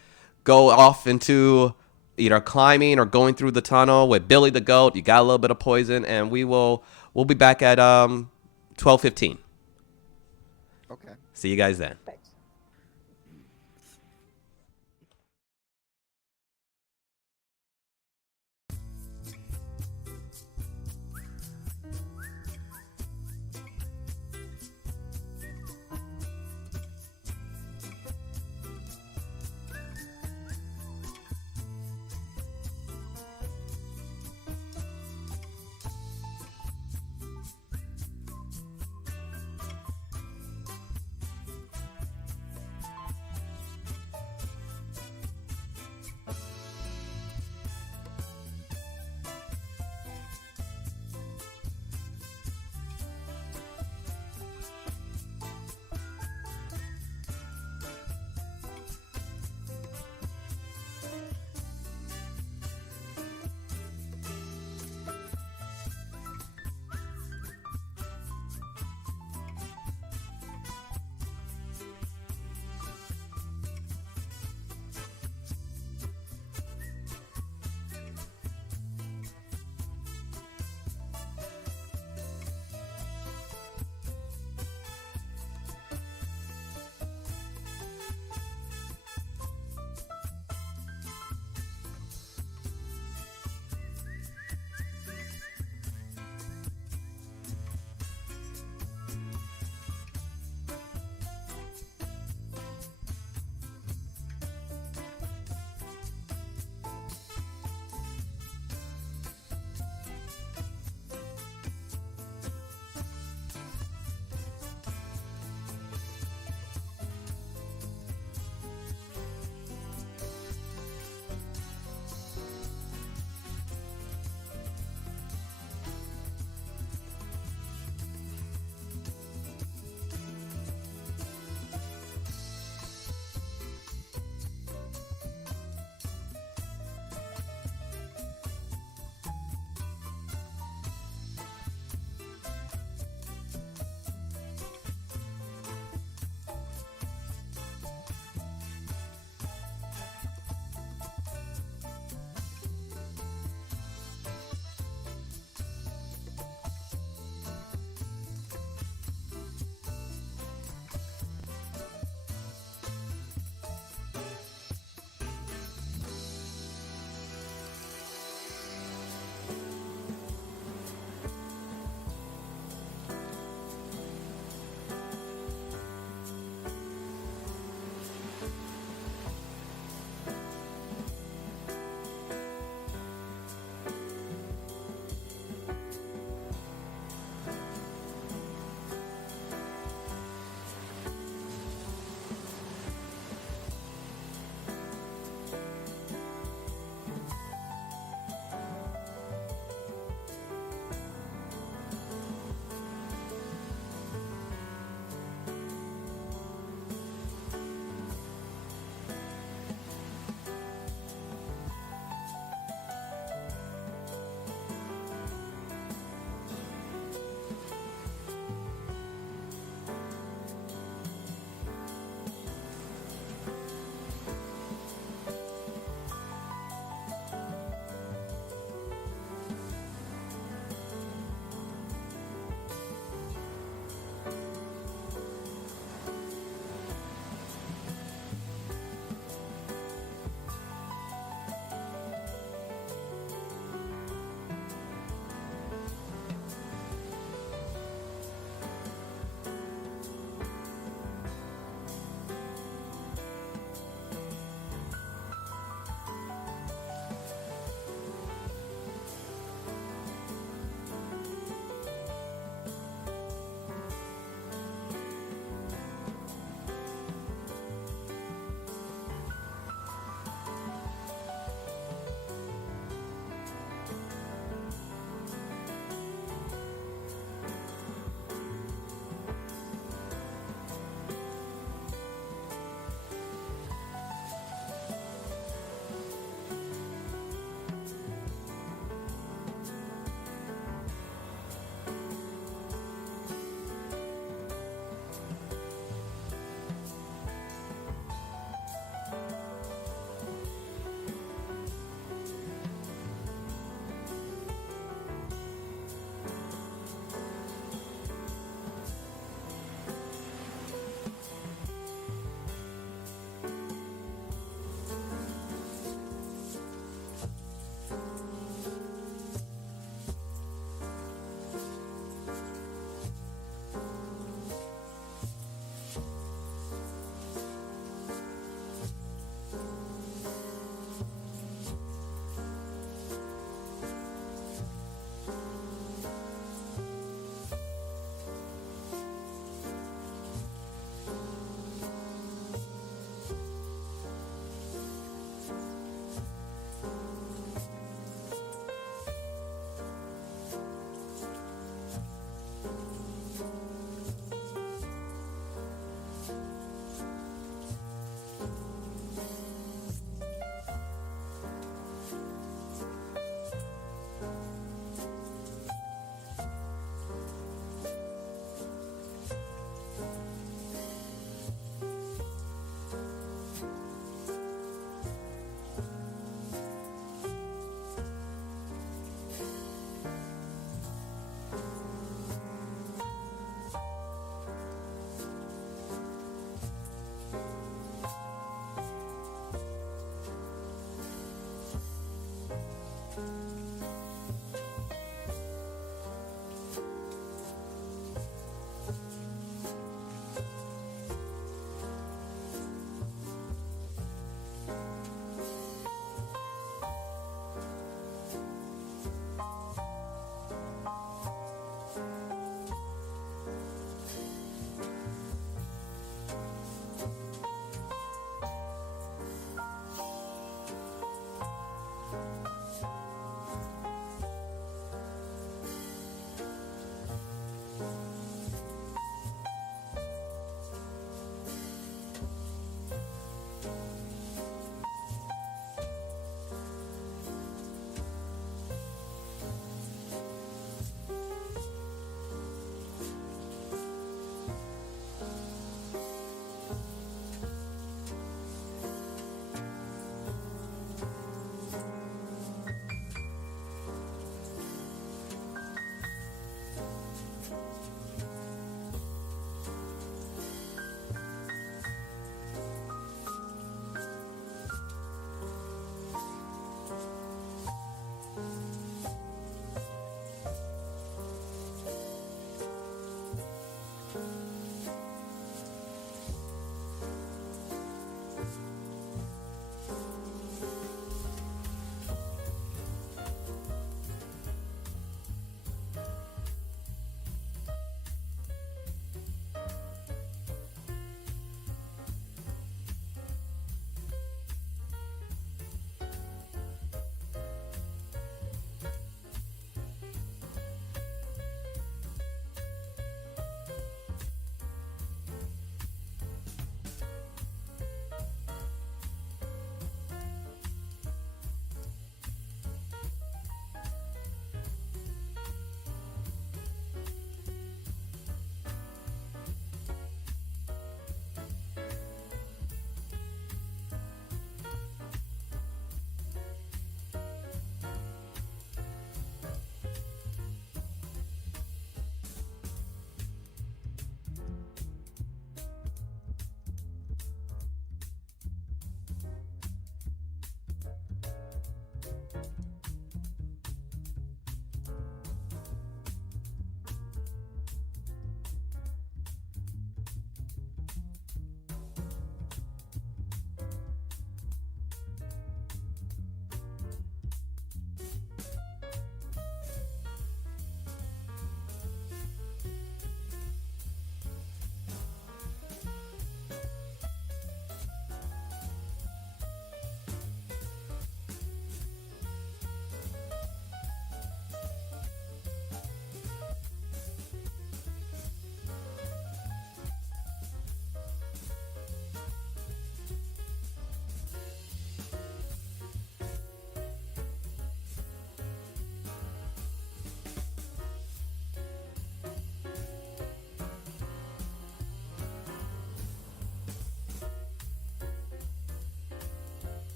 go off into either climbing or going through the tunnel with Billy the goat. You got a little bit of poison, and we'll be back at 12:15. Okay. See you guys then. Perfect.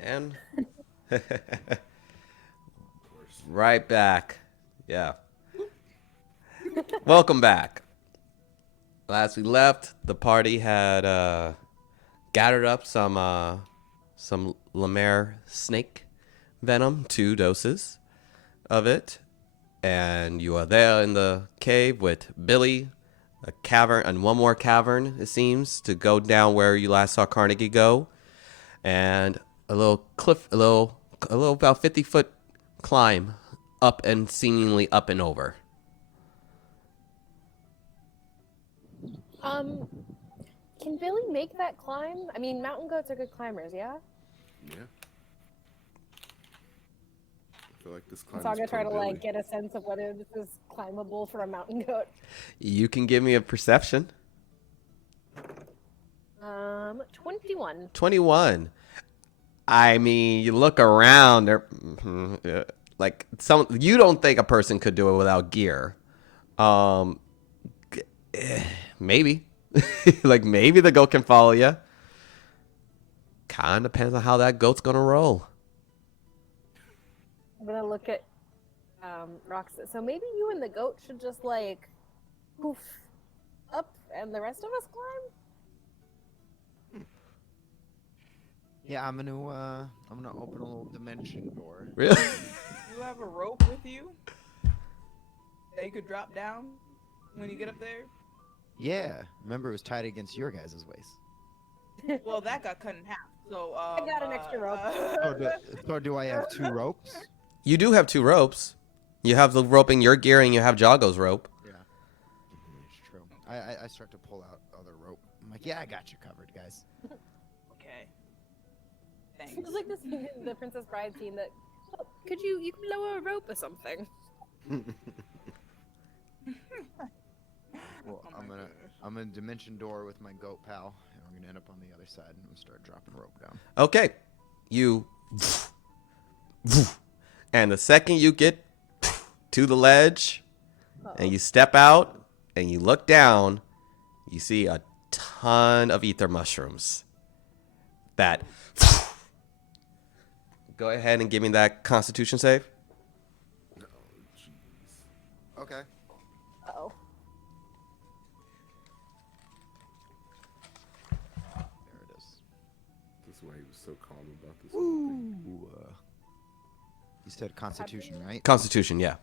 And right back. Yeah. Welcome back. Last we left, the party had gathered up some Lomér snake venom, 2 doses of it, and you are there in the cave with Billy, a cavern, and one more cavern, it seems, to go down where you last saw Carnegie go, and a little cliff, a little about 50-foot climb up and seemingly up and over. Can Billy make that climb? I mean, mountain goats are good climbers, yeah? Yeah. I feel like this climb So I'm is gonna try to pro Billy. like get a sense of whether this is climbable for a mountain goat. You can give me a perception. 21. 21. I mean, you look around there, like you don't think a person could do it without gear. Maybe. Like maybe the goat can follow you. Kind of depends on how that goat's gonna roll. I'm gonna look at Rox. So maybe you and the goat should just like poof up, and the rest of us climb. Yeah, I'm gonna open a little dimension door. Really? You have a rope with you that you could drop down when you get up there? Yeah, remember it was tied against your guys' waist. Well, that got cut in half. So I got an extra rope. So do I have 2 ropes? You do have 2 ropes. You have the rope in your gear, and you have Jago's rope. Yeah, it's true. I start to pull out other rope. I'm like, yeah, I got you covered, guys. Okay. Thanks. It's like this in the Princess Bride scene that could you can lower a rope or something. Well, Oh my goodness. I'm gonna dimension door with my goat pal, and we're gonna end up on the other side and we'll start dropping rope down. Okay. You. And the second you get to the ledge and you step out and you look down, you see a ton of ether mushrooms. That. Go ahead and give me that Constitution save. Okay. Uh-oh. There it is. This is why he was so calm about this. Ooh. You said Constitution, right? Constitution, yeah.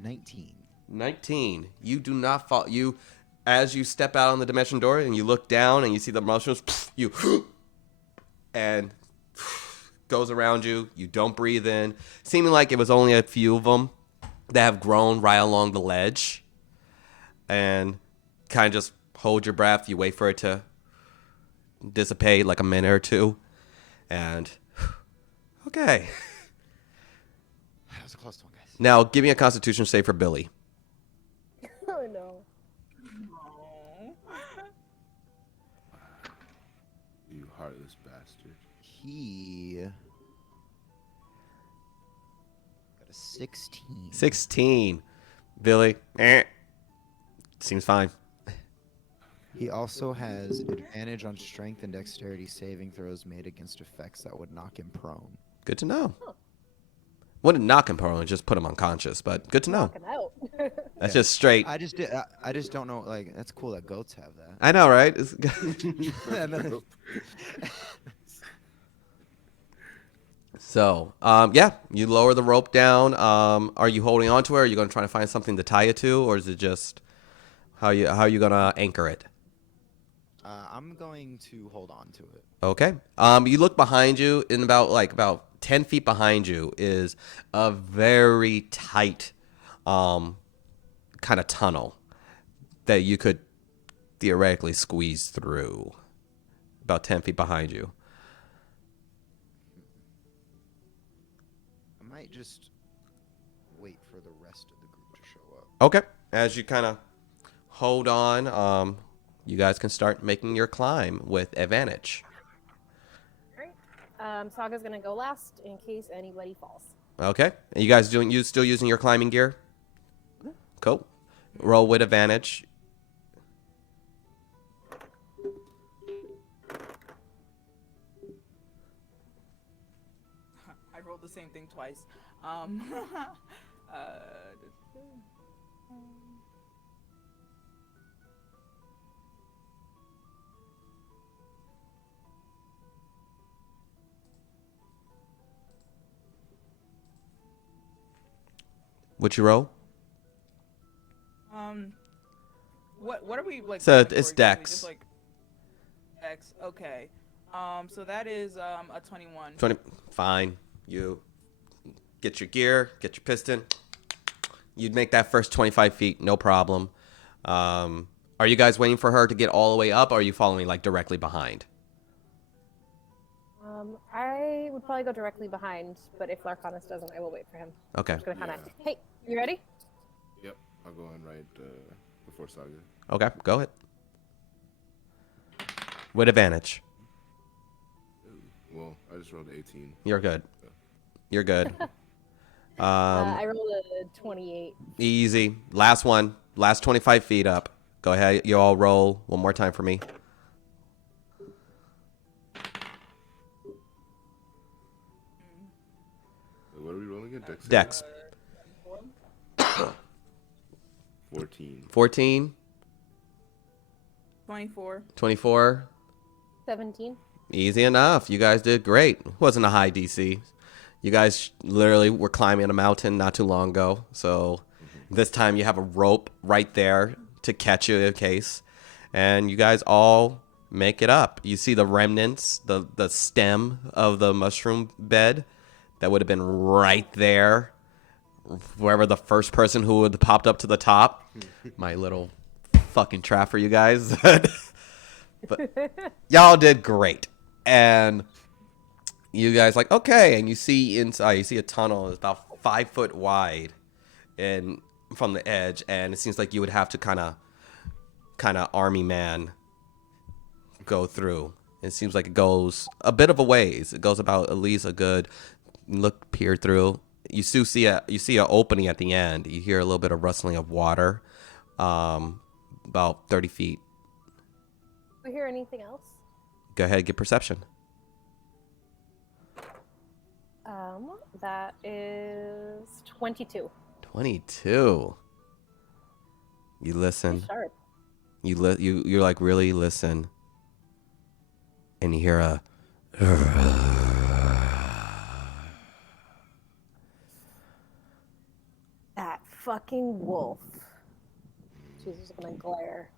19. 19. You do not fall. You, as you step out on the dimension door and you look down and you see the mushrooms, you, and goes around you. You don't breathe in, seeming like it was only a few of them that have grown right along the ledge, and kind of just hold your breath. You wait for it to dissipate, like a minute or two, and okay. That was a close one, guys. Now give me a Constitution save for Billy. Oh no. Oh. You heartless bastard. He got a 16. 16. Billy, seems fine. He also has advantage on strength and dexterity saving throws made against effects that would knock him prone. Good to know. Wouldn't knock him prone, just put him unconscious, but good to know. Knocking out. That's just straight. I just don't know. Like, that's cool that goats have that. I know, right? It's- So, yeah, you lower the rope down. Are you holding on to it? Or are you going to try to find something to tie it to, or is it just how you going to anchor it? I'm going to hold on to it. Okay. You look behind you, in about 10 feet behind you is a very tight, kind of tunnel that you could theoretically squeeze through. About 10 feet behind you. I might just wait for the rest of the group to show up. Okay. As you kind of hold on, you guys can start making your climb with advantage. Alright. Saga's gonna go last in case anybody falls. Okay. And you guys still using your climbing gear? Cool. Roll with advantage. I rolled the same thing twice. Uh, What you roll? what are we like? So going for it's exactly? Dex. Just like Dex. Okay. So that is a 21. 20. Fine. You get your gear, get your piston. You'd make that first 25 feet, no problem. Are you guys waiting for her to get all the way up, or are you following like directly behind? I would probably go directly behind, but if Larcanus doesn't, I will wait for him. Okay. I'm just gonna kind of. Hey, you ready? Yep, I'll go in right before Saga. Okay, go ahead. With advantage. Well, I just rolled 18. You're good. You're good. I rolled a 28. Easy. Last one. Last 25 feet up. Go ahead. You all roll one more time for me. What are we rolling again? Dex. 14. 14. 24. 24. 17. Easy enough. You guys did great. Wasn't a high DC. You guys literally were climbing a mountain not too long ago. So this time you have a rope right there to catch you in case. And you guys all make it up. You see the remnants, the stem of the mushroom bed that would have been right there. Wherever the first person who would have popped up to the top. My little fucking trap for you guys. But y'all did great. And you guys like, okay. And you see inside, you see a tunnel. It's about 5 foot wide and from the edge. And it seems like you would have to kind of army man go through. It seems like it goes a bit of a ways. It goes about at least a good peer through. You do see an opening at the end. You hear a little bit of rustling of water, about 30 feet. Do you hear anything else? Go ahead, get perception. That is 22. 22. You listen. Sharp. You like really listen, and you hear a. That fucking wolf. She's just gonna glare.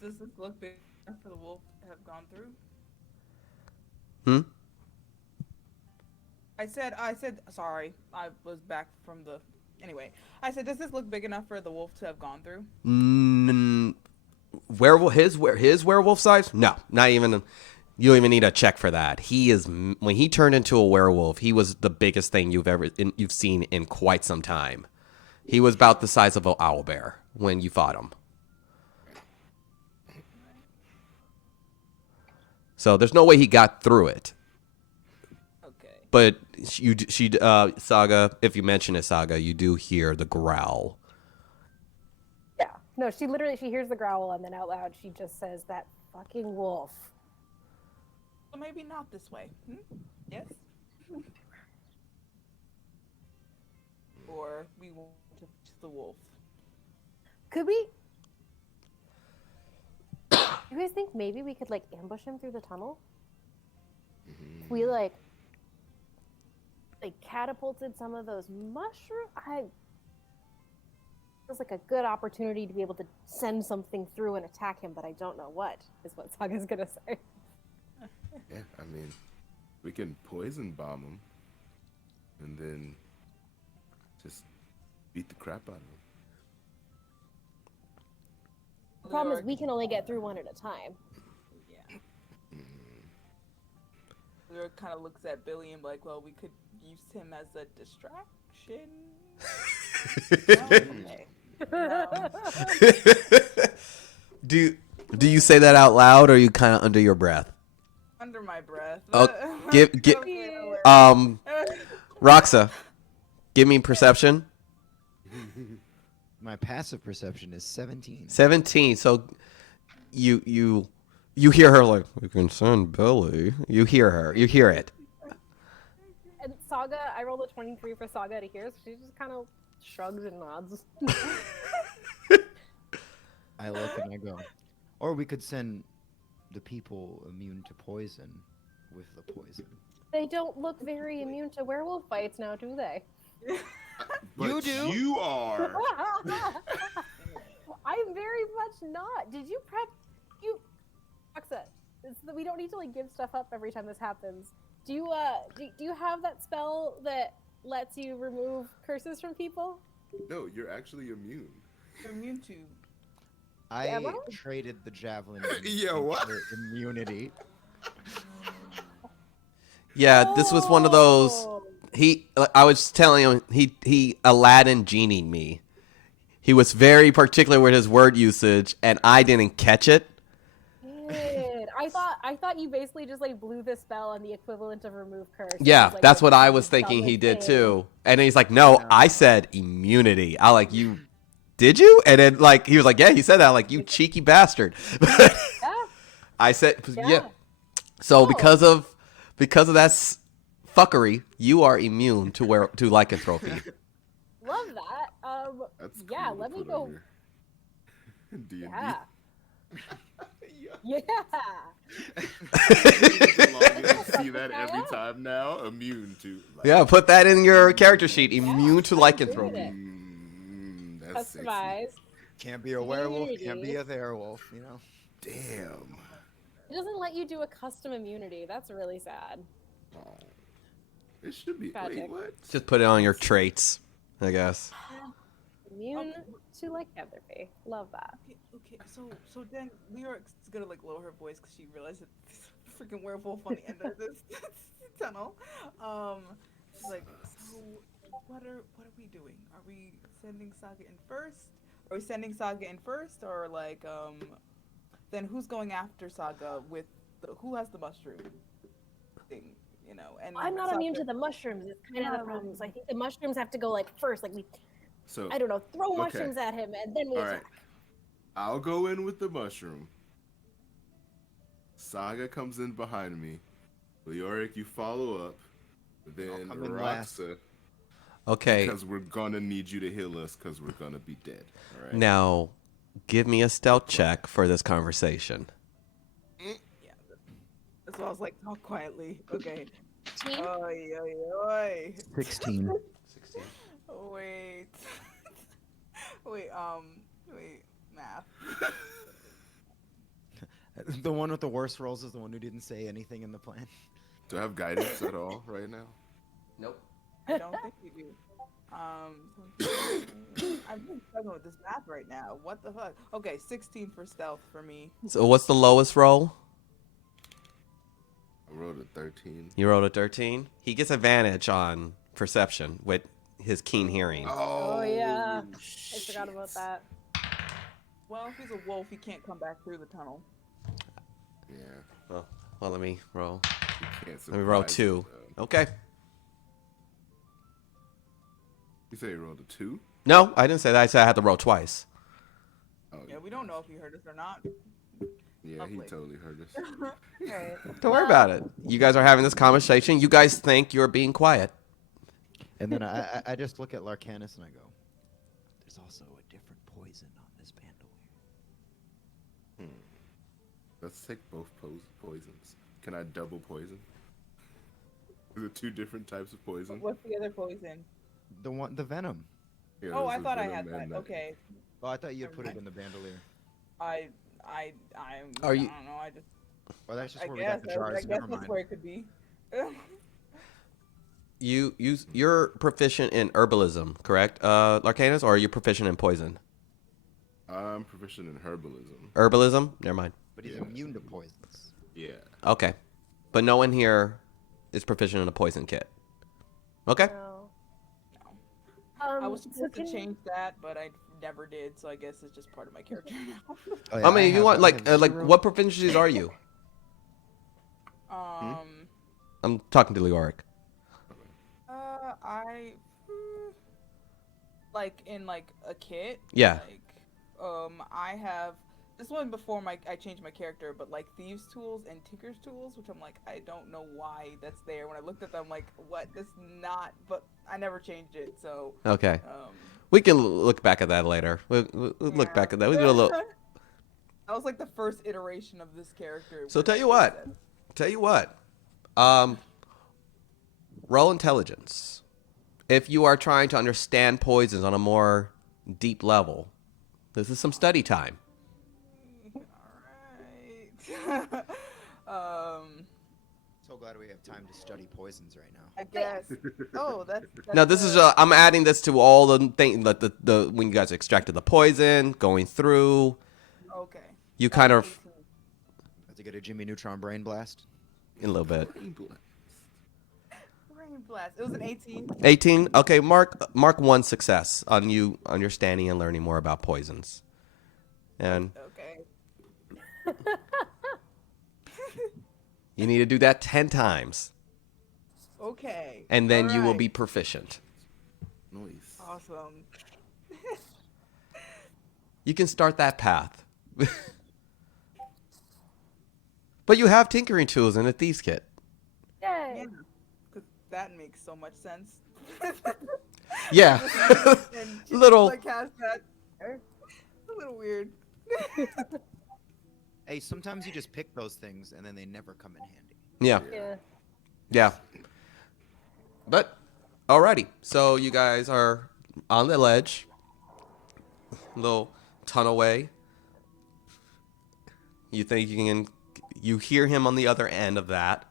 Does this look big enough for the wolf to have gone through? I said, sorry, I was back from the, anyway. I said, does this look big enough for the wolf to have gone through? His werewolf size? No, not even. You don't even need a check for that. When he turned into a werewolf, he was the biggest thing you've seen in quite some time. He was about the size of an owlbear when you fought him. So there's no way he got through it. Okay. But Saga, if you mention it, Saga, you do hear the growl. Yeah. No, she hears the growl and then out loud she just says, that fucking wolf. So maybe not this way. Yes? Or we want to fix the wolf. Could we? You guys think maybe we could like ambush him through the tunnel? If we like catapulted some of those mushrooms. Feels like a good opportunity to be able to send something through and attack him, but I don't know what is what Saga's gonna say. Yeah, I mean, we can poison bomb him and then just beat the crap out of him. The problem is we can only get through one at a time. Yeah. Lyra kind of looks at Billy and like, well, we could use him as a distraction. Do you say that out loud, or are you kind of under your breath? Under my breath. Oh, Roxa, give me perception. My passive perception is 17. 17. So you hear her like, we can send Billy. You hear her. You hear it. Saga. I rolled a 23 for Saga to hear, so she just kind of shrugs and nods. I look and I go, or we could send the people immune to poison with the poison. They don't look very immune to werewolf bites now, do they? But You do. You are. I'm very much not. Did you prep? You, Roxa, we don't need to like give stuff up every time this happens. Do you have that spell that lets you remove curses from people? No, you're actually immune. You're immune to. I Yeah, what? traded the javelin Yeah, what? for immunity. Yeah, this was one of those. Oh. I was telling him he Aladdin genied me. He was very particular with his word usage, and I didn't catch it. Good. I thought you basically just like blew the spell on the equivalent of remove curse. It Yeah, was, like, that's the what I was dumbest thinking he did thing. too. And then he's like, "No, No. I said immunity." I like, "You did you?" And then like he was like, "Yeah, he said that." I'm like, "You cheeky bastard." Yeah. I said, "Yeah." Yeah. So Oh. because of that fuckery, you are immune to lycanthropy. Love that. That's Yeah, cool to let me put go. on your D&D. Yeah. Yeah. Log in and see that every time now. Immune to. Yeah, put that in your character sheet. Immune to I'm lycanthropy. doing That's sexy. Customized. Can't be a werewolf, can't be Immunity. a werewolf, you know? Damn. It doesn't let you do a custom immunity. That's really sad. Oh. It should be. Tragic. Wait, what? Just put it on your traits, I guess. Immune to lycanthropy. Love that. Okay. So then Lyrics is gonna like lower her voice because she realized that there's a freaking werewolf on the end of this tunnel. She's like, so what are we doing? Are we sending Saga in first? Are we sending Saga in first, or like then who's going after Saga with who has the mushroom thing? You know, and I'm not Saga- immune to the mushrooms. It's kind of the problem. So I think the mushrooms have to go like first. Like we, So I don't know, throw okay. mushrooms at him and then we All right. attack. I'll go in with the mushroom. Saga comes in behind me. Leoric, you follow up. Then come in last. Roxa, Okay, because we're gonna need you to heal us because we're gonna be dead. All right. now give me a stealth check for this conversation. Yeah. That's why I was like, talk quietly. Okay. Team? Oi, oi, oi. 16. 16. Wait. wait, math. The one with the worst rolls is the one who didn't say anything in the plan. Do I have guidance at all right now? Nope. I don't think you do. I'm just struggling with this math right now. What the fuck? Okay, 16 for stealth for me. So what's the lowest roll? I rolled a 13. You rolled a 13. He gets advantage on perception with his keen hearing. Oh, yeah. I shit. forgot about that. Well, if he's a wolf, he can't come back through the tunnel. Yeah. Well, let me roll. You can't Let me roll surprise 2. him, though. Okay. You say you rolled a 2? No, I didn't say that. I said I had to roll twice. Oh, Yeah, we don't know if he heard us or not. Yeah, he Lovely. totally heard us. Right. Don't worry about it. You guys are having this conversation. You guys think you're being quiet. And then I just look at Larcanus and I go, there's also a different poison on this bandolier. Let's take both poisons. Can I double poison? Is it 2 different types of poison? What's the other poison? The venom. Yeah, Oh, there's I a thought I venom had and that. Okay. Oh, I thought you had put it in the bandolier. I'm. Are you- I don't know. I just. Or that's just I where we guess. got the I jars. guess Never that's mind. where it could be. You're proficient in herbalism, correct, Larcanus, or are you proficient in poison? I'm proficient in herbalism. Herbalism? Never mind. But he's Yeah. immune to poisons. Yeah. Okay. But no one here is proficient in a poison kit. Okay. No. I was So supposed to can- change that, but I never did. So I guess it's just part of my character now. Oh, I mean, if you want, I have like, zero- what proficiencies are you? I'm talking to Leoric. Like in like a kit. Yeah. Like, I have this one before I changed my character, but like thieves' tools and tinker's tools, which I'm like, I don't know why that's there. When I looked at them, I'm like, what? That's not. But I never changed it, so. Okay. We can look back at that later. We'll look back at that. We do a little. That was like the first iteration of this character. So where tell they you what. said- Tell you what. Roll intelligence. If you are trying to understand poisons on a more deep level, this is some study time. Alright. So glad we have time to study poisons right now. I guess. Oh, that's Now this is I'm adding this to all the things like the when you guys extracted the poison, going through. okay. You kind of Have to get a Jimmy Neutron brain blast. in a little bit. Brain blast. It was an 18. 18. Okay, mark 1 success on you understanding and learning more about poisons. And Okay. you need to do that 10 times. Okay. And then you will Alright. be proficient. Nice. Awesome. You can start that path. But you have tinkering tools in a thieves kit. Yay. Yeah. Because that makes so much sense. Yeah. And Little- Like has that. A little weird. Hey, sometimes you just pick those things and then they never come in handy. Yeah. Yeah. Yeah. But alrighty. So you guys are on the ledge. Little tunnel way. You think you hear him on the other end of that,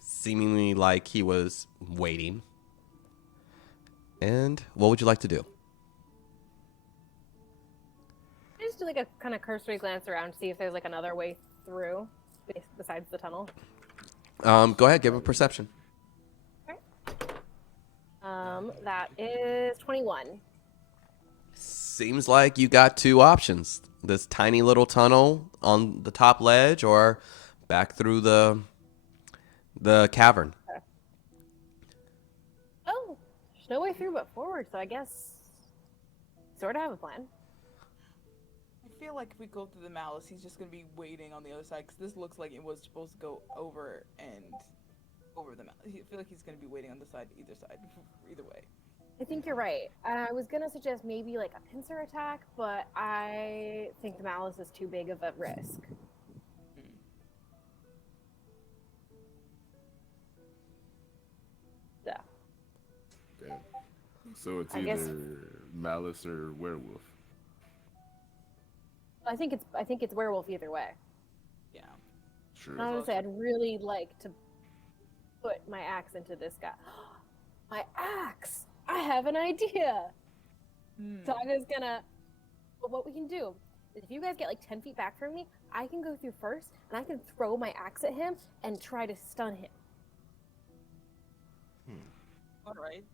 seemingly like he was waiting. And what would you like to do? I just do like a kind of cursory glance around to see if there's like another way through besides the tunnel. Go ahead, give a perception. That is 21. Seems like you got 2 options. This tiny little tunnel on the top ledge or back through the cavern. Oh, there's no way through but forward, so I guess sort of have a plan. I feel like if we go through the malice, he's just gonna be waiting on the other side. Because this looks like it was supposed to go over and over the malice. I feel like he's gonna be waiting on the side, either side, either way. I think you're right. I was gonna suggest maybe like a pincer attack, but I think the malice is too big of a risk. So, Damn. So it's I guess- either malice or werewolf. I think it's werewolf either way. Yeah. Sure. Honestly, I'd really like to put my axe into this guy. My axe! I have an idea. Saga's gonna. But what we can do is, if you guys get like 10 feet back from me, I can go through first, and I can throw my axe at him and try to stun him. All right.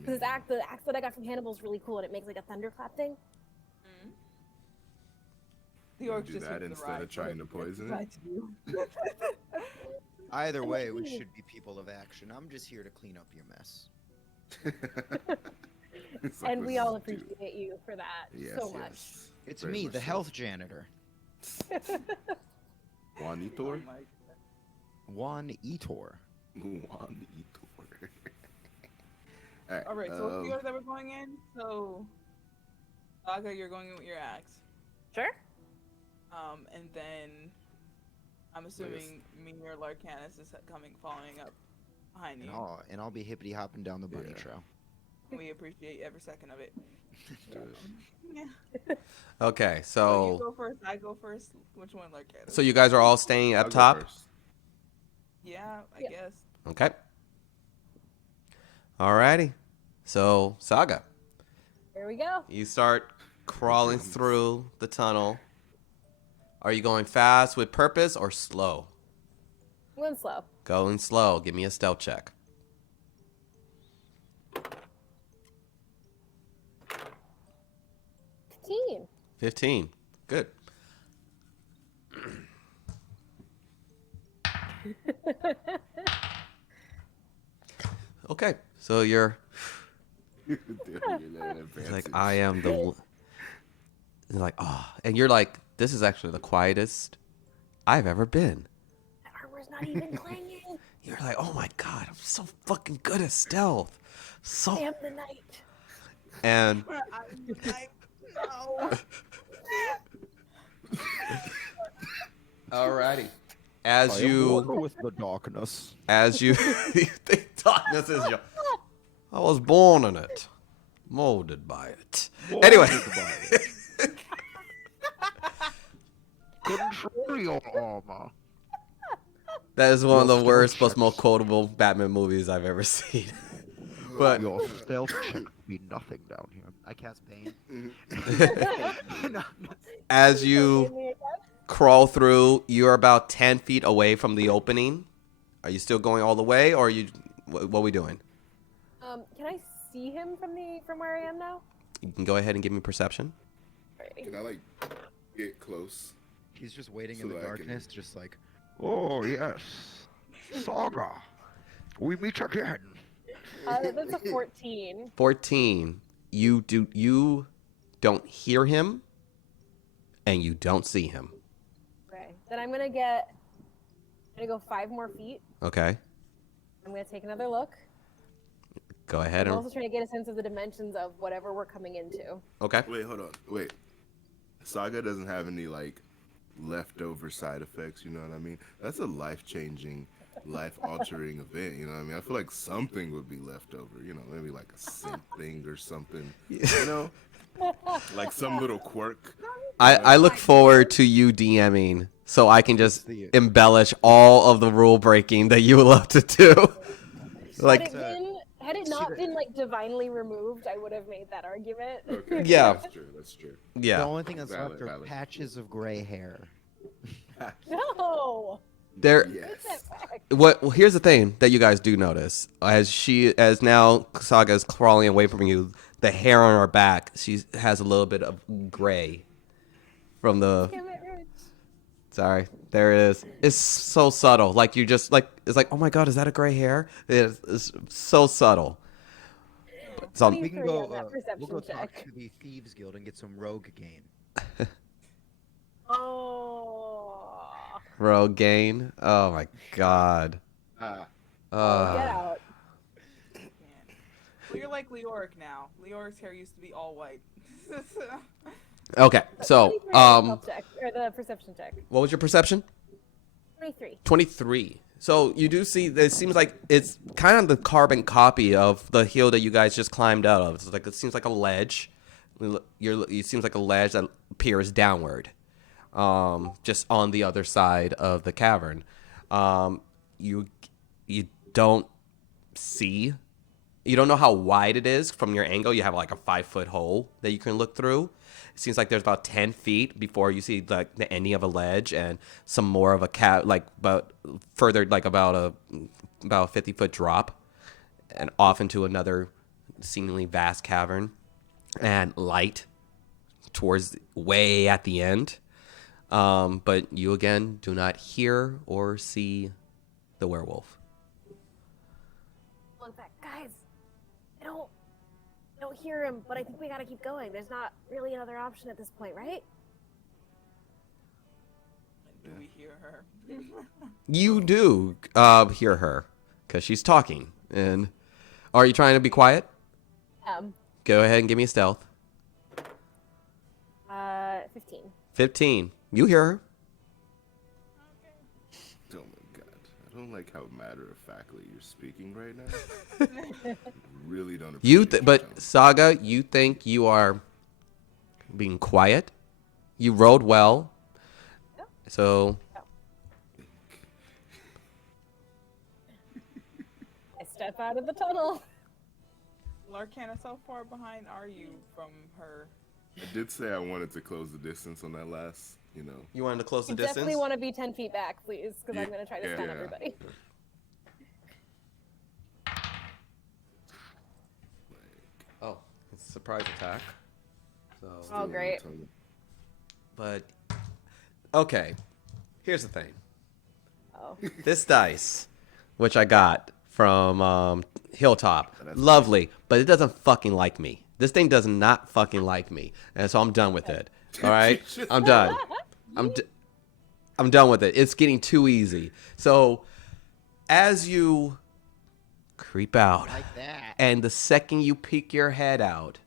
Because the axe that I got from Hannibal is really cool, and it makes like a thunderclap thing. The orcs do just that hit the instead right, of trying but to poison it's it? right to do. Either way, we should be people of action. I'm just here to clean up your mess. It's like, And we this all is due. appreciate you for that Yes, so much. yes. It's Very me, much the so. health janitor. Juanitor? Oh my- Juan Etor. Juanitor. All right, so what's the order that we're going in? So, Saga, you're going in with your axe. Sure. And then I'm assuming me or Larcanus is following up behind you. And I'll be hippity hopping down the bunny Yeah. trail. We appreciate every second of it. Good. Okay, You so go first. I go first. Which one, Larcanus? so you guys are all staying I'll up go top. first. Yeah, I Yeah. guess. Okay. Alrighty. So Saga, Here we go. you start crawling through the tunnel. Are you going fast with purpose or slow? I'm going slow. Going slow. Give me a stealth check. 15. 15. Good. Okay, so you're Dude, you're not like advancing. I am the And like, oh, and you're like, this is actually the quietest I've ever been. The armor's not even clanging. You're like, oh my god, I'm so fucking good at stealth. I am the knight. And No. alrighty, as you with the darkness. you think darkness is your, I was born in it, molded by it. Anyway, Control your armor. that is one of the worst, but most quotable Batman movies I've ever seen. But Your stealth check be nothing down here. I cast Bane. as you crawl through, you're about 10 feet away from the opening. Are you still going all the way, or are you? What are we doing? Can I see him from where I am now? You can go ahead and give me perception. Can I like get close? He's just waiting So in the that I darkness, just like, oh yes, Saga, we meet again. That's a 14. 14. You don't hear him, and you don't see him. Okay. Then I'm gonna go 5 more feet. Okay. I'm gonna take another look. Go ahead I'm and. also trying to get a sense of the dimensions of whatever we're coming into. Okay. Wait, hold on. Wait. Saga doesn't have any like leftover side effects, you know what I mean? That's a life-changing, life-altering event, you know what I mean? I feel like something would be left over, you know, maybe like a scent thing or something, you know? Like some little quirk. I look forward to you DMing so I can just embellish all of the rule breaking that you would love to do. Like, Had it not been like divinely removed, I would have made that argument. Okay, Yeah. That's true, that's true. The yeah. only thing that's left Valid, are valid. patches of gray hair. No. There. Yes. Well, here's the thing that you guys do notice as now Saga is crawling away from you. The hair on her back, she has a little bit of gray from the. Damn it, Rich. Sorry, there it is. It's so subtle. Like you just like it's like, oh my god, is that a gray hair? It's so subtle. So Please. We can Three go. on that We'll go perception talk check. to the Thieves Guild and get some rogue gain. Oh. Rogaine. Oh my god. Ah, Get out. Can't. Well, you're like Leoric now. Leoric's hair used to be all white. Okay, so 23 on the stealth check, or the perception check. what was your perception? 23. 23. So you do see that it seems like it's kind of the carbon copy of the hill that you guys just climbed out of. It's like it seems like a ledge. It seems like a ledge that appears downward, just on the other side of the cavern. You don't see. You don't know how wide it is from your angle. You have like a 5-foot hole that you can look through. It seems like there's about 10 feet before you see like the ending of a ledge and some more of a but further like about a 50-foot drop and off into another seemingly vast cavern and light towards way at the end. But you again do not hear or see the werewolf. Look back, guys. I don't hear him, but I think we gotta keep going. There's not really another option at this point, right? Do we hear her? You do hear her because she's talking. And are you trying to be quiet? Go ahead and give me a stealth. 15. 15. You hear her. oh my god. I don't like how matter-of-factly you're speaking right now. Really don't appreciate your But tone. Saga, you think you are being quiet. You rolled well. Yep. So I step out of the tunnel. Larkana, how far behind are you from her? I did say I wanted to close the distance on that last, you know. you wanted to close the You distance? definitely want to be 10 feet back, please, because I'm Yeah, going to try to yeah, stun yeah. everybody. Oh, it's a surprise attack. So Oh, great. but okay. Here's the thing. Oh. This dice, which I got from Hilltop, That's lovely, but it doesn't fucking like me. This thing does not fucking like me, and so I'm done with it. All right, I'm done. I'm done with it. It's getting too easy. So, as you creep out, Like that. and the second you peek your head out,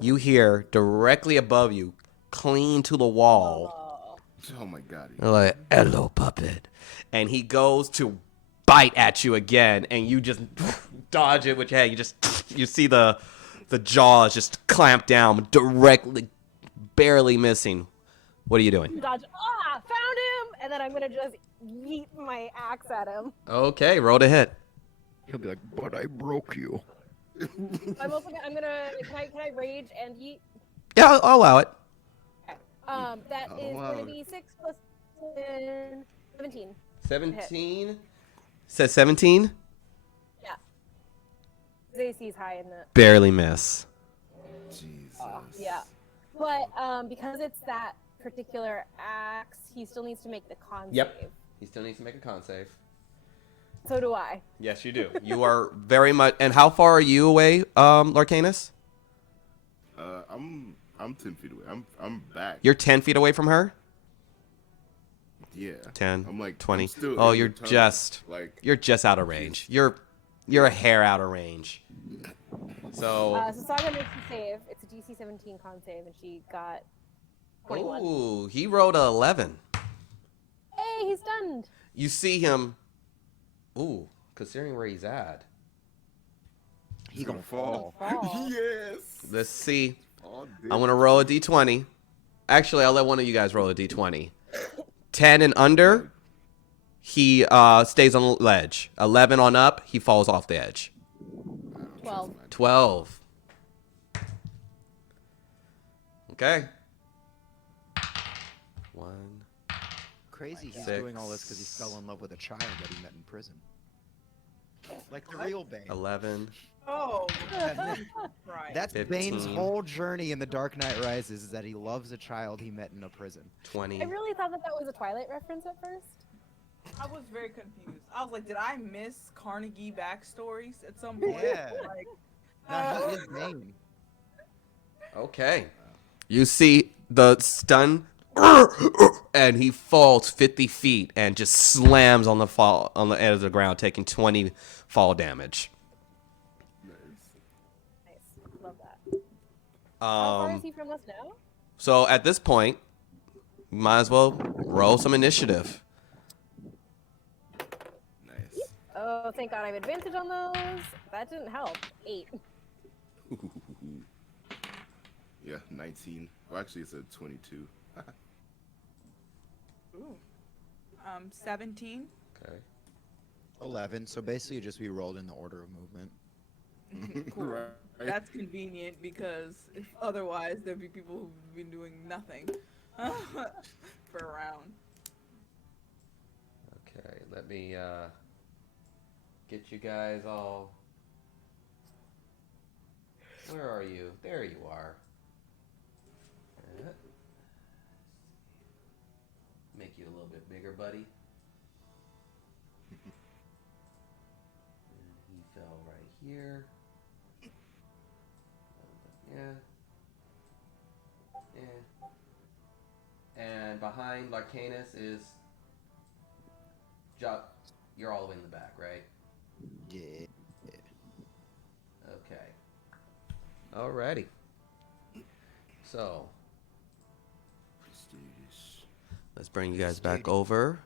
you hear directly above you, clean to the wall. Oh my god. They're like, "Hello, puppet," and he goes to bite at you again, and you just dodge it with your head. You see the jaws just clamp down directly, barely missing. What are you doing? Dodge. Found him! And then I'm gonna just yeet my axe at him. Okay, roll to hit. He'll be like, but I broke you. I'm also gonna. Can I rage and yeet? Yeah, I'll allow it. Okay. That is wow. gonna be 6 plus 10, 17. 17. Says 17. Yeah. ZC's high in the. Barely miss. Jesus. Yeah. But because it's that particular axe, he still needs to make the con save. He still needs to make a con save. So do I. Yes, you do. You are very much. And how far are you away, Larcanus? I'm 10 feet away. I'm back. You're 10 feet away from her. Yeah. 10. I'm like 20. I'm still Oh, in you're the tunnel. just. like You're just out of range. You're a hair out of range. So. So Saga makes a save. It's a DC 17 con save, and she got 21. Ooh, he rolled a 11. Hey, he's stunned. You see him. Ooh, considering where he's at. he's gonna fall. Fall. Yes. Let's see. Oh, I'm gonna roll a d20. Actually, I'll let one of you guys roll a d20. 10 and under, he stays on the ledge. 11 on up, he falls off the edge. 12. 12. Okay. 1. Crazy he's 6. doing all this because he fell in love with a child that he met in prison. Like the real Bane. 11. Oh, right. That's 15. Bane's whole journey in The Dark Knight Rises, is that he loves a child he met in a prison. 20. I really thought that was a Twilight reference at first. I was very confused. I was like, did I miss Carnegie backstories at some point? Yeah. Like, No, he is Bane. Okay. You see the stun, and he falls 50 feet and just slams on the edge of the ground, taking 20 fall damage. Nice. Love that. How far is he from us now? So at this point, you might as well roll some initiative. Nice. Oh, thank God I have advantage on those. That didn't help. 8. Yeah, 19. Well, actually, it's a 22. ooh. 17. Okay. 11, so basically you just be rolled in the order of movement. Cool. Right. That's convenient because if otherwise there'd be people who've been doing nothing for a round. Okay, let me get you guys all. Where are you? There you are. Make you a little bit bigger, buddy. And he fell right here. Yeah. Yeah. And behind Larcanus is you're all the way in the back, right? Yeah. Okay. Alrighty. So, Prestige. let's bring you guys back over.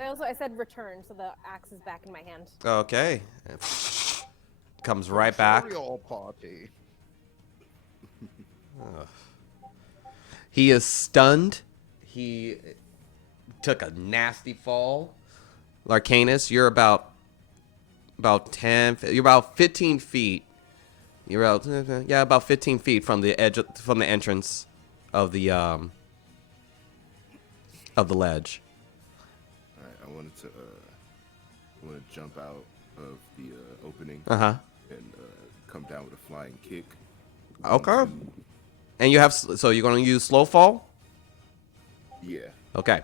I said return, so the axe is back in my hand. Okay. Comes right back. Tutorial party. He is stunned. He took a nasty fall. Larcanus, you're about 10. You're about 15 feet. You're about 15 feet from the edge from the entrance of the ledge. All right, I wanted to jump out of the opening Uh-huh. and come down with a flying kick. Okay. And you have so you're going to use slow fall? Yeah. Okay.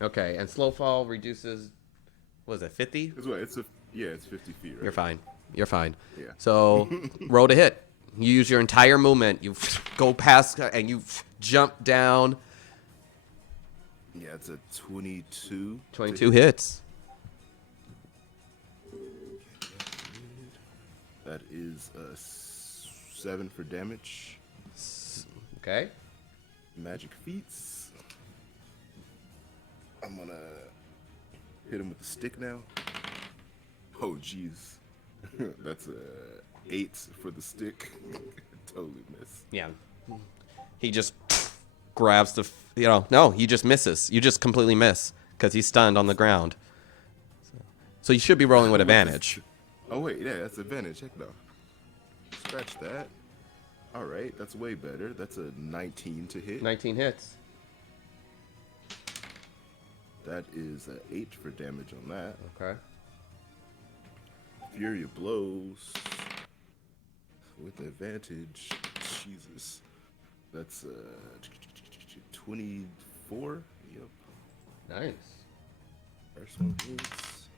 Okay, and slow fall reduces what is it, 50? It's 50 feet, right? You're fine. You're fine. Yeah. So roll to hit. You use your entire movement. You go past and you jump down. Yeah, it's a 22. 22 hits. That is a 7 for damage. Okay. Magic feats. I'm gonna hit him with the stick now. Oh, jeez. That's a 8 for the stick. Totally miss. Yeah. He just grabs the, no, he just misses. You just completely miss because he's stunned on the ground. So you should be rolling with advantage. Oh, wait, yeah, that's advantage. Heck no. Scratch that. All right, that's way better. That's a 19 to hit. 19 hits. That is a 8 for damage on that. Okay. Fury of blows with advantage. Jesus. That's 24. Yep. Nice. First one hits.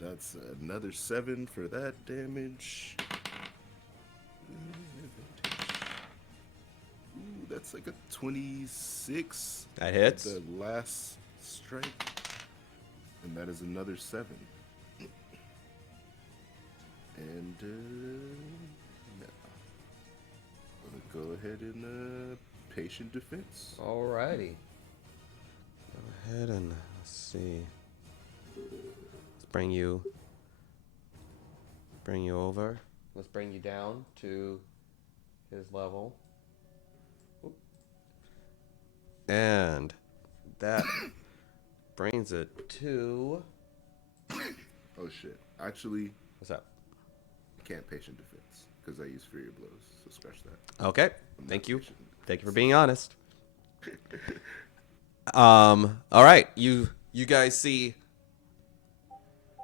That's another 7 for that damage. Ooh, that's like a 26. That hits. The last strike. And that is another 7. And yeah. I'm gonna go ahead and patient defense. Alrighty. Go ahead and let's see. Let's bring you over. Let's bring you down to his level. Oop. And that brings it to. Oh shit! Actually, What's that? I can't patient defense because I use Fury of blows. So scratch that. Okay. I'm Thank not you. patient. Thank you for being honest. All right. You guys see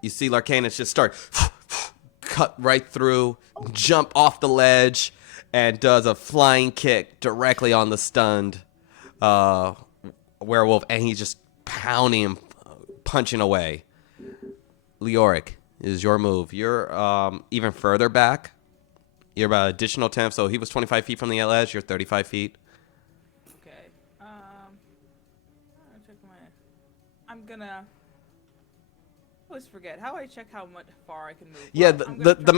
Larcanus just start cut right through, jump off the ledge, and does a flying kick directly on the stunned werewolf, and he's just pounding him, punching away. Leoric is your move. You're even further back. You're about additional 10, so he was 25 feet from the ledge. You're 35 feet. Okay. Check I'm gonna. I always forget. How do I check how much far I can move? Yeah, Well, I'm gonna the try-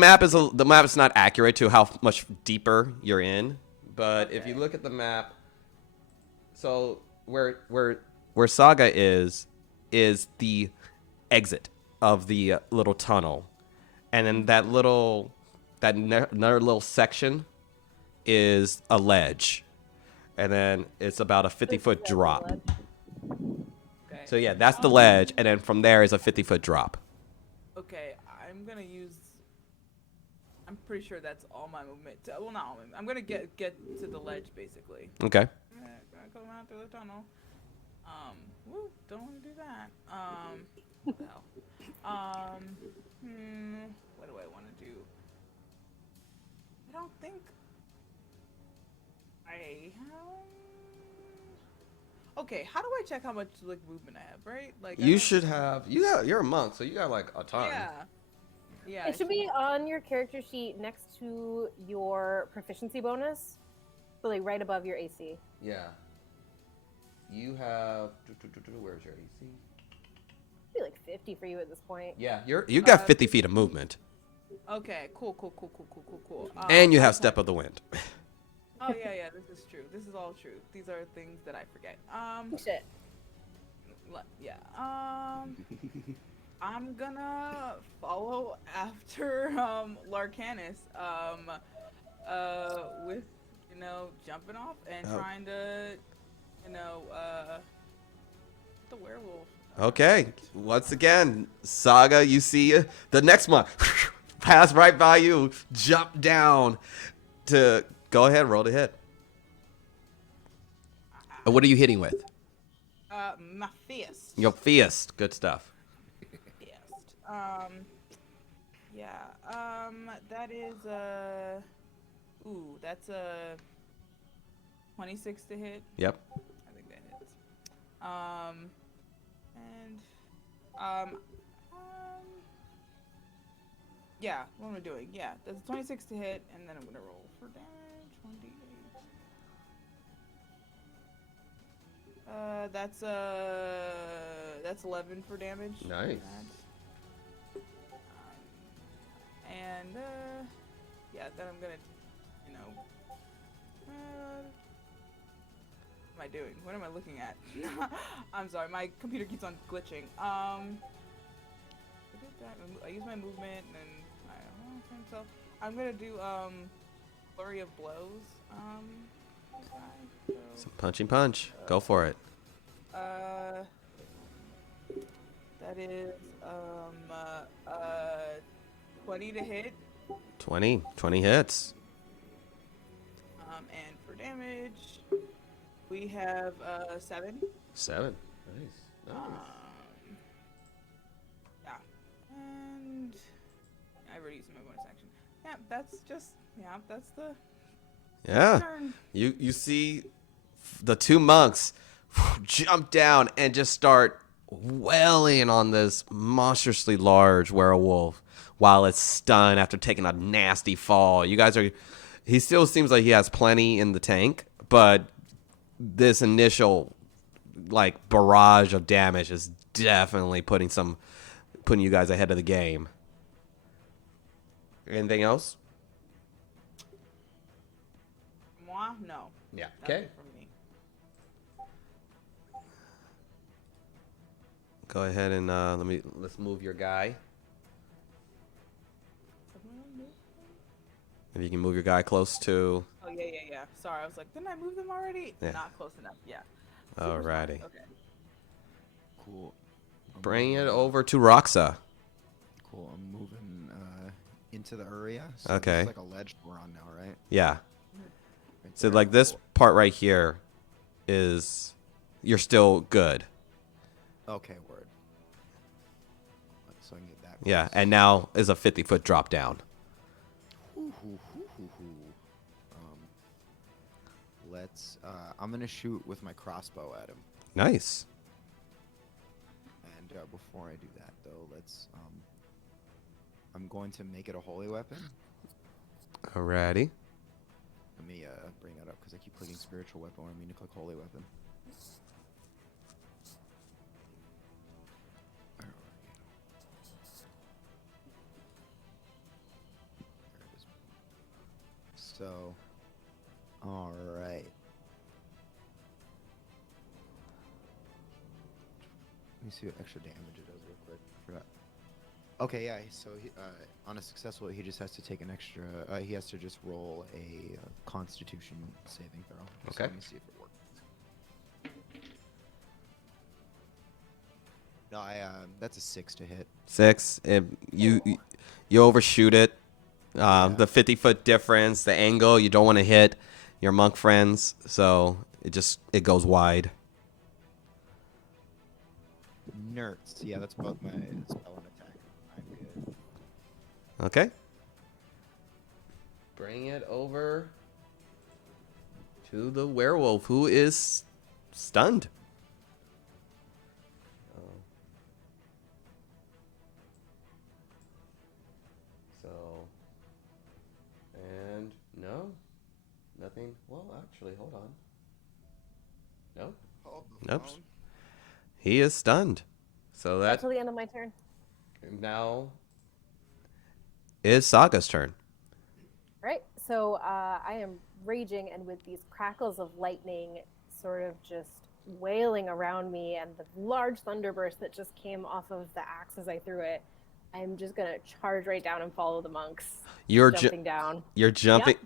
map is not accurate to how much deeper you're in. But if you Okay. look at the map, so where Saga is the exit of the little tunnel, and then another little section is a ledge, and then it's about a 50-foot drop. Okay. So yeah, that's the ledge, and then from there is a 50-foot drop. Okay, I'm gonna use. I'm pretty sure that's all my movement. Well, not all my movement. I'm gonna get to the ledge basically. Okay. I'm gonna come out through the tunnel. Woo, don't want to do that. What the hell? What do I want to do? I don't think I have. Okay, how do I check how much like movement I have? Right, like I You don't- should have. You're a monk, so you got like a ton. Yeah. Yeah. It should be on your character sheet next to your proficiency bonus, so like right above your AC. Yeah. You have. Where's your AC? Be like 50 for you at this point. Yeah, you got 50 feet of movement, Okay. Cool. and you have step of the wind. Oh yeah. This is true. This is all true. These are things that I forget. Shit. Yeah. I'm gonna follow after Larcanus. With jumping off and trying to the werewolf. Okay. Once again, Saga, you see the next one pass right by you, jump down to go ahead, roll to hit. What are you hitting with? My fist. Your fist. Good stuff. Fist. That is that's a 26 to hit. Yep. I think that hits. And Yeah, what am I doing? Yeah, that's 26 to hit, and then I'm gonna roll for damage. 1d8. That's 11 for damage. Nice. And yeah, then I'm gonna, you know, what am I doing? What am I looking at? I'm sorry, my computer keeps on glitching. I did that. I use my movement, and then I don't know. So I'm gonna do flurry of blows. So, Some punchy punch. Go for it. that is 20 to hit. 20 hits. And for damage, we have 7. 7. Nice. Yeah, and I already used my bonus action. Yeah, that's the Yeah. turn. You see the two monks jump down and just start wailing on this monstrously large werewolf while it's stunned after taking a nasty fall. He still seems like he has plenty in the tank, but this initial like barrage of damage is definitely putting you guys ahead of the game. Anything else? Moi? No. Yeah. Nothing from me. Go ahead and let's move your guy. If you can move your guy close to. Oh yeah. Sorry, I was like, didn't I move them already? Yeah. Not close enough. Yeah. Super Alrighty. smart. Okay. Cool. Bring it over to Roxa. Cool. I'm moving into the area. So Okay. It's like a ledge we're on now, right? Yeah. Right So there. like this Cool. part right here is you're still good. Okay, word. So I can get that. Yeah, close. and now is a 50-foot drop down. Hoo, hoo, hoo, hoo, hoo. Let's. I'm gonna shoot with my crossbow at him. Nice. And before I do that, though, let's. I'm going to make it a holy weapon. Alrighty. Let me bring that up because I keep clicking spiritual weapon when I mean to click holy weapon. Where are you? There it is. So, all right. Let me see what extra damage it does real quick. Forgot. Okay, yeah. So on a successful, he just has to take an extra. He has to just roll a Constitution saving throw. So Okay. let me see if it works. No, that's a 6 to hit. 6. You overshoot it. The 50-foot difference, the angle, you don't want to hit your monk friends, so it goes wide. Nerds. Yeah, that's both my spell and attack. I'm good. Okay. Bring it over to the werewolf who is stunned. And no, nothing. Well, actually, hold on. No, nope. He is stunned. So that Until the end of my turn. now is Saga's turn. Right. So I am raging, and with these crackles of lightning sort of just wailing around me, and the large thunderburst that just came off of the axe as I threw it, I'm just gonna charge right down and follow the monks. You're jumping down. You're jumping.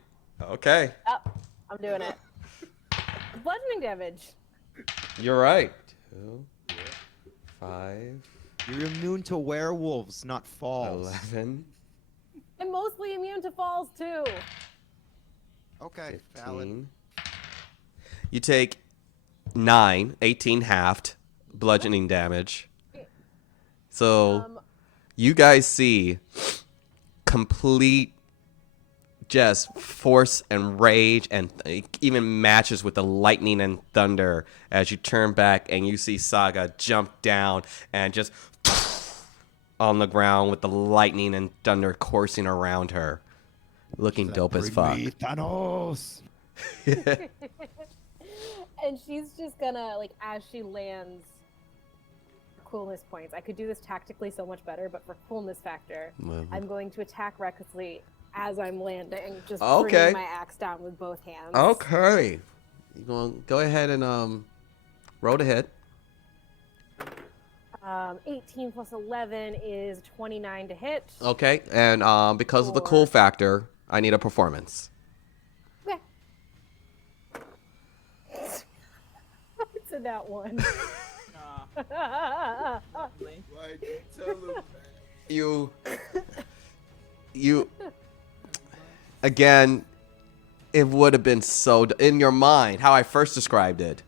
Okay. Yep, I'm doing it. Bludgeoning damage. You're right. 2, 5, You're immune to werewolves, not falls. 11, I'm mostly immune to falls too. Okay, valid. 15. You take 18 halved bludgeoning damage. So you guys see complete just force and rage, and it even matches with the lightning and thunder as you turn back and you see Saga jump down and just on the ground with the lightning and thunder coursing around her, looking dope as fuck. Bring me Thanos. And she's just gonna, like, as she lands, coolness points. I could do this tactically so much better, but for coolness factor, I'm going to attack recklessly as I'm landing, just bringing my axe down with both hands. Okay. You going to go ahead and roll the hit. 18 plus 11 is 29 to hit. Okay, and because of the cool factor, I need a performance. Okay. It's a that one. Like, tell them. You again, it would have been so in your mind how I first described it.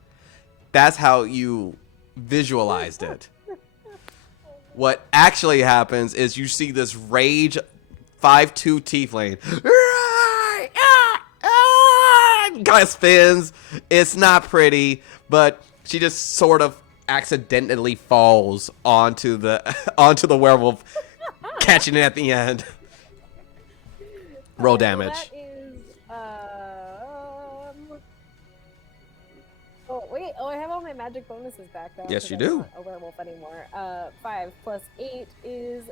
That's how you visualized it. What actually happens is you see this rage 5'2" tiefling kind of spins. It's not pretty, but she just sort of accidentally falls onto the werewolf, catching it at the end. Roll damage. That is, oh wait, I have all my magic bonuses back now. Yes, you I'm do. not a werewolf anymore. 5 plus 8 is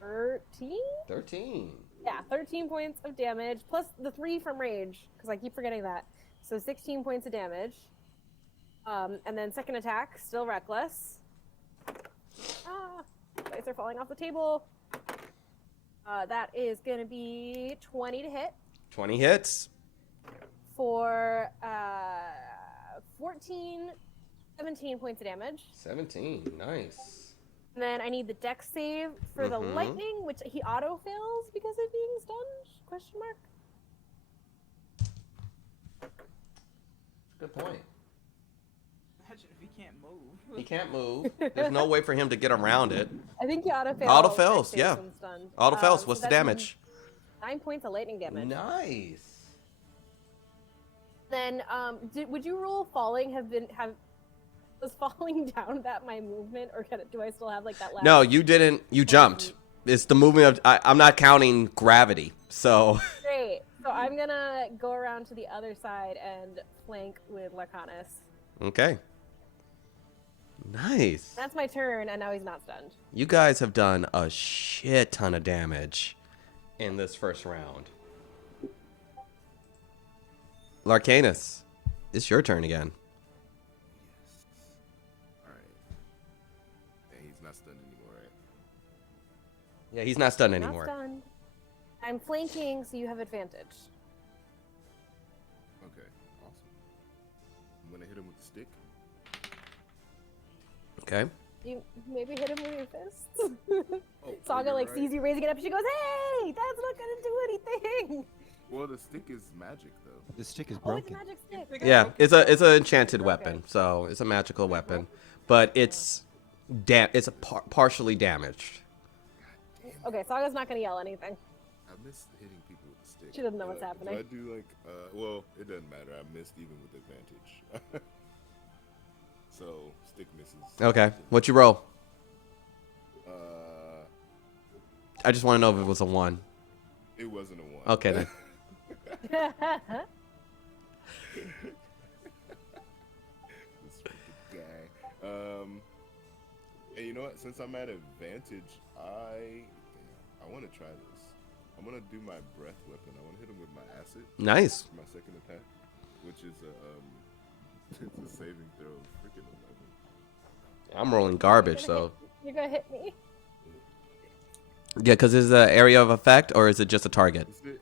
13. 13. Yeah, 13 points of damage plus the 3 from rage because I keep forgetting that. So 16 points of damage. And then second attack, still reckless. Dice are falling off the table. That is going to be 20 to hit 20 hits. for 17 points of damage. 17. Nice. And then I need the dex save for the lightning, which he auto fails because of being stunned? Question mark. Good point. Imagine if he can't move. He can't move. There's no way for him to get around it. I think he auto fails. Auto fails, dex saves yeah. when stunned. Auto fails. So What's the that damage? means 9 points of lightning damage. Nice. Then, would you rule falling was falling down that my movement, or do I still have like that last? No, you didn't. You jumped. It's the movement of. I'm not counting gravity. So. Great. So I'm gonna go around to the other side and flank with Lacanus. Okay. Nice. That's my turn, and now he's not stunned. You guys have done a shit ton of damage in this first round. Larcanus, it's your turn again. Alright. And he's not stunned anymore, right? Yeah, he's not stunned Not anymore. stunned. I'm flanking, so you have advantage. Okay, awesome. I'm gonna hit him with the stick. Okay. You maybe hit him with your fists. Oh, Saga you're like right. sees you raising it up. She goes, "Hey, that's not gonna do anything." Well, the stick is magic, though. The stick is Oh, it's a broken. magic stick. Yeah, it's an enchanted Okay. weapon, so it's a magical weapon, but it's partially damaged. Okay, Saga's not gonna yell anything. I miss hitting people with the stick. She doesn't know what's happening. Do I do like, well, it doesn't matter. I missed even with advantage. So, stick misses. Okay, what you roll? Uh, I just want to know if it was a 1. it wasn't a 1. Okay then. This freaking guy. And you know what? Since I'm at advantage, I want to try this. I'm gonna do my breath weapon. I want to hit him with my acid. Nice. My second attack, which is it's a saving throw. Freaking 11. I'm rolling garbage, so You're gonna hit me. yeah. Because is it an area of effect or is it just a target? Is it? It's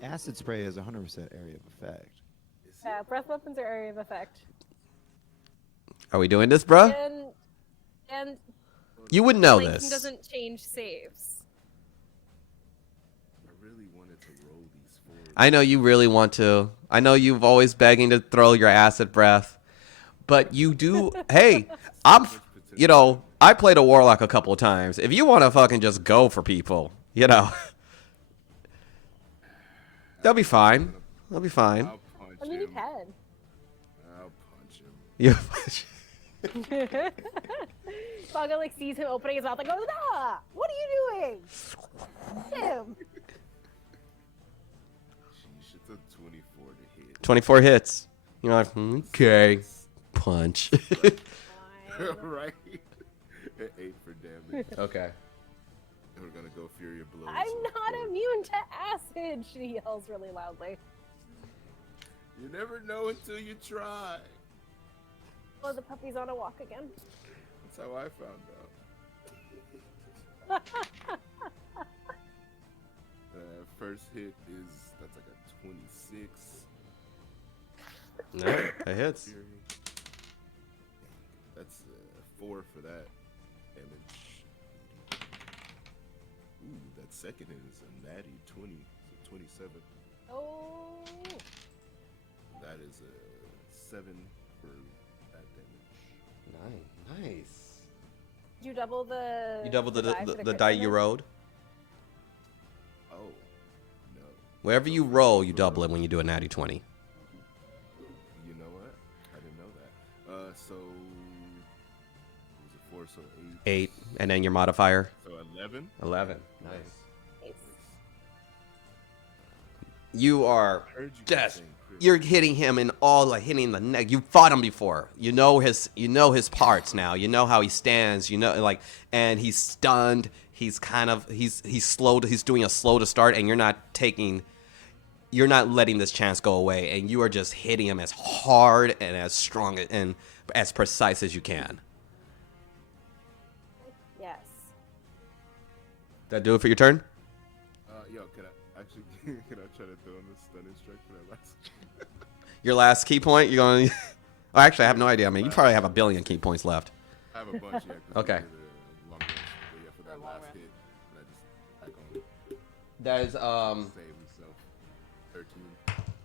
not. Acid spray is 100% area of effect. Yeah, breath weapons are area of effect. Are we doing this, bruh? And You would know flanking this. doesn't change saves. I really wanted to roll these 4. I know you really want to. I know you've always begging to throw your acid breath, but you do. Hey, I played a warlock a couple of times. If you want to fucking just go for people, they'll be fine. They'll be fine. I'll punch I mean, you him. can. I'll punch him. You- Saga like sees him opening his mouth and goes, "Ah, what are you doing?" Him. Sheesh, it's a 24 to hit. 24 hits. You're like, okay, punch. Fine. Right? 8 for damage. Okay. And we're gonna go Fury of Blows. I'm not immune to acid, she yells really loudly. You never know until you try. Oh, the puppy's on a walk again. That's how I found out. First hit that's like a 26. No, that hits. Fury. That's 4 for that damage. Ooh, that second hit is a natty 20, so 27. Oh. That is a 7 for that damage. Nice. You double the. You double the die for the crit die you damage? rolled. Oh, no. Wherever you roll, you double it when you do a natty 20. You know what? I didn't know that. So what was it 4? So 8. 8, and then your modifier. So 11. 11. Nice. Nice. You are Heard you just saying crit. you're hitting him in all like hitting the neck. You fought him before. You know his parts now. You know how he stands. You know like and he's stunned. He's kind of he's slow. He's doing a slow to start, and you're not letting this chance go away, and you are just hitting him as hard and as strong and as precise as you can. Yes. That do it for your turn? Yo, can I actually can I try to throw in the stunning strike for that last? Your last key point? You're going to... Oh, actually, I have no idea. I mean, you probably have a billion key points left. I have a bunch, yeah. 'cause Okay. I did a long rest, but yeah, for that Long last rest. hit, and I just back on That is, save myself. 13.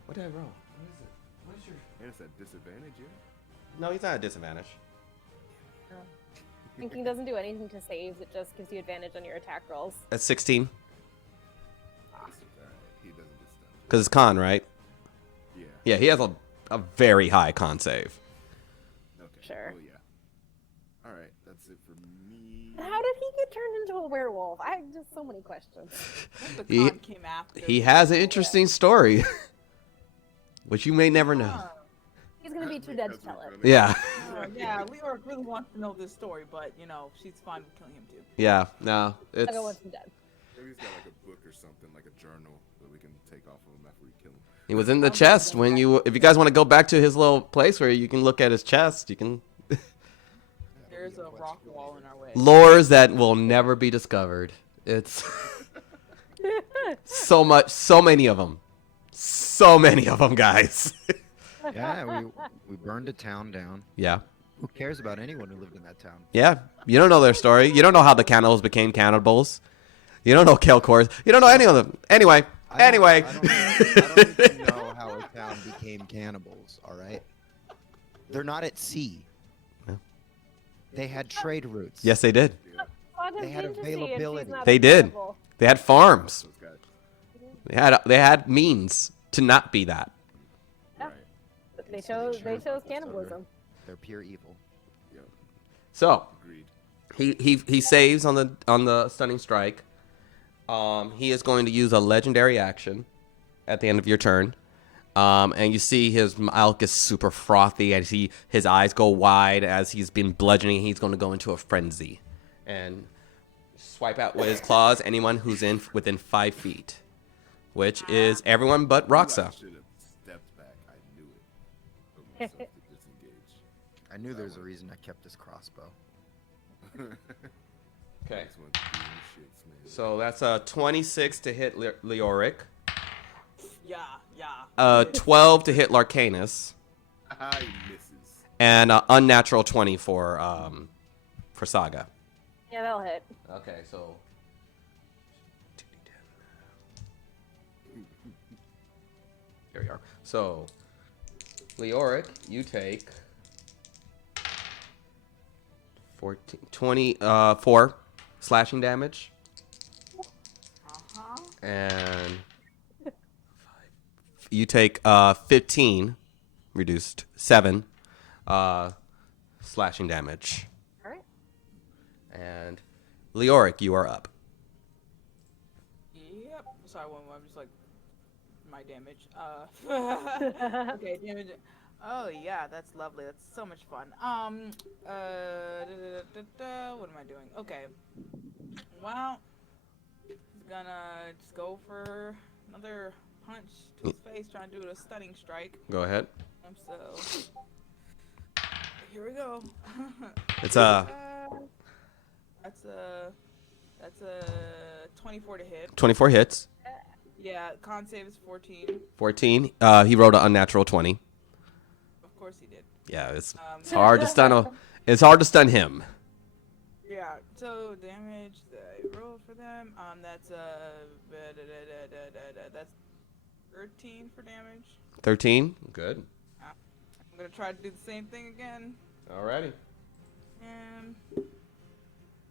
What did I roll? What is it? What is your... And it's at disadvantage, yeah. No, he's not at disadvantage. Thinking doesn't do anything to saves, it just gives you advantage on your attack rolls. At 16? It's alright. He doesn't get stunned. Because it's con, right? Yeah. Yeah, he has a very high con save. Okay. Sure. Oh yeah. All right, that's it for me. How did he get turned into a werewolf? I have just so many questions. The He- con came after. He has an interesting story. Which you may never know. He's gonna be too dead to tell it. Yeah. Yeah, Leora really wants to know this story, but you know she's fine with killing him too. Yeah, no. It's... Saga wants him dead. Maybe he's got like a book or something, like a journal that we can take off of him after we kill him. He was in the chest when you... If you guys want to go back to his little place where you can look at his chest, you can... There's a rock wall in our way. Lores that will never be discovered. It's... so many of them. So many of them, guys. Yeah, we burned a town down. Yeah. Who cares about anyone who lived in that town? Yeah. You don't know their story. You don't know how the cannibals became cannibals. You don't know Kelcors. You don't know any of them. Anyway. I don't even know how a town became cannibals, all right? They're not at sea. Yeah. They had trade routes. Yes, they did. Saga's They had been to sea and she's availability. not They did. available. They had farms. Those guys. They had means to not be that. Yeah. Right. They So chose they chose cannibalism. They're pure evil. Yep. So Agreed. he saves on the stunning strike. He is going to use a legendary action at the end of your turn. And you see his mouth gets super frothy as his eyes go wide as he's been bludgeoning. He's going to go into a frenzy and swipe out with his claws anyone who's within 5 feet, which is everyone but I Roxa. should have stepped back. I knew it. Put myself to disengage. I knew there was a reason I kept this crossbow. Okay, Next one, doing the shits, man. so that's a 26 to hit Leoric, Yeah. 12 to hit Larcanus, He misses. and unnatural 20 for Saga. Yeah, that'll hit. Okay, so here we are. So Leoric, you take 24 slashing damage, and you take 15 reduced 7 slashing damage. All right. And Leoric, you are up. Yep. Sorry, I'm just like my damage. Okay, damage. Oh yeah, that's lovely. That's so much fun. What am I doing? Okay. Well, gonna just go for another punch to his face, trying to do a stunning strike. Go ahead. So here we go. It's That's a 24 to hit. 24 hits. Yeah, con save is 14. 14. He rolled an unnatural 20. Of course he did. Yeah, it's hard to stun. It's hard to stun him. Yeah. So damage that I rolled for them. That's 13 for damage. 13. Good. I'm gonna try to do the same thing again. Alrighty. And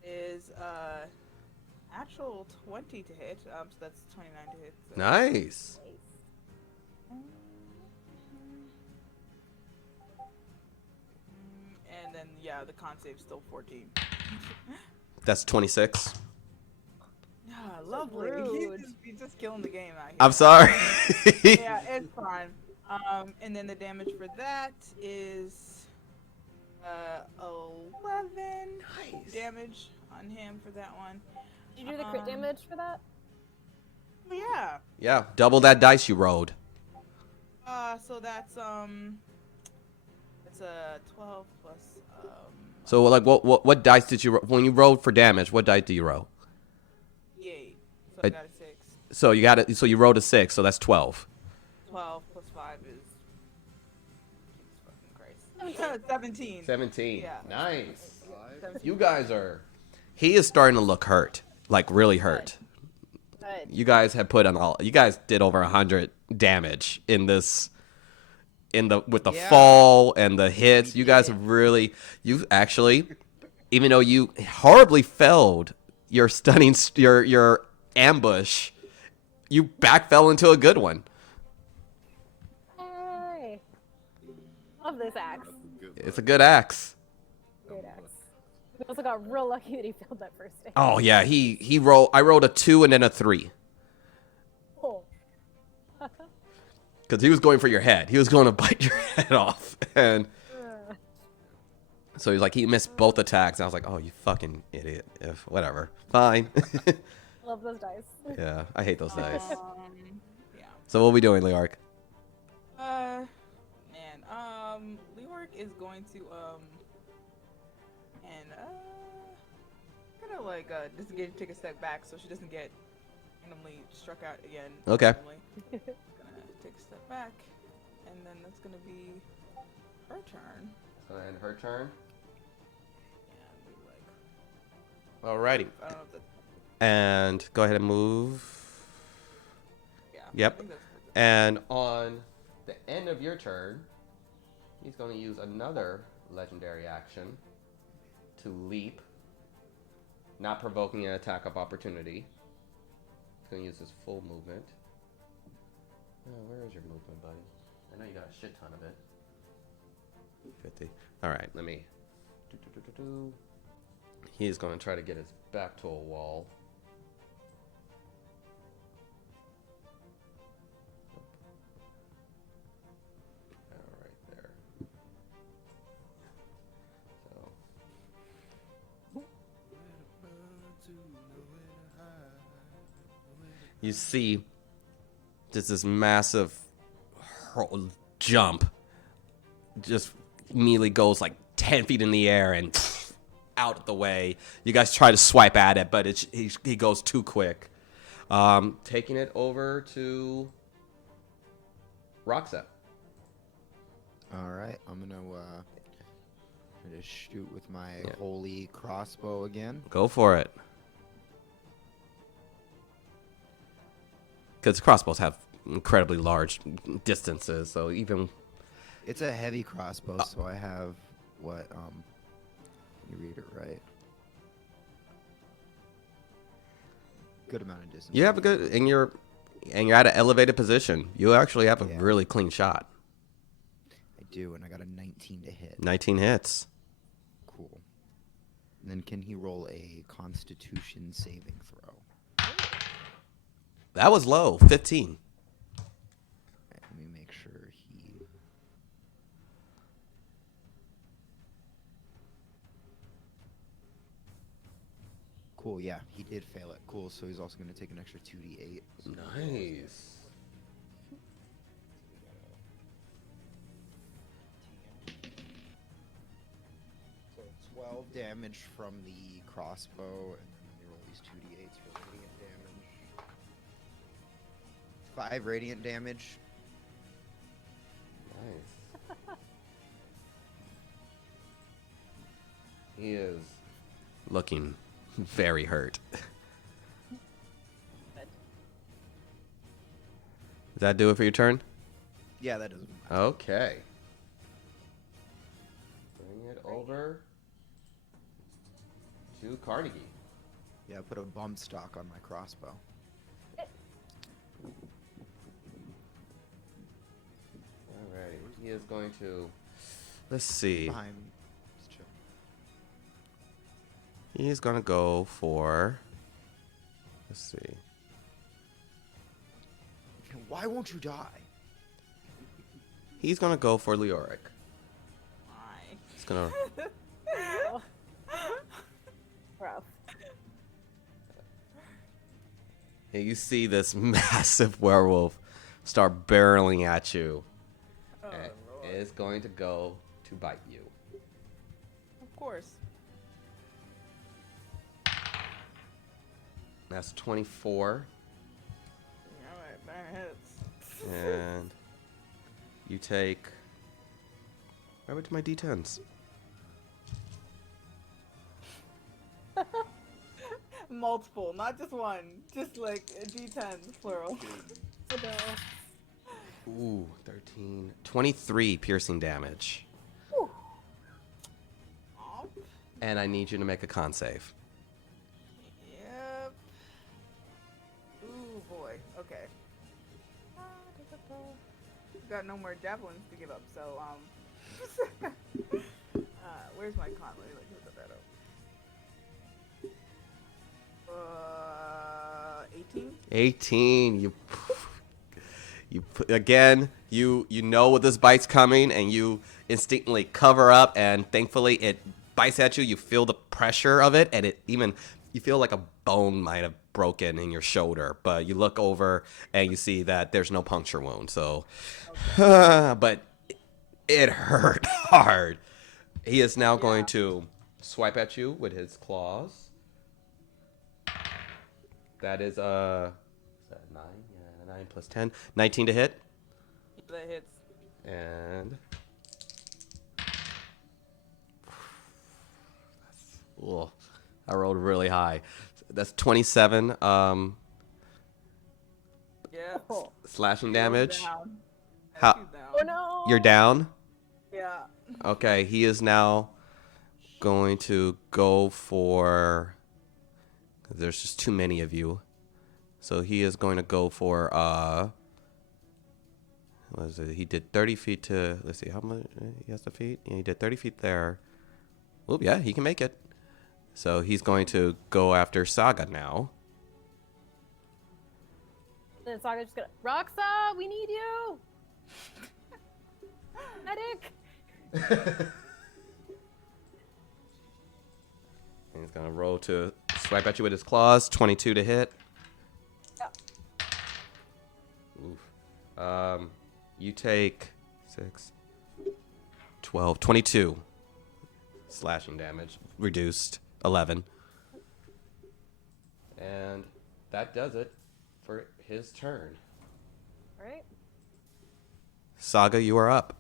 is actual 20 to hit. So that's 29 to hit. So. Nice. And then yeah, the con save's still 14. That's 26. Yeah, lovely. Rude. He's just killing the game out here. I'm sorry. Yeah, it's fine. And then the damage for that is 11 damage on him for that one. Did you do the crit damage for that? Oh, yeah. Yeah, double that dice you rolled. So that's a 12 plus So like what dice did you when you rolled for damage? What dice do you roll? 8. So I got a 6. So you got it. So you rolled a 6. So that's 12. 12 plus 5 is Jesus fucking Christ. 17. 17. Yeah. Nice. 17. You guys are. He is starting to look hurt, like really hurt. Good. You guys have put on all. You guys did over 100 damage in this. With the fall and the hits, you guys have really. You've actually, even though you horribly failed your stunning your ambush, you back fell into a good one. Hey. Love this axe. It's a good axe. Great axe. We also got real lucky that he failed that first stage. Oh yeah, he rolled. I rolled a 2 and then a 3 Oh. because he was going for your head. He was going to bite your head off, and so he's like he missed both attacks. And I was like, oh, you fucking idiot. If whatever, fine. Love those dice. Yeah, I hate those dice. Yeah. So what are we doing, Leoric? Leoric is going to kind of like disengage, take a step back so she doesn't get randomly struck out again. Okay. Randomly. Gonna take a step back, and then that's gonna be her turn. So then her turn. Yeah, Alrighty. I don't know if that's, And go ahead and move. yeah. Yep. I think that's And on the end of your turn, he's going to use another legendary action to leap, not provoking an attack of opportunity. He's going to use his full movement. Oh, where is your movement, buddy? I know you got a shit ton of it. 50. All right, let me. He's going to try to get his back to a wall. You see just this massive jump just immediately goes like 10 feet in the air and out of the way. You guys try to swipe at it, but he goes too quick. Taking it over to Roxa. All right, I'm gonna try to shoot with my holy crossbow again. Go for it. Because crossbows have incredibly large distances, so even... It's a heavy crossbow, so I have what, you read it right. Good amount of distance. You have a good... And you're at an elevated position. You actually have a really clean shot. I do, and I got a 19 to hit. 19 hits. And then can he roll a Constitution saving throw? That was low, 15. Right, let me make sure he. Cool, yeah, he did fail it. Cool, so he's also going to take an extra 2d8. So Nice. So 12 damage from the crossbow, and then let me roll these 2d8s for radiant damage. 5 radiant damage. Nice. He is looking very hurt. Does that do it for your turn? Yeah, that doesn't. Okay. Bring it over to Carnegie. Yeah, put a bump stock on my crossbow. Alright, he is going to. Let's see. Behind. Just chill. He's gonna go for. Let's see. Why won't you die? He's gonna go for Leoric. Why? He's gonna. Rough. And you see this massive werewolf start barreling at you. Oh, And Lord. it's going to go to bite you. Of course. That's 24. Alright, that hits. And you take. Where went to my d10s? Multiple, not just one. Just like a D10, plural. Oh, no. Ooh, 13. 23 piercing damage. Whew. Aw. And I need you to make a con save. Yep. Ooh, boy. Okay. Got no more javelins to give up, so, where's my con? Let me look at that up. 18? 18. Again, you know what this bite's coming, and you instinctively cover up, and thankfully it bites at you. You feel the pressure of it, and you feel like a bone might have broken in your shoulder, but you look over and you see that there's no puncture wound. So, but it hurt hard. He is now going to swipe at you with his claws. That is, is that 9? Yeah, 9 plus 10. 19 to hit. That hits. And. Ugh, I rolled really high. That's 27 Yeah. slashing Goes damage. down. How- She's down. Oh no. You're down? Yeah. Okay, he is now going to go for. There's just too many of you. So he is going to go for what is it? He did 30 feet to, let's see how much he has to feet. Yeah, he did 30 feet there. Oh yeah, he can make it. So he's going to go after Saga now. And then Saga's just gonna, Roxa, we need you. Medic. And he's gonna roll to swipe at you with his claws. 22 to hit. Yep. Oof. You take 6, 12, 22 slashing damage. Reduced 11. And that does it for his turn. Right. Saga, you are up.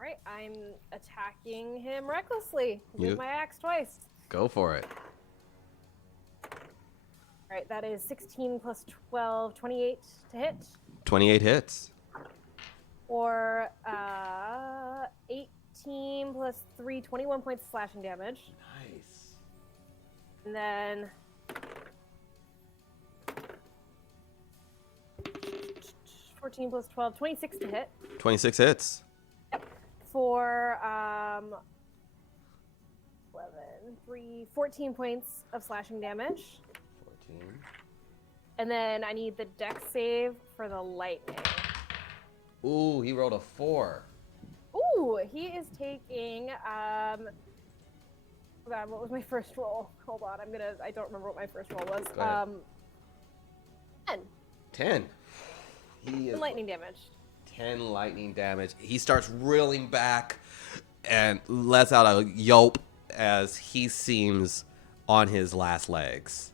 Right. I'm attacking him recklessly You- with my axe twice. Go for it. All right. That is 16 plus 12, 28 to hit, 28 hits. or 18 plus 3, 21 points of slashing damage, Nice. and then 14 plus 12, 26 to hit 26 hits. for 11, 3, 14 points of slashing damage. 14. And then I need the dex save for the lightning. Ooh, he rolled a 4. Ooh, he is taking oh God, what was my first roll? Hold on, I don't remember what my first roll was. Go ahead. 10. 10. He is Lightning damage. 10 lightning damage. He starts reeling back and lets out a yelp as he seems on his last legs.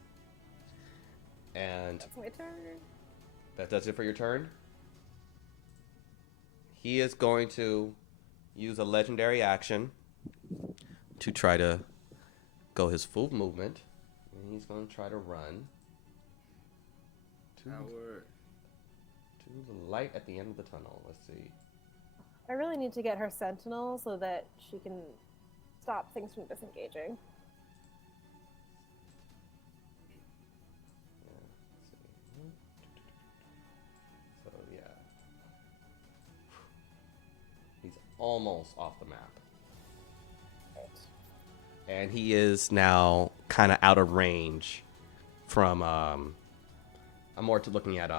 And That's my turn. that does it for your turn. He is going to use a legendary action to try to go his full movement. And he's going to try to run to the light at the end of the tunnel. Let's see. I really need to get her sentinel so that she can stop things from disengaging. So yeah, he's almost off the map, and he is now kind of out of range from. I'm more to looking at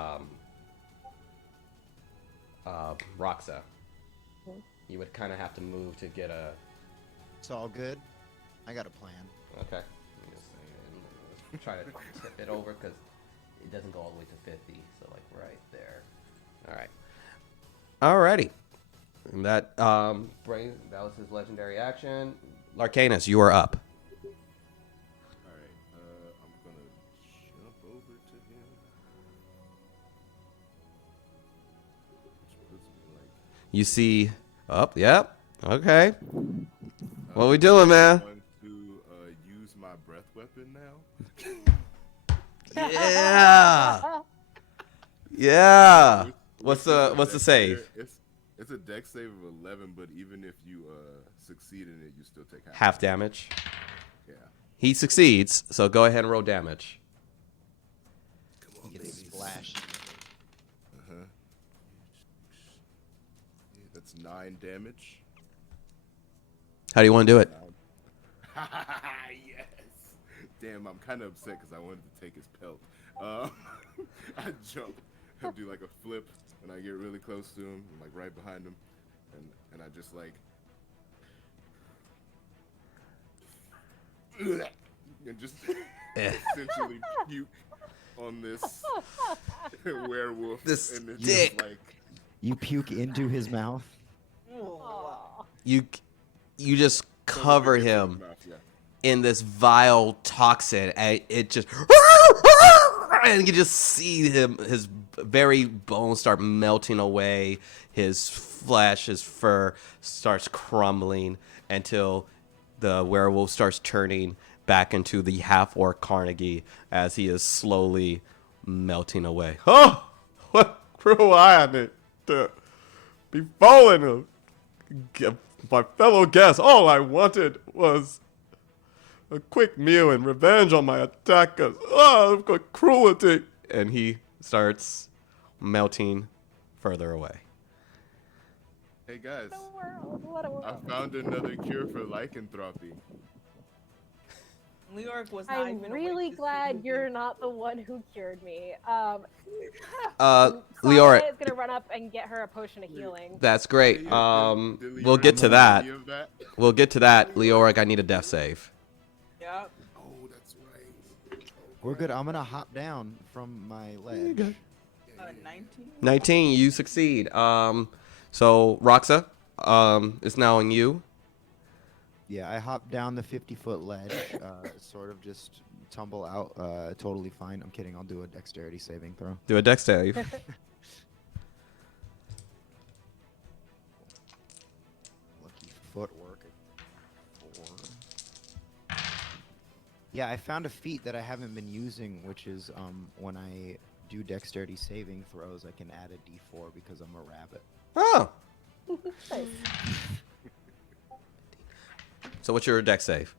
Roxa. You would kind of have to move to get a. It's all good. I got a plan. Okay. I'm just saying, let's try to tip it over because it doesn't go all the way to 50. So like right there. All right. Alrighty. And that that was his legendary action. Larcanus, you are up. Alright, I'm gonna jump over to him. Which puts me like You see. Oh, yep. Okay. What we doing, man? I'm going to use my breath weapon now. Yeah. Yeah. What's the save? It's a dex save of 11, but even if you succeed in it, you still take Half damage. Yeah. He succeeds, so go ahead and roll damage. Come on, He gets baby. splashed. Uh-huh. Yeah, that's 9 damage. How do you want to do it? Yes. Damn, I'm kind of upset because I wanted to take his pelt. I jump and do like a flip, and I get really close to him, like right behind him, and I just like, and just essentially puke on this werewolf. This and it's dick. just like, You puke into his mouth. Aw. You just cover Into his him mouth, yeah. in this vile toxin, and it just and you just see his very bones start melting away, his flesh, his fur starts crumbling until the werewolf starts turning back into the half-orc Carnegie as he is slowly melting away. Oh, what cruel irony to be falling of my fellow guests. All I wanted was a quick meal and revenge on my attackers. Oh, cruelty. And he starts melting further away. Hey guys, What a world. I found another cure for lycanthropy. New York was not I'm even really awake this glad movie. you're not the one who cured me. Leora, Saga is gonna run up and get her a potion of healing. that's great. Did We'll Leora get to remind that. me of that? We'll get to that. Leoric, I need a death save. Yeah. Oh, that's right. We're good. I'm gonna hop down from my ledge. 19. 19, you succeed. So Roxa, it's now on you. Yeah, I hop down the 50-foot ledge, sort of just tumble out, totally fine. I'm kidding. I'll do a dexterity saving throw. Do a dex save. Lucky footwork. 4. Yeah, I found a feat that I haven't been using, which is when I do dexterity saving throws, I can add a d4 because I'm a rabbit. Oh. Nice. So what's your dex save?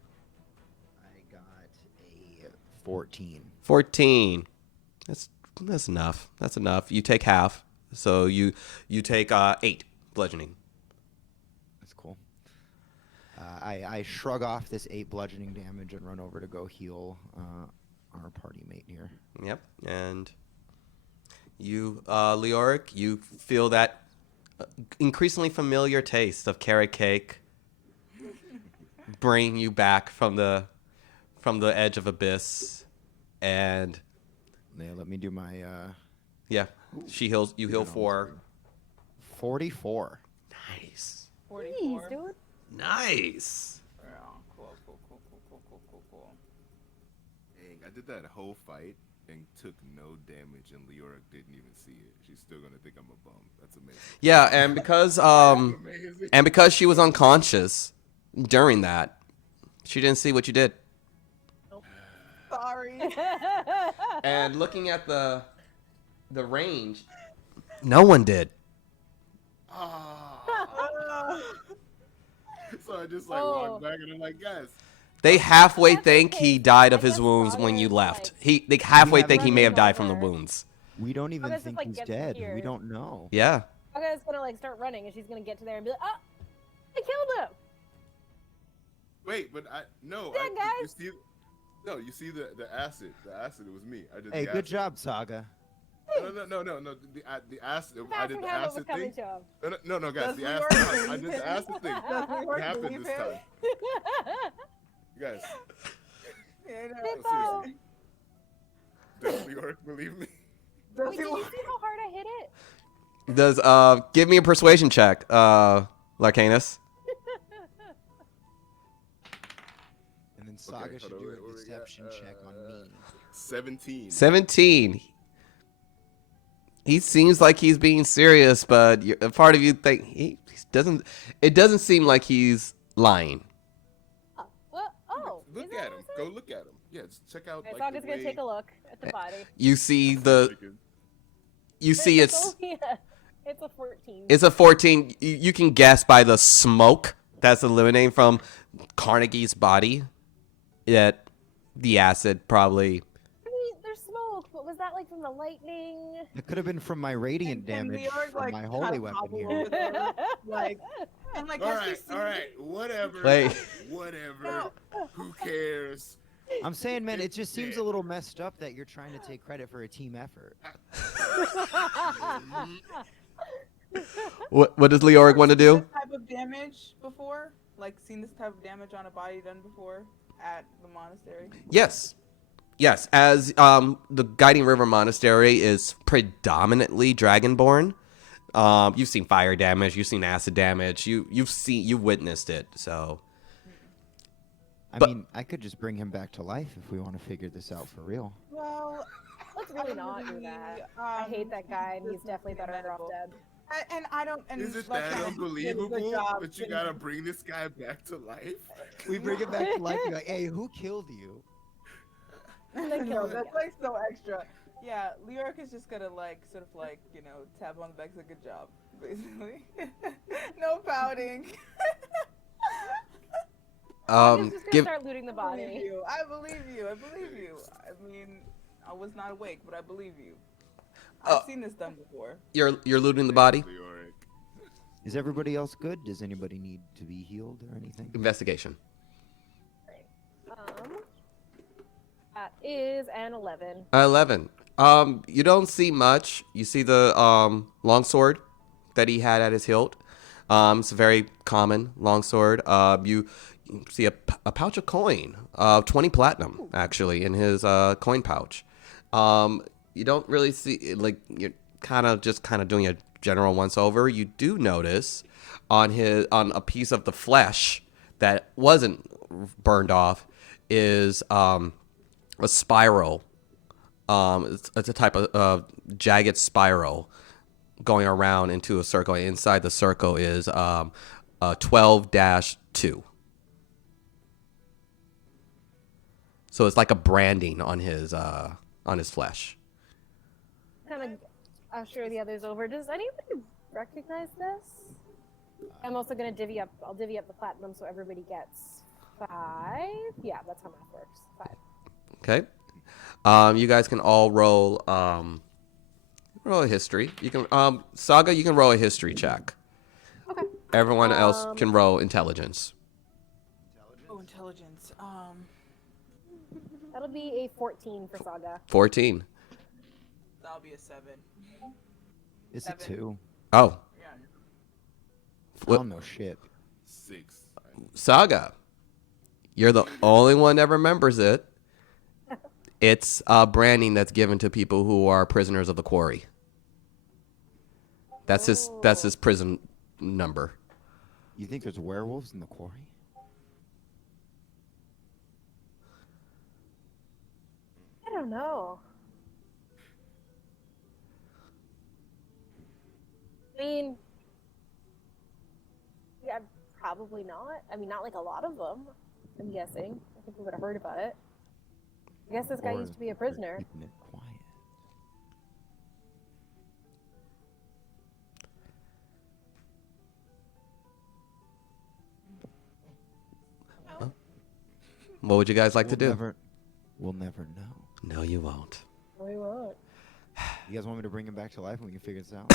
I got a 14. 14. That's enough. That's enough. You take half. So you take 8 bludgeoning. That's cool. I shrug off this 8 bludgeoning damage and run over to go heal our party mate here. Yep. And you, Leoric, you feel that increasingly familiar taste of carrot cake bring you back from the edge of abyss, and Yeah, let me do my yeah, she heals. You heal Good on for 44. nice, 44. Jeez, dude. nice. Yeah, cool. Dang, I did that whole fight and took no damage, and Leoric didn't even see it. She's still gonna think I'm a bum. That's amazing. Yeah, and because Amazing. and because she was unconscious during that, she didn't see what you did. Sorry. And looking at the range, no one did. Ah. So I just like Oh. walked back and I'm like, guys, They halfway That's think okay. he died of I his guess wounds Saga when you is, left. like- They halfway We think he haven't may have run died from the over. wounds. We don't even just, think like, he's gets dead. We scared. don't know. Yeah. Saga's gonna like start running, and she's gonna get to there and be like, "Oh, I killed him." wait, but no, Yeah, you guys. see, no, you see the acid. The acid, it was me. I did Hey, the good acid. job, Saga. No. The acid. I did Bastard the had what was acid coming thing. to him. No, guys, Does the Leoric acid. I believe did the him? acid thing. Does It Leoric happened believe this him? time, you guys. Yeah, Hippo. seriously. Does Leoric believe me? Does Wait, he did you see how hard I hit it? Does give me a persuasion check, Larcanus. And then Saga should hold on, do wait, a what we deception got? check on me. 17. 17. He seems like he's being serious, but a part of you think he doesn't. It doesn't seem like he's lying. Oh, Look is at that him. awesome? Go look at him. Yeah, just check out. Okay, Like, Saga's the gonna way take a look at the body. You see it's It's a 14. it's a 14. You can guess by the smoke that's eliminating from Carnegie's body that the acid probably. I mean, there's smoke, but was that like from the lightning? It could have been from my radiant damage from my holy weapon here. Like, and like, All has she right, seen all right, whatever. Wait. Whatever. No. Who cares? I'm saying, man, it just seems a little messed up that you're trying to take credit for a team effort. What does Leoric want to do? This type of damage before? Like, seen this type of damage on a body done before at the monastery? Yes. As the Guiding River Monastery is predominantly dragonborn. You've seen fire damage, you've seen acid damage, you've witnessed it. So I But- mean, I could just bring him back to life if we want to figure this out for real. Well, Let's really not do that. I hate that guy, and he's definitely better off dead. And I don't. And Is it like, that did a unbelievable good job that you getting- gotta bring this guy back to life? We bring him back to life. And be like, hey, who killed you? No, that's like so extra. Yeah, Leoric is just gonna like sort of like, you know, tap on the back, say good job, basically. No pouting. Saga's just gonna give start looting the I believe body. you. I believe you. I mean, I was not awake, but I believe you. I've seen this done before. you're looting the body. Leoric. Is everybody else good? Does anybody need to be healed or anything? Investigation. That is an 11. 11. You don't see much. You see the longsword that he had at his hilt. It's a very common longsword. You see a pouch of coin, 20 platinum actually in his coin pouch. You don't really see, like, you're kind of doing a general once over. You do notice on a piece of the flesh that wasn't burned off is a spiral. It's a type of jagged spiral going around into a circle. Inside the circle is 12-2. So it's like a branding on his flesh. Kind of usher the others over. Does anybody recognize this? I'm also gonna I'll divvy up the platinum so everybody gets 5. Yeah, that's how math works. 5. Okay. You guys can all roll a history. You can Saga, you can roll a history check. Okay. Everyone else Um, can roll intelligence. Um, That'll be a 14 for Saga. 14. that'll be a 7. It's a 7. 2. Oh, Yeah. I What- don't know shit. 6. Saga. You're the only one that remembers it. It's branding that's given to people who are prisoners of the quarry. That's his prison number. You think there's werewolves in the quarry? I don't know. I mean, yeah, probably not. I mean, not like a lot of them, I'm guessing. I think we would have heard about it. I guess this guy Or used to be a they're prisoner. keeping it quiet. What would you guys like to do? We'll never know. No, you won't. We won't. You guys want me to bring him back to life and we can figure this out?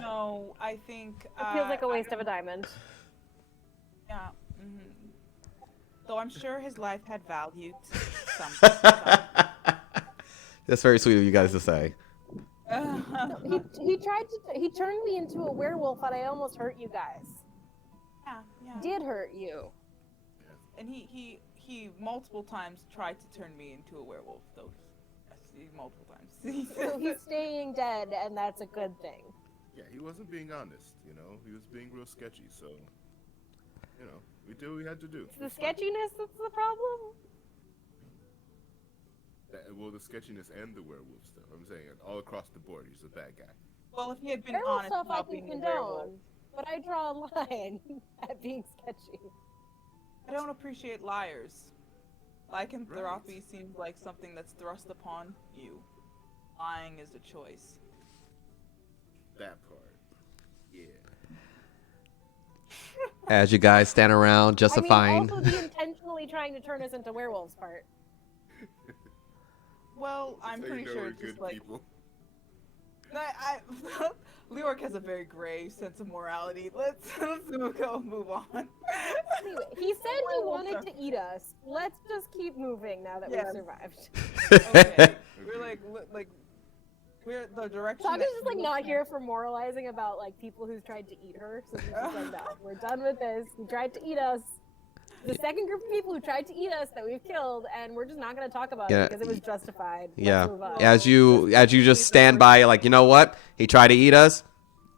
No, I think. It feels like a waste of a diamond. Yeah. Though I'm sure his life had value to something. That's very sweet of you guys to say. He tried to. He turned me into a werewolf, and I almost hurt you guys. Yeah. Did hurt you. And he multiple times tried to turn me into a werewolf, though. Yes, multiple times. So he's staying dead, and that's a good thing. Yeah, he wasn't being honest, you know? He was being real sketchy, so, you know, we did what we had to do. It's the It's fine. sketchiness that's the problem. Well, the sketchiness and the werewolf stuff. I'm saying it all across the board. He's a bad guy. Well, if he had been Werewolf honest stuff I about can being a werewolf, condone, but I draw a line at being sketchy. I don't appreciate liars. Lycanthropy seems like something that's thrust upon you. Lying is a choice. That part. Yeah. As you guys stand around justifying. I mean, also the intentionally trying to turn us into werewolves part. Well, I'm That's how pretty you know sure we're it's just good like people. Leoric has a very gray sense of morality. Let's move on. Anyway, he said he wanted to eat us. Let's just keep moving now that Yeah. we've survived. Okay, we're like we're the direction. Saga's that just like he not looks here for moralizing about like people who's tried to eat her. So she's just like, no, we're done with this. He tried to eat us. The second group of people who tried to eat us that we've killed, and we're just not going to talk about Yeah. it because it was justified. Let's Yeah. move on. As you just stand by, like, you know what? He tried to eat us.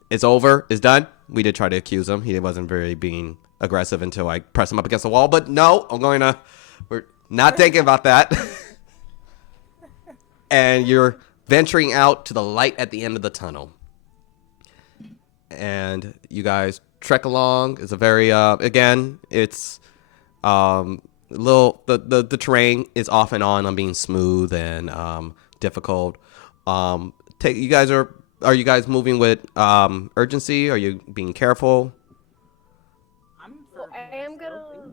It's over. It's done. We did try to accuse him. He wasn't very being aggressive until I pressed him up against the wall. But no, we're not thinking about that. And you're venturing out to the light at the end of the tunnel. And you guys trek along. It's a very, again, it's the terrain is off and on being smooth and difficult. Are you guys moving with urgency? Are you being careful? I'm Well, I am gonna.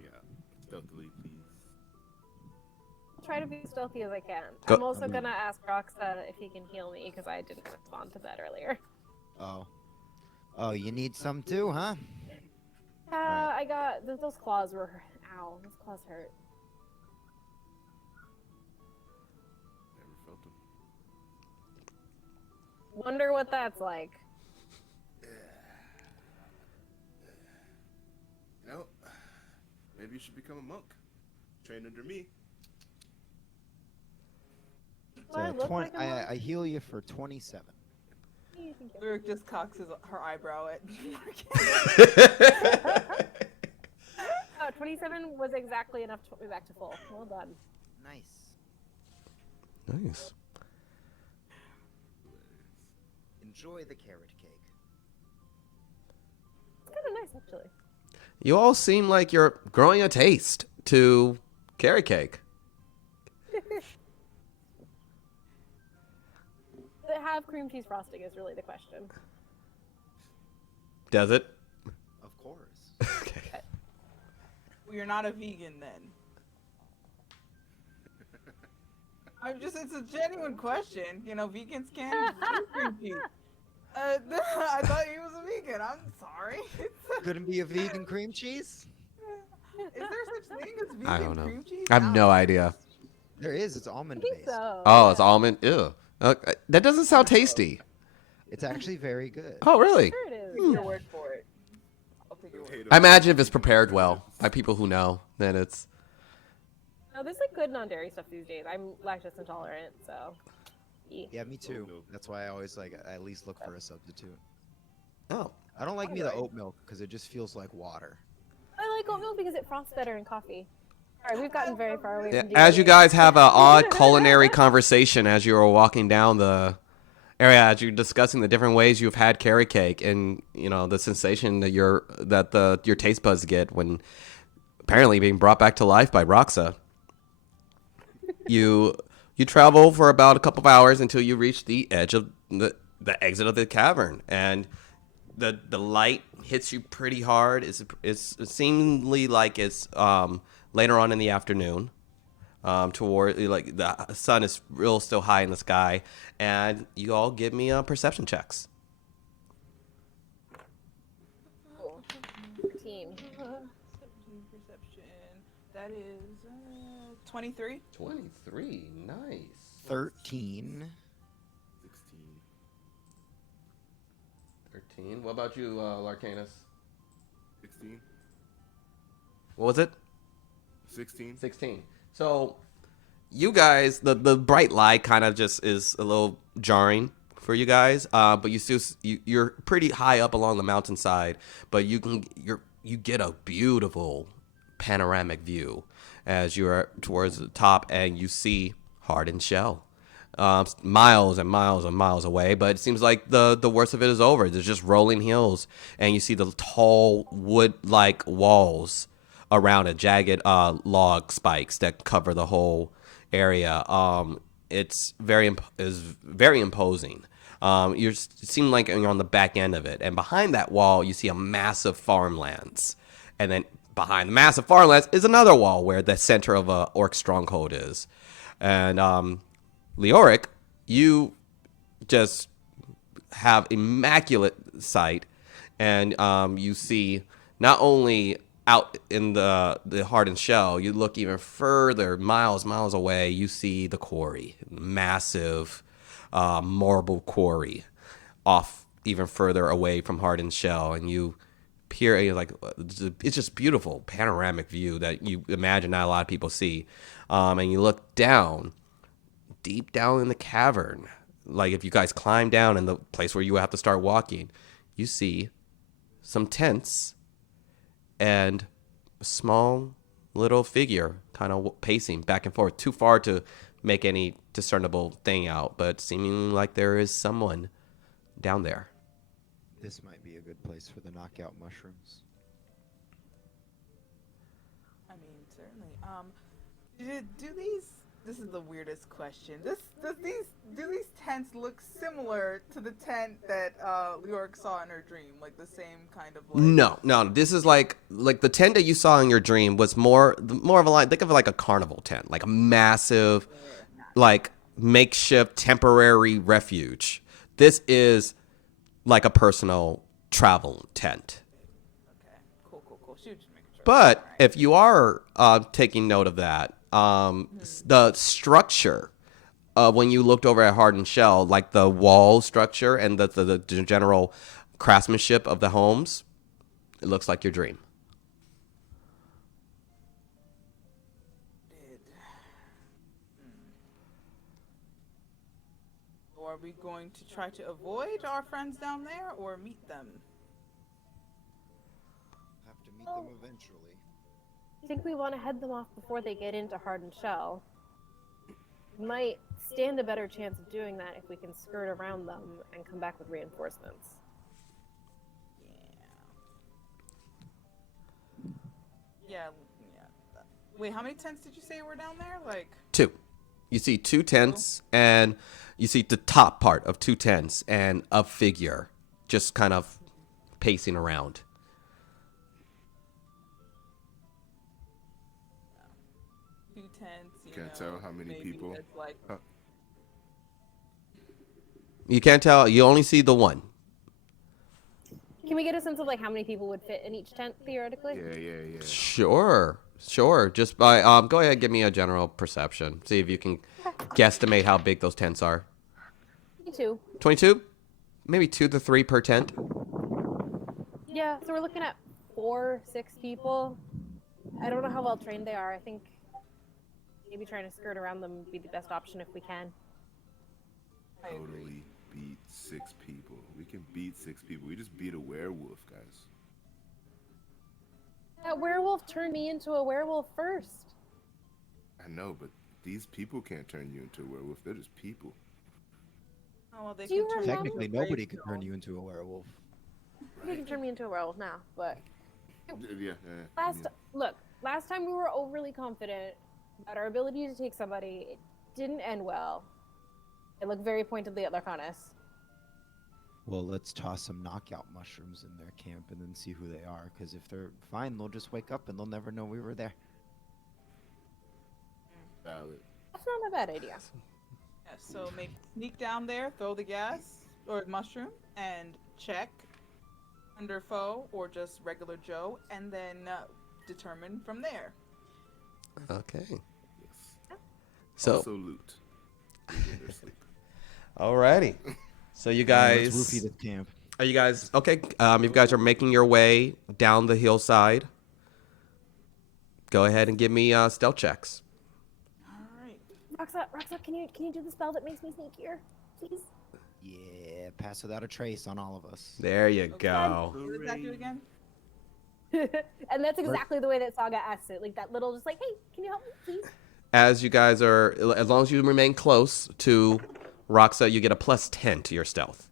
Yeah. Stealthily, please. Try to be as stealthy as I can. Go- I'm also gonna ask Roxa if he can heal me because I didn't respond to that earlier. Oh, you need some too, huh? Right. I got those claws were. Ow, those claws hurt. Never felt him. Wonder what that's like. No. Maybe you should become a monk. Train under me. Do I So look like a monk? I heal you for 27. Lyric just cocks her eyebrow at. Oh, 27 was exactly enough to put me back to full. Well done. Nice. Nice. Enjoy the carrot cake. It's kind of nice, actually. You all seem like you're growing a taste to carrot cake. The have cream cheese frosting is really the question. Does it? Of course. Okay. Well, you're not a vegan then. It's a genuine question. You know, vegans can't do cream cheese. I thought he was a vegan. I'm sorry. Couldn't be a vegan cream cheese? Is there such thing as vegan I don't know. cream cheese? I have no idea. There is. It's I almond think based. so. Oh, yeah. it's almond. Ew. That doesn't sound tasty. It's actually very good. Oh, really? Sure it is. Take your word for it. I'll take your word. Potato I imagine if it's prepared well by people who know, then it's. No, there's like good non-dairy stuff these days. I'm lactose intolerant, so. Yeah, me too. milk. That's why I always like I at least look for a substitute. Oh. I don't like me the Alright. oat milk because it just feels like water. I like oat milk because it frosts better in coffee. All right, we've gotten very far away Yeah, from as you dairy. guys have an odd culinary conversation as you are walking down the area, as you're discussing the different ways you've had carrot cake, and the sensation that your taste buds get when apparently being brought back to life by Roxa. You travel for about a couple of hours until you reach the edge of the exit of the cavern, and the light hits you pretty hard. It's seemingly like it's later on in the afternoon, toward like the sun is real still high in the sky, and you all give me perception checks. Cool. Team. 17 perception. That is 23. 23, nice. 13. 16. 13. What about you, Larcanus? 16. What was it? 16. 16. So, you guys, the bright light kind of just is a little jarring for you guys, but you're pretty high up along the mountainside, but you get a beautiful panoramic view as you're towards the top, and you see Hardened Shell, miles and miles and miles away. But it seems like the worst of it is over. There's just rolling hills, and you see the tall wood-like walls around it, jagged log spikes that cover the whole area. It's very imposing. You seem like you're on the back end of it, and behind that wall, you see a massive farmlands, and then behind the massive farmlands is another wall where the center of a orc stronghold is. And Leoric, you just have immaculate sight, and you see not only out in the Hardened Shell, you look even further, miles away, you see the quarry, massive marble quarry off even further away from Hardened Shell, and you peer, and you're like, it's just beautiful panoramic view that you imagine not a lot of people see. And you look down, deep down in the cavern, like if you guys climb down in the place where you have to start walking, you see some tents and a small little figure kind of pacing back and forth, too far to make any discernible thing out, but seeming like there is someone down there. This might be a good place for the knockout mushrooms. I mean, certainly. Do these? This is the weirdest question. Do these tents look similar to the tent that Leoric saw in her dream, like the same kind of? Like... No. This is like the tent that you saw in your dream was more of a line. Think of it like a carnival tent, like a massive, like makeshift temporary refuge. This is like a personal travel tent. Okay, cool. She was just making sure. But All right. if you are taking note of that, the structure, when you looked over at Hardened Shell, like the wall structure and the general craftsmanship of the homes, it looks like your dream. So are we going to try to avoid our friends down there or meet them? Have to meet them eventually. I think we want to head them off before they get into Hardened Shell. We might stand a better chance of doing that if we can skirt around them and come back with reinforcements. Yeah. Wait, how many tents did you say were down there? Like 2. You see 2 tents, and you see the top part of 2 tents and a figure just kind of pacing around. 2 tents. Can't tell how many maybe people. that's like You can't tell. You only see the one. Can we get a sense of like how many people would fit in each tent theoretically? Yeah. Sure. Just by go ahead and give me a general perception. See if you can guesstimate how big those tents are. 22. 22? Maybe 2 to 3 per tent. Yeah, so we're looking at 6 people. I don't know how well trained they are. I think maybe trying to skirt around them would be the best option if we can. I agree. Totally beat 6 people. We can beat 6 people. We just beat a werewolf, guys. That werewolf turned me into a werewolf first. I know, but these people can't turn you into a werewolf. They're just people. Oh, well, they Do you could turn remember- Technically, into a nobody could gravestone. turn you into a werewolf. You can turn me into a werewolf now, but Yeah. last time we were overly confident about our ability to take somebody. It didn't end well. They looked very pointedly at Larcanus. Well, let's toss some knockout mushrooms in their camp and then see who they are. Because if they're fine, they'll just wake up and they'll never know we were there. Valid. That's not a bad idea. Yeah, so maybe sneak down there, throw the gas or mushroom, and check under foe or just regular Joe, and then determine from there. Okay. Yes. So, Also loot. In their sleep. alrighty. So you Let's guys, roofie this camp. are you guys okay? You guys are making your way down the hillside. Go ahead and give me stealth checks. Alright. Roxa, can you do the spell that makes me sneakier, please? Yeah, pass without a trace on all of us. There you Okay. go. What does that do again? And that's exactly the way that Saga asks it, like that little, just like, hey, can you help me, please? As you guys are, as long as you remain close to Roxa, you get a +10 to your stealth.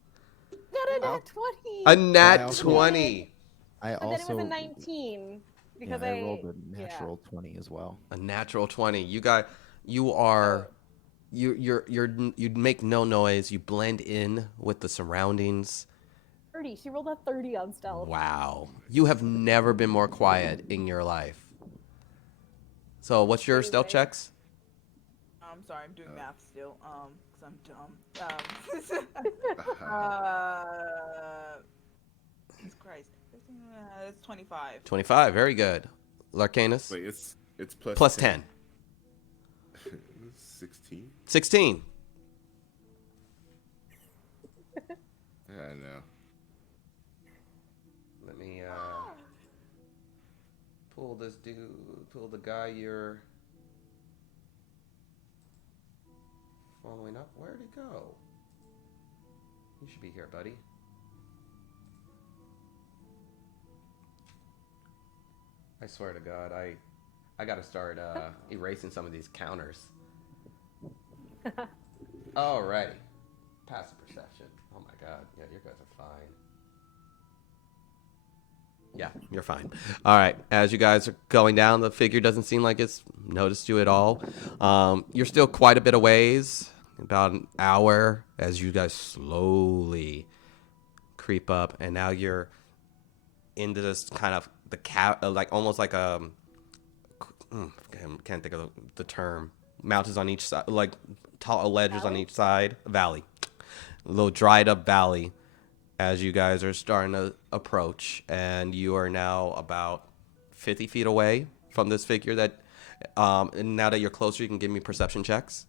Got a nat 20. A nat also- 20. I But then it also was a 19 because I rolled a natural 20 as well. A natural 20. You are, you make no noise. You blend in with the surroundings. 30. She rolled a 30 on stealth. Wow. You have never been more quiet in your life. So what's your stealth Anyway. checks? I'm sorry, I'm doing math still, because I'm dumb. Jesus Christ. It's 25. 25. Very good. Larcanus? Wait, it's plus +10. 16? 16. Yeah, I know. Let me pull the guy you're following up. Where'd he go? You should be here, buddy. I swear to God, I gotta start erasing some of these counters. Alrighty. Passive perception. Oh my God. Yeah, you guys are fine. Yeah, you're fine. All right. As you guys are going down, the figure doesn't seem like it's noticed you at all. You're still quite a bit of ways, about an hour, as you guys slowly creep up, and now you're into this kind of like almost like a can't think of the term. Mountains on each side, like tall ledges on each side, valley, a little dried up valley. As you guys are starting to approach, and you are now about 50 feet away from this figure that, and now that you're closer, you can give me perception checks.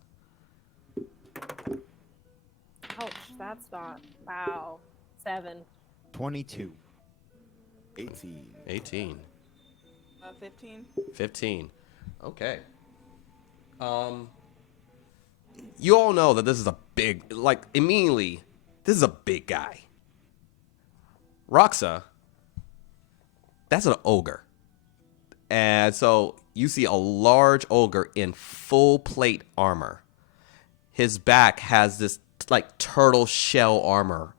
Ouch, that's not. Wow. 7. 22. 18. 18. 15. 15. Okay. You all know that this is a big, like, immediately, this is a big guy. Roxa, that's an ogre. And so you see a large ogre in full plate armor. His back has this like turtle shell armor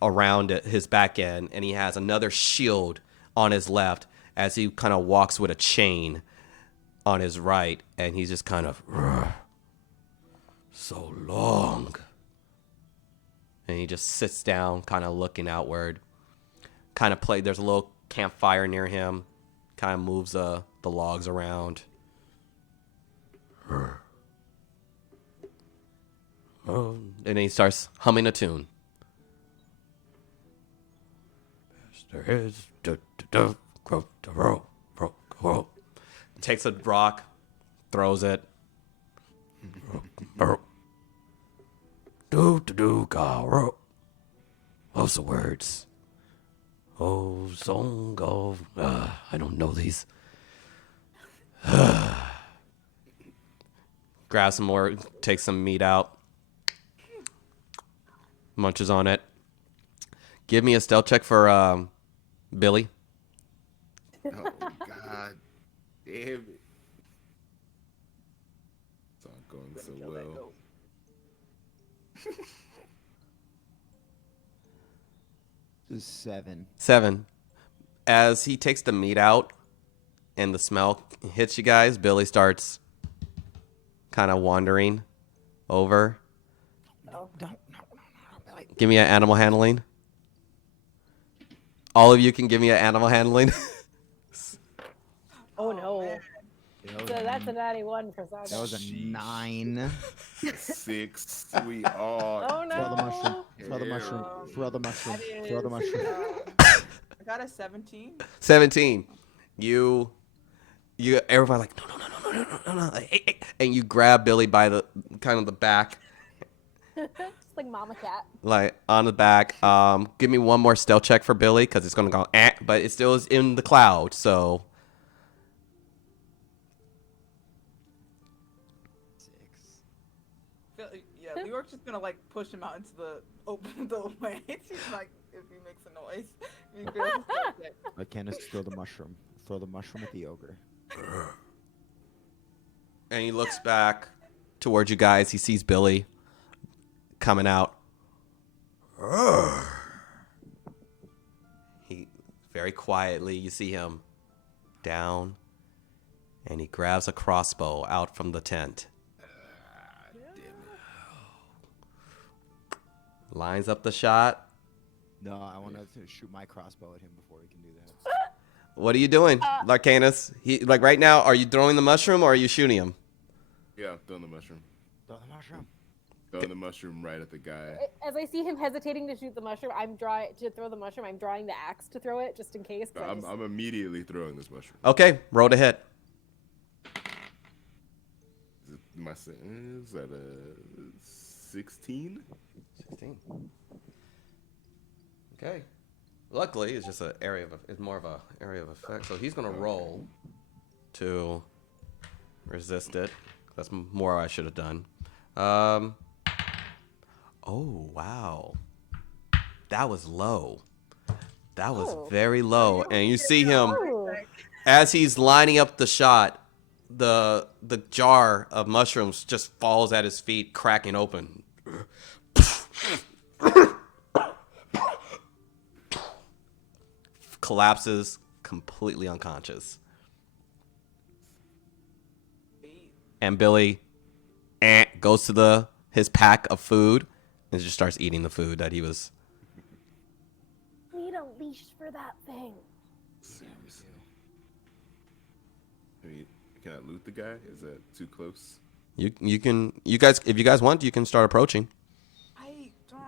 around his back end, and he has another shield on his left as he kind of walks with a chain on his right, and he's just kind of so long. And he just sits down, kind of looking outward. There's a little campfire near him. Kind of moves the logs around. And then he starts humming a tune. Best there is. Takes a rock, throws it. What's the words? Oh, song of... I don't know these. Grab some more, take some meat out. Munches on it. Give me a stealth check for Billy. Oh God, damn it! It's not going so Kill that well. goat. This is 7. 7. As he takes the meat out and the smell hits you guys, Billy starts kind of wandering over. Don't. Billy. Give me an animal handling. All of you can give me an animal handling. Oh no. man. So that's a natty one for Saga. That was a 9. 6. We are. Oh Throw the mushroom. no. Throw the mushroom. Throw the mushroom. That Throw the is, mushroom. I got a 17. 17. You everybody like no. Like, hey. And you grab Billy by the kind of the back, Just like mama cat. like on the back. Give me one more stealth check for Billy because it's gonna go but it still is in the cloud. So 6. Yeah, Leor's just gonna like push him out into the open way. She's like, if he makes a noise, he feels his I can't just throw the mushroom. Throw the mushroom at the ogre. and he looks back towards you guys. He sees Billy coming out. He very quietly, you see him down, and he grabs a crossbow out from the tent. Lines up the shot. No, I want to shoot my crossbow at him before he can do that. What are you doing, Larcanus? Like right now, are you throwing the mushroom or are you shooting him? Yeah, throwing the mushroom. Throw the mushroom. Throwing the mushroom right at the guy. As I see him hesitating to shoot the mushroom, I'm drawing the axe to throw it just in case. 'Cause I I'm, just- I'm immediately throwing this mushroom. Okay, roll to hit. Is that a 16? 16. Okay. Luckily, it's just it's more of a area of effect. So he's gonna roll to resist it. That's more I should have done. Oh wow, that was low. That was Oh. very low. And you see him Ooh. as he's lining up the shot. The jar of mushrooms just falls at his feet, cracking open. Collapses, completely unconscious. And Billy goes to his pack of food and just starts eating the food that he was. Need a leash for that thing. Seriously. I mean, can I loot the guy? Is that too close? You guys, if you guys want, you can start approaching. I don't.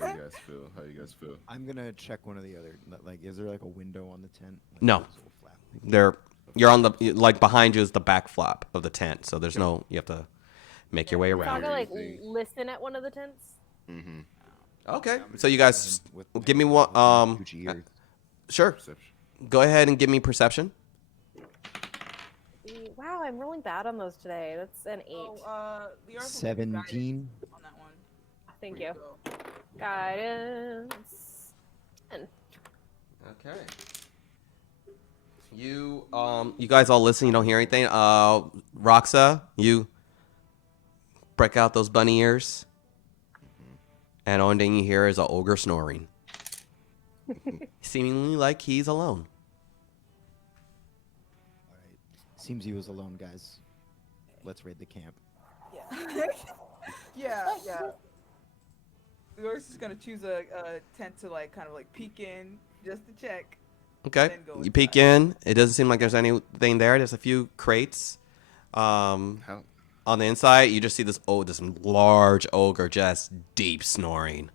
How you guys feel? How you guys feel? I'm gonna check one of the other. Like, is there like a window on the tent? Like, No. this little flap thing? You're on the like behind you is the back flap of the tent, so there's no you have to make your way around. Saga like Everything. listen at one of the tents. Mm-hmm. Okay, so you guys With give me my- one. with my huge ears. Sure. Perception. Go ahead and give me perception. Wow, I'm rolling bad on those today. That's an 8. Oh, Leor's will give you 17. guidance on that one. Thank you. So, Guidance. And Okay. You guys all listen. You don't hear anything. Roxa, you break out those bunny ears, and only thing you hear is an ogre snoring, seemingly like he's alone. All right. Seems he was alone, guys. Let's raid the camp. yeah. yeah. Leor's just gonna choose a tent to like kind of like peek in just to check. Okay. Then go You peek in. It doesn't seem like there's anything there. There's a few crates. How? On the inside, you just see this large ogre just deep snoring.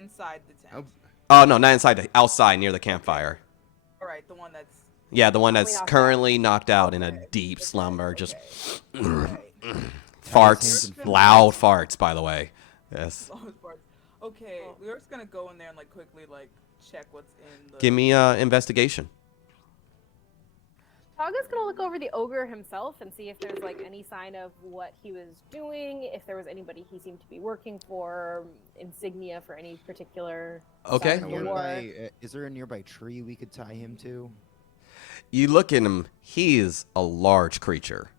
Inside the tent. Oh no, not inside. Outside near the campfire. All right, the one that's. Yeah, the one that's knocked out. currently knocked out in a Okay, deep slumber. Just Okay. farts, Hands- loud farts, by the way. Yes. Longest parts. Okay, we're just gonna go in there and like quickly like check what's in the. Give me investigation. Saga's gonna look over the ogre himself and see if there's like any sign of what he was doing, if there was anybody he seemed to be working for, insignia for any particular. Okay. sign of war. Nearby, is there a nearby tree we could tie him to? You look at him. He is a large creature.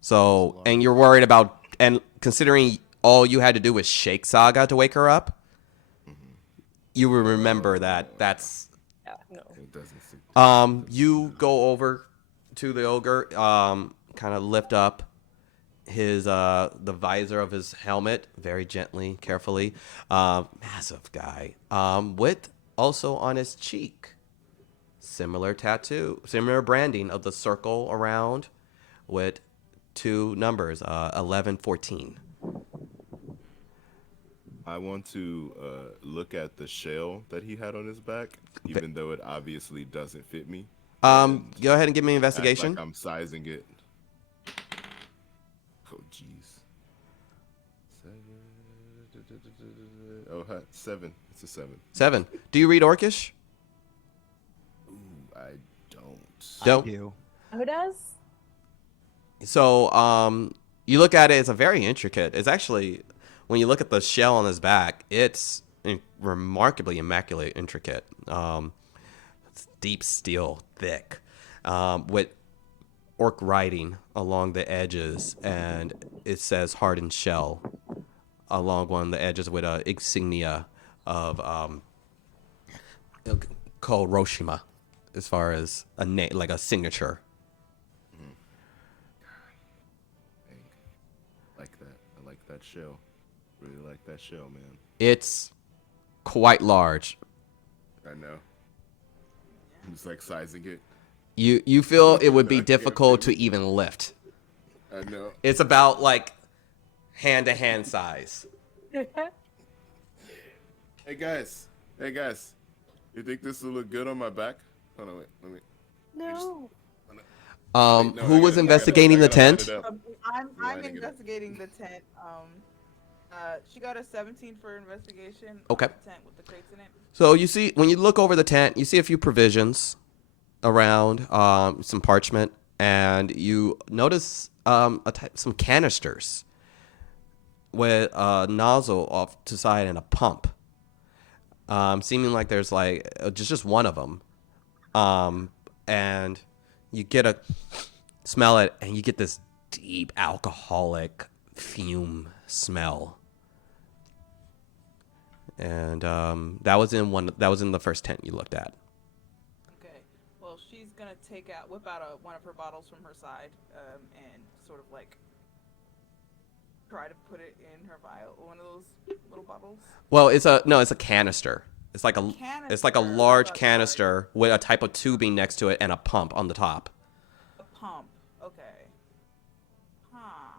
So, and you're worried about, and considering all you had to do was shake Saga to wake her up, you will remember that. That's. Yeah, no. It doesn't seem. You go over to the ogre, kind of lift up his the visor of his helmet very gently, carefully. Massive guy. With also on his cheek, similar tattoo, similar branding of the circle around, with 2 numbers, 11, 14. I want to look at the shell that he had on his back, even though it obviously doesn't fit me. Go ahead and give me an Act investigation. like I'm sizing it. Oh, jeez. 7. Oh, 7. It's a 7. 7. Do you read Orcish? Ooh, I don't. Don't. I do. Who does? So, you look at it, it's a very intricate. It's actually, when you look at the shell on his back, it's remarkably immaculate, intricate. It's deep steel, thick, with orc writing along the edges, and it says hardened shell along one of the edges with a insignia of called Roshima, as far as a name, like a signature. Like that. I like that shell. Really like that shell, man. It's quite large. I know. I'm just like sizing it. You feel it would be difficult to even lift. I know. It's about like hand to hand size. Hey guys. Hey guys. You think this will look good on my back? Hold on, wait. Let me. No. No, Who was investigating the tent? I'm lining it up. investigating the tent. She got a 17 for investigation. Okay. On the tent with the crates in it. So you see, when you look over the tent, you see a few provisions around, some parchment, and you notice some canisters with a nozzle off to side and a pump. Seeming like there's like just one of them, and you get a smell it, and you get this deep alcoholic fume smell. And that was in the first tent you looked at. Okay. Well, she's gonna whip out one of her bottles from her side, and sort of like try to put it in her vial, one of those little bottles. Well, it's a canister. It's like a Canister. large Sorry. canister with a type of tubing next to it and a pump on the top. A pump. Okay. Huh.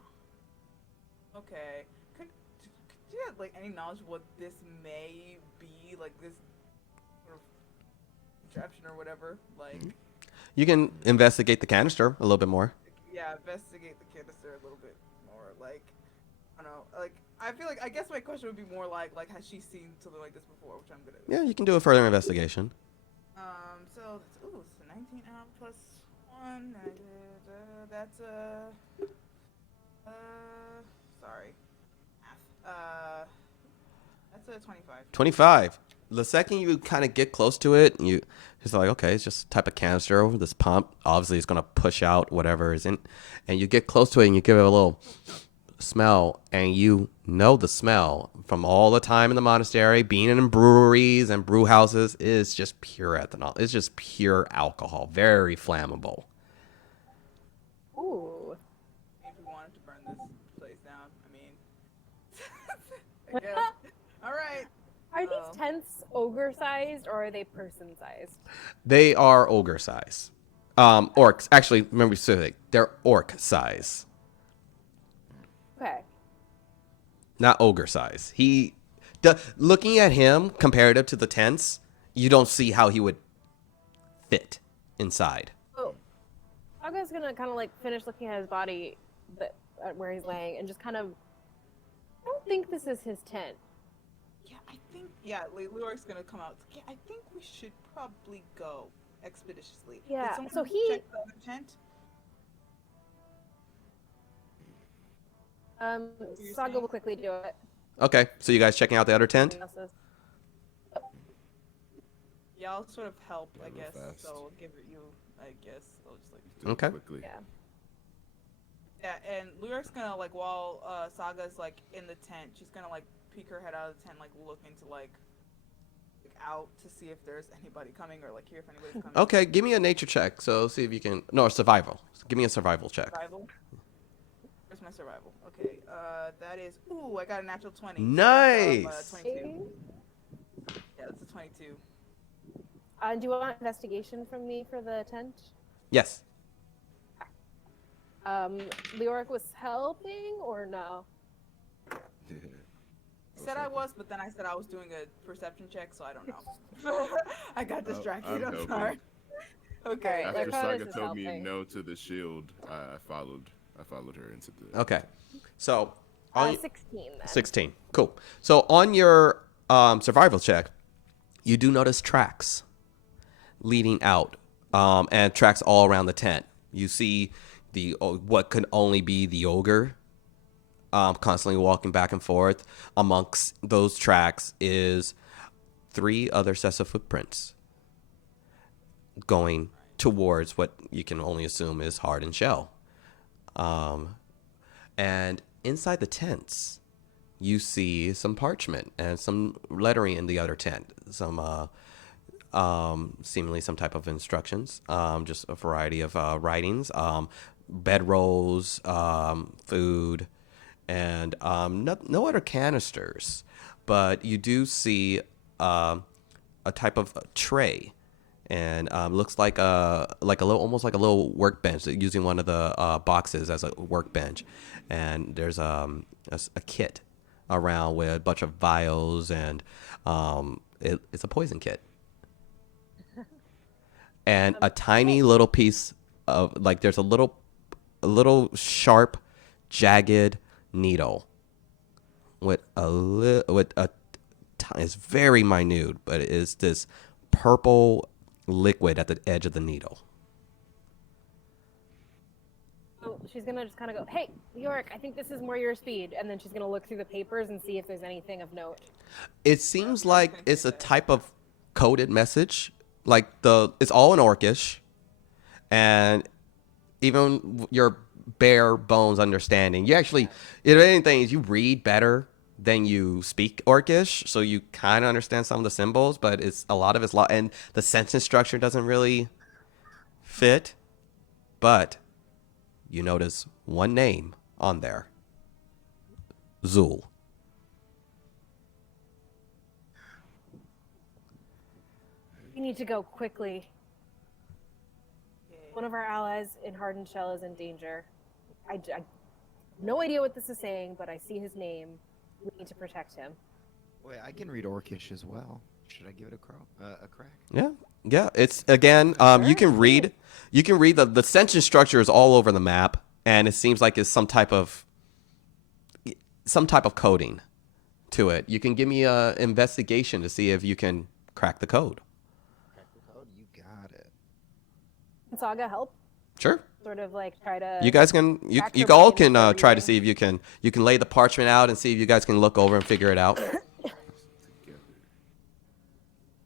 Okay. Could you have like any knowledge of what this may be? Like this sort of contraption or whatever? Like, You can investigate the canister a little bit more. yeah, investigate the canister a little bit more. Like, I don't know. Like, I guess my question would be more like has she seen something like this before? Which I'm gonna. Yeah, you can do a further investigation. So it's 19 out plus 1. That's sorry. That's a 25. 25. The second you kind of get close to it, it's like, okay, it's just a type of canister over this pump. Obviously, it's going to push out whatever is in. And you get close to it and you give it a little smell. And you know the smell from all the time in the monastery, being in breweries and brew houses, is just pure ethanol. It's just pure alcohol. Very flammable. Ooh. If we wanted to burn this place down, I mean. I guess. Alright. Are these tents ogre sized or are they person sized? They are ogre size. Orcs. Actually, remember specific. They're orc size. Okay. Not ogre size. Looking at him comparative to the tents, you don't see how he would fit inside. Oh, Saga's gonna kind of like finish looking at his body, where he's laying, and just kind of. I don't think this is his tent. Yeah, I think. Yeah, Leoric's gonna come out. Yeah, I think we should probably go expeditiously. Yeah, Did someone so he- check the other tent? you're Saga saying? will quickly do it. Okay, so you guys checking out the other tent? Yeah, I'll sort of help, I Yeah, real guess. fast. So I'll give it you, I guess. I'll just like. Do it Okay. Quickly. Yeah. Yeah, and Lyric's gonna like while Saga's like in the tent, she's gonna like peek her head out of the tent, like look into like out to see if there's anybody coming or like hear if anybody's coming. Okay, give me a nature check. So see if you can. No, survival. Give me a survival check. Survival. Where's my survival? Okay, that is. Ooh, I got a natural 20. Nice. 22. Yeah, that's a 22. Do you want investigation from me for the tent? Yes. Leoric was helping or no? I said I was, but then I said I was doing a perception check, so I don't know. I got distracted. I'm I'm helping. sorry. Okay. Alright, After Like, Saga is told me helping. no to the shield, I followed her into the. Okay. So on 16 then. 16. Cool. So on your survival check, you do notice tracks leading out, and tracks all around the tent. You see the what could only be the ogre, constantly walking back and forth. Amongst those tracks is 3 other sets of footprints going towards what you can only assume is Hardened Shell. And inside the tents, you see some parchment and some lettering in the other tent. Some seemingly some type of instructions. Just a variety of writings. Bedrolls, food, and no other canisters. But you do see a type of tray. And looks like a little, almost like a little workbench, using one of the boxes as a workbench. And there's a kit around with a bunch of vials, and it's a poison kit. And a tiny little piece of there's a little sharp, jagged needle with it's very minute, but it is this purple liquid at the edge of the needle. So she's gonna just kind of go, "Hey, Leoric, I think this is more your speed," and then she's gonna look through the papers and see if there's anything of note. It seems like it's a type of coded message. It's all in Orcish, and even your bare bones understanding, you actually, if anything, is you read better than you speak Orcish, so you kind of understand some of the symbols, but a lot of it's and the sentence structure doesn't really fit. But you notice one name on there, Zul. We need to go quickly. One of our allies in Hardened Shell is in danger. I no idea what this is saying, but I see his name. We need to protect him. Wait, I can read Orcish as well. Should I give it a crack? Yeah. It's again. You can read. The sentence structure is all over the map, and it seems like it's some type of coding to it. You can give me a investigation to see if you can crack the code. Crack the code. You got it. Can Saga help? Sure. Sort of like try to. You guys can. You Crack you her all brain can with try to everything. see if you can lay the parchment out and see if you guys can look over and figure it out.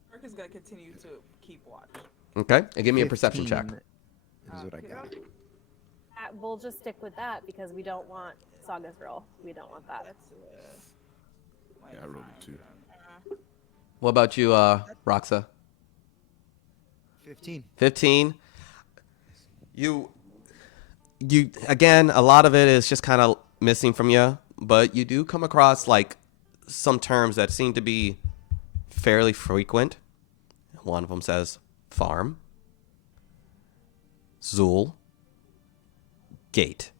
Mark is gonna continue to keep watch. Okay. And give me a perception check. 15 Is what I got. We'll just stick with that because we don't want Saga's roll. We don't want that. That's Yeah, I rolled a 2. What about you, Roxa? 15. 15. You again, a lot of it is just kind of missing from you, but you do come across some terms that seem to be fairly frequent. One of them says farm, Zul, gate.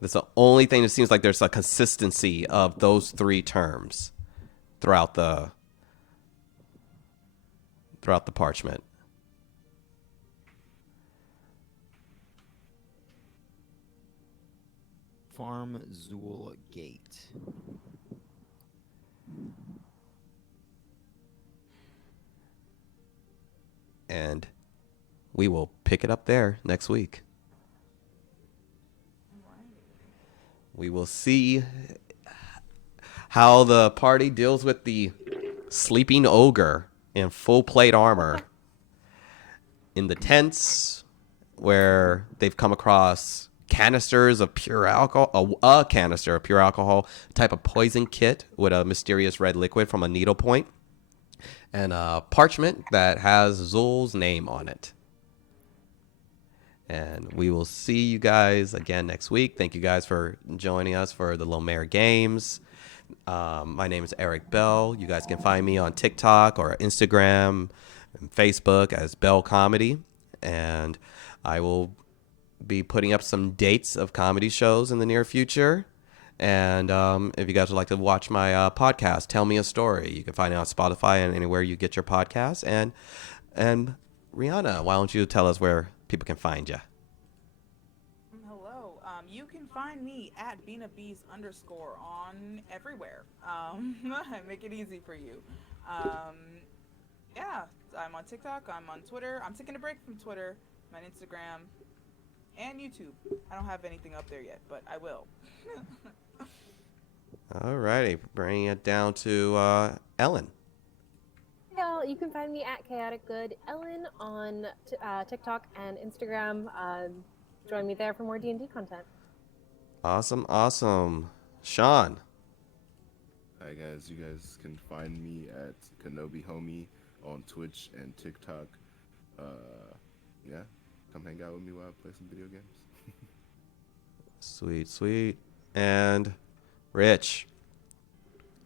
That's the only thing that seems like there's a consistency of those 3 terms throughout the parchment. Farm Zool Gate. And we will pick it up there next week. We will see how the party deals with the sleeping ogre in full plate armor in the tents where they've come across canisters of pure alcohol, a canister of pure alcohol, type of poison kit with a mysterious red liquid from a needlepoint, and a parchment that has Zul's name on it. And we will see you guys again next week. Thank you guys for joining us for the Lomér Games. My name is Eric Bell. You guys can find me on TikTok or Instagram and Facebook as Bell Comedy. And I will be putting up some dates of comedy shows in the near future. And if you guys would like to watch my podcast, Tell Me a Story, you can find it on Spotify and anywhere you get your podcasts. And Rihanna, why don't you tell us where people can find you? Hello. You can find me at BinaBees_ on everywhere. I make it easy for you. Yeah, I'm on TikTok. I'm on Twitter. I'm taking a break from Twitter. I'm on Instagram and YouTube. I don't have anything up there yet, but I will. All righty, bringing it down to Ellen. Well, you can find me at Chaotic Good Ellen on TikTok and Instagram. Join me there for more D&D content. Awesome. Sean. Hi guys, you guys can find me at Kenobi Homie on Twitch and TikTok. Yeah, come hang out with me while I play some video games. Sweet. And Rich.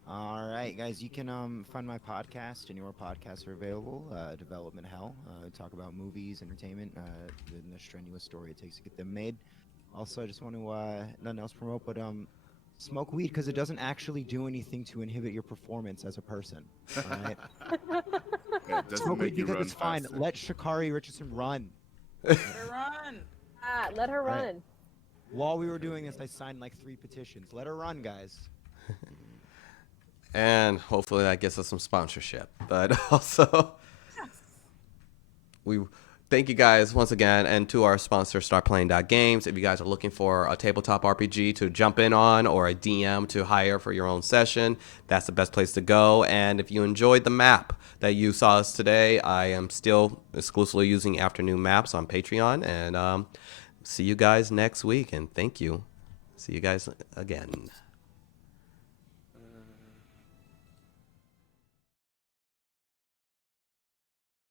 All right, guys, you can find my podcast and your podcasts are available. Development Hell. Talk about movies, entertainment, the strenuous story it takes to get them made. Also, I just want to nothing else promote, but smoke weed because it doesn't actually do anything to inhibit your performance as a person. All right? Yeah, it doesn't Smoke make weed you because run it's fine. faster. Let Sha'Carri Richardson run. Let her run. Let her Right. run. While we were doing this, I signed like 3 petitions. Let her run, guys. And hopefully that gets us some sponsorship. But also, we thank you guys once again, and to our sponsor, StartPlaying.Games. If you guys are looking for a tabletop RPG to jump in on or a DM to hire for your own session, that's the best place to go. And if you enjoyed the map that you saw us today, I am still exclusively using afternoon maps on Patreon. And see you guys next week. And thank you. See you guys again.